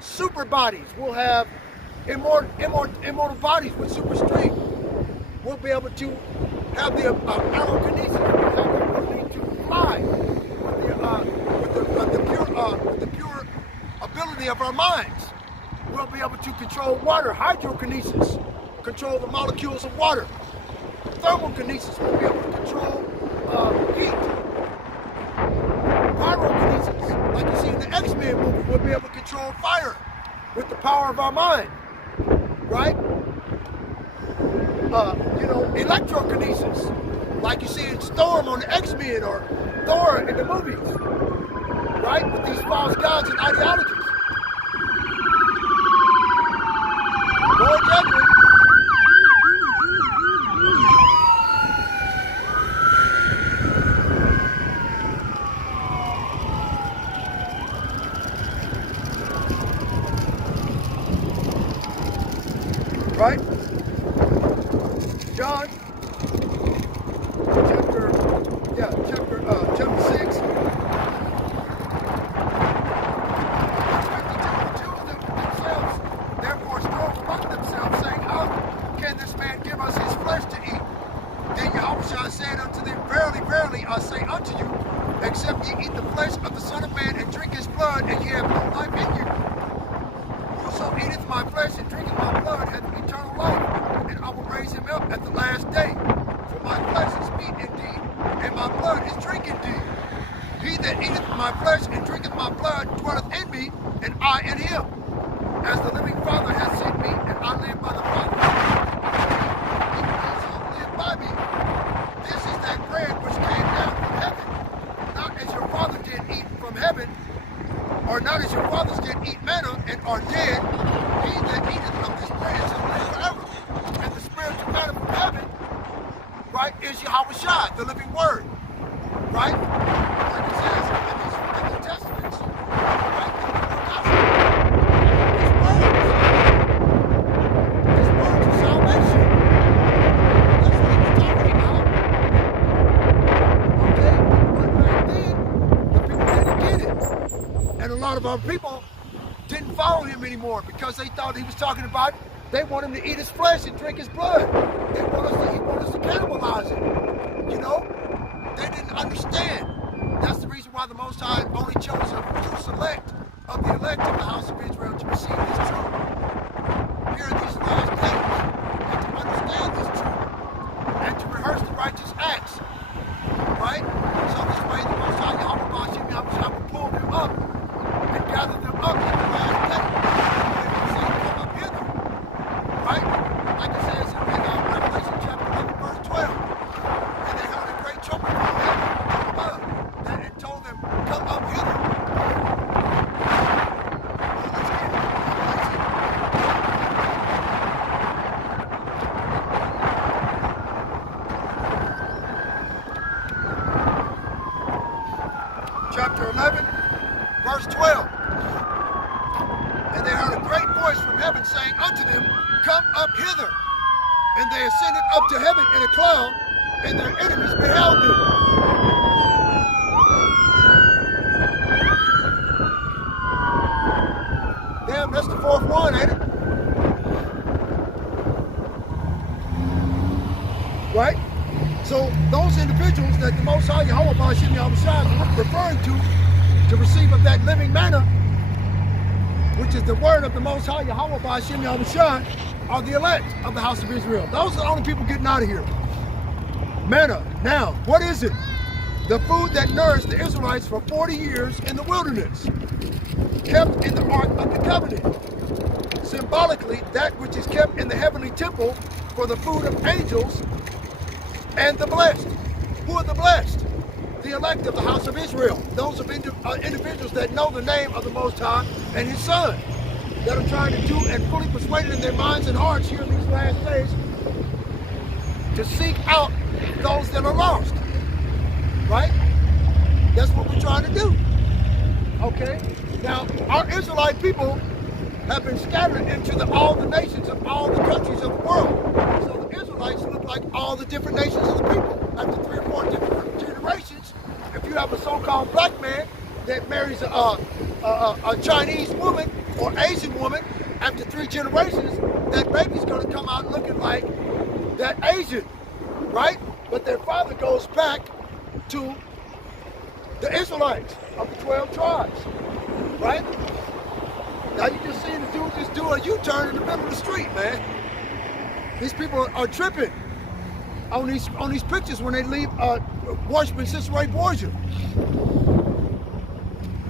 super bodies. We'll have immortal bodies with super strength. We'll be able to have the aerokinesis. We'll have the ability to fly with the pure ability of our minds. We'll be able to control water, hydrokinesis, control the molecules of water. Thermokinesis, we'll be able to control heat. Pyrokinesis, like you see in the X-Men movie, we'll be able to control fire with the power of our mind, right? Electrokinesis, like you see in Storm on the X-Men or Thor in the movies, right? With these false gods and ideologies. Lord judgment. Right? John chapter I say unto you, except ye eat the flesh of the Son of Man and drink his blood, and ye have no life in you. Whoso eateth my flesh and drinketh my blood hath eternal life, and I will raise him up at the last day. For my flesh is meat indeed, and my blood is drink indeed. He that eateth my flesh and drinketh my blood dwelleth in me, and I in him. As the living Father hath sent me, and I live by the Father, even also live by me. This is that bread which came down from heaven, not as your father did eat from heaven, or not as your fathers did eat manna and are dead. He that eateth of this bread shall live forever. And the spiritual manna from heaven, right, is Yahweh, the living word, right? Like it says in the Testaments, right? His words of salvation. That's what he's talking about. Okay? But back then, the people didn't get it. And a lot of our people didn't follow him anymore because they thought he was talking about they want him to eat his flesh and drink his blood. He want us to cannibalize it. You know? They didn't understand. That's the reason why the Most High only chose a few select of the elect of the house of Israel to receive this truth. Here in these last days, and to understand this truth, and to rehearse the righteous acts. Right? So this way the Most High Yahweh will pull them up and gather them up in the last day. And he said, come up hither. Right? Like it says in Revelation chapter 11, verse 12. And they heard a great trumpet from heaven above, and told them, come up hither. Chapter 11, verse 12. And they heard a great voice from heaven saying unto them, come up hither. And they ascended up to heaven in a cloud, and their enemies beheld them. Damn, that's the fourth one, ain't it? Right? So those individuals that the Most High Yahweh Ba'ashim Yahushua is referring to receive of that living manna, which is the word of the Most High Yahweh Ba'ashim Yahushua, are the elect of the house of Israel. Those are the only people getting out of here. Manna. Now, what is it? The food that nourished the Israelites for 40 years in the wilderness, kept in the Ark of the Covenant. Symbolically, that which is kept in the heavenly temple for the food of angels and the blessed. Who are the blessed? The elect of the house of Israel. Those of individuals that know the name of the Most High and His Son, that are trying to do and fully persuaded in their minds and hearts here in these last days to seek out those that are lost. Right? That's what we're trying to do. Okay? Now, our Israelite people have been scattered into all the nations of all the countries of the world. So the Israelites look like all the different nations of the people. After 3 or 4 different generations, if you have a so-called black man that marries a Chinese woman or Asian woman, after 3 generations, that baby's going to come out looking like that Asian, right? But their father goes back to the Israelites of the 12 tribes, right? Now you just see the dude just do a U-turn in the middle of the street, man. These people are tripping on these pictures when they leave worshiping Sister Ray Borgia.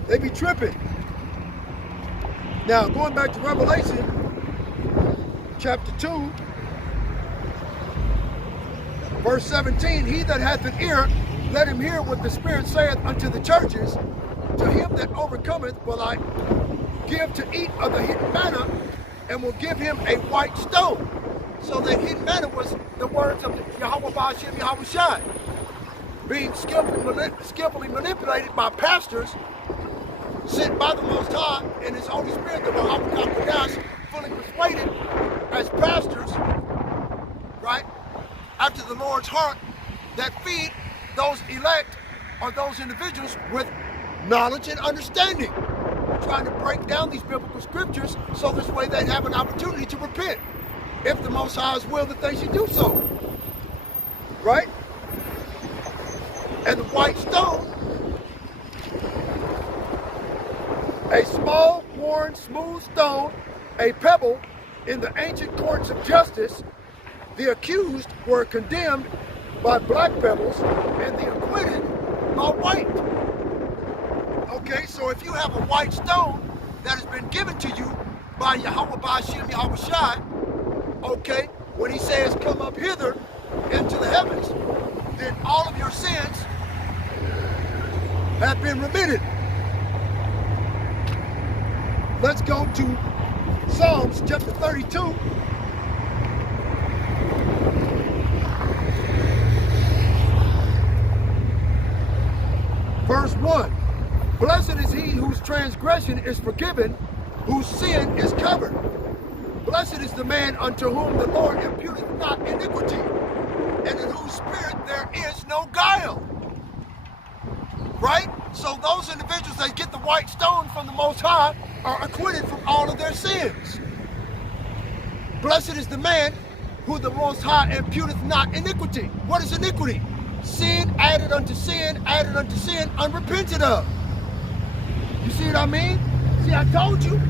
They be tripping. Now going back to Revelation chapter 2, verse 17, he that hath an ear, let him hear what the Spirit saith unto the churches. To him that overcometh will I give to eat of the hidden manna, and will give him a white stone. So the hidden manna was the words of Yahweh Ba'ashim Yahushua, being skillfully manipulated by pastors sent by the Most High and His Holy Spirit, the Bahamut Kodash, fully persuaded as pastors, right, after the Lord's heart, that feed those elect or those individuals with knowledge and understanding, trying to break down these biblical scriptures so this way they'd have an opportunity to repent, if the Most High's will that they should do so, right? And the white stone, a small, worn, smooth stone, a pebble in the ancient courts of justice, the accused were condemned by black pebbles and the acquitted by white. Okay, so if you have a white stone that has been given to you by Yahweh Ba'ashem Yahweh Shai, okay, when he says come up hither into the heavens, then all of your sins have been remitted. Let's go to Psalms chapter 32. Verse 1. Blessed is he whose transgression is forgiven, whose sin is covered. Blessed is the man unto whom the Lord imputeth not iniquity, and in whose spirit there is no guile. Right? So those individuals that get the white stone from the Most High are acquitted from all of their sins. Blessed is the man who the Most High imputeth not iniquity. What is iniquity? Sin added unto sin, unrepented of. You see what I mean? See, I told you,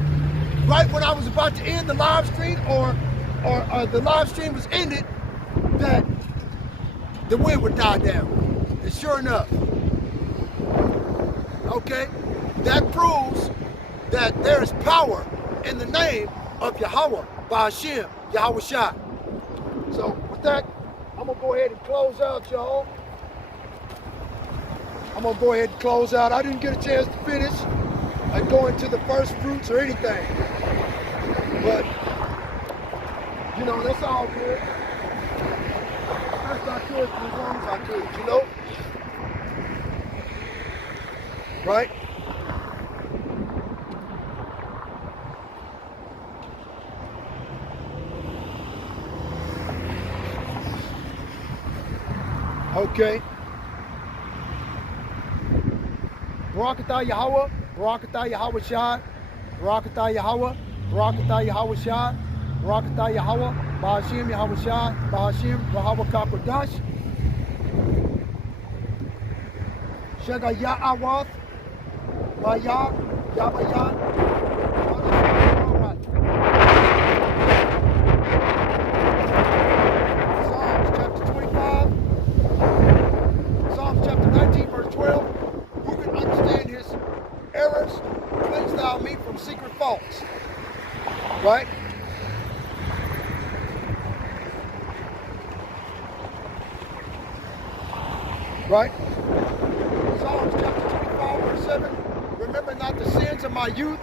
right when I was about to end the live stream, or the live stream was ended, that the wind would die down. And sure enough, okay, that proves that there is power in the name of Yahweh Ba'ashem Yahweh Shai. So with that, I'm gonna go ahead and close out, y'all. I'm gonna go ahead and close out. I didn't get a chance to finish and go into the first fruits or anything, but you know, that's all good. Best I could, as long as I could, you know, right? Okay. Barakatah Yahweh, Barakatah Yahweh Shai, Barakatah Yahweh, Barakatah Yahweh Shai, Barakatah Yahweh, Ba'ashem Yahweh Shai, Ba'ashem Yahweh Kakodash, Shega Ya'awath, Baya, Yabayan. Psalms chapter 25, Psalms chapter 19, verse 12. Who can understand his errors? Cleanse thou me from secret faults. Right? Right? Psalms chapter 25, verse 7. Remember not the sins of my youth,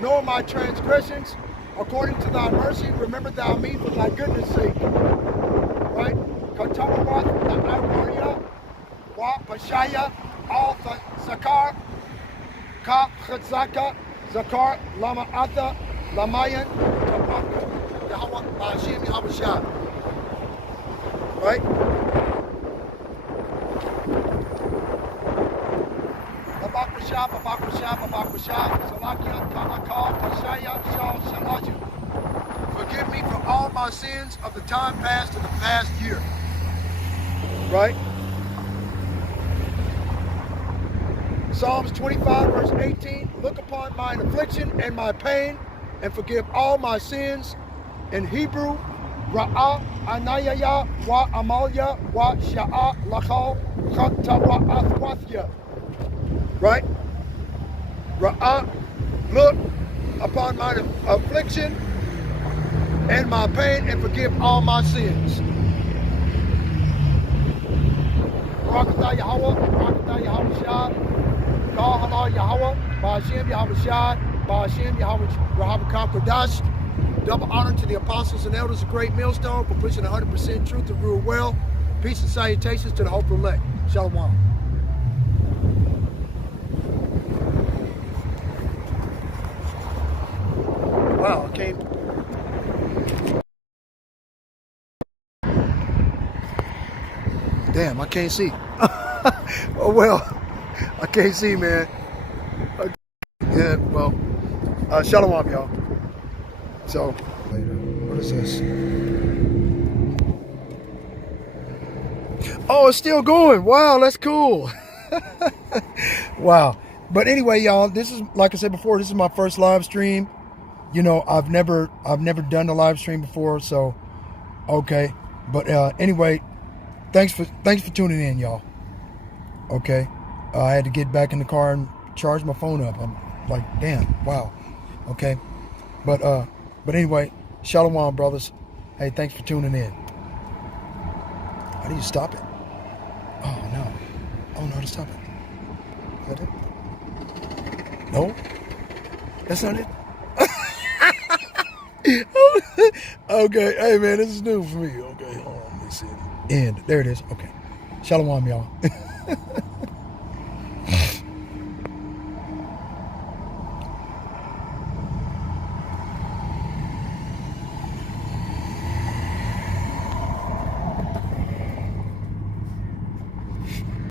nor my transgressions. According to thy mercy, remember thou me for thy goodness' sake. Right? Katawarat, the Awaria, Wa Pashaya, Al Zakar, Ka Chatzaka, Zakar, Lama Atha, Lamayan, Yahweh Ba'ashem Yahweh Shai. Right? Forgive me for all my sins of the time past and the past year. Right? Psalms 25, verse 18. Look upon mine affliction and my pain, and forgive all my sins. In Hebrew, Ra'ah Anayaya wa Amalya wa Sha'a Lachal Chata wa Athwathya. Right? Ra'ah, look upon my affliction and my pain, and forgive all my sins. Barakatah Yahweh, Barakatah Yahweh Shai, Ka'ala Yahweh, Ba'ashem Yahweh Shai, Ba'ashem Yahweh Kakodash. Double honor to the apostles and elders of Great Millstone for pushing 100% truth to rule well. Peace and salutations to the hopeful elect. Shalom. Wow, I came. Damn, I can't see. Oh well, I can't see, man. Yeah, well, shalom, y'all. So, what is this? Oh, it's still going. Wow, that's cool. Wow. But anyway, y'all, this is, like I said before, this is my first live stream. You know, I've never done a live stream before, so okay. But anyway, thanks for tuning in, y'all. Okay. I had to get back in the car and charge my phone up. I'm like, damn, wow. Okay. But anyway, Shalom, brothers. Hey, thanks for tuning in. How do you stop it? Oh no. Oh no, to stop it. Is that it? No? That's not it? Okay, hey man, this is new for me. Okay, hold on, let me see it. End. There it is. Okay. Shalom, y'all.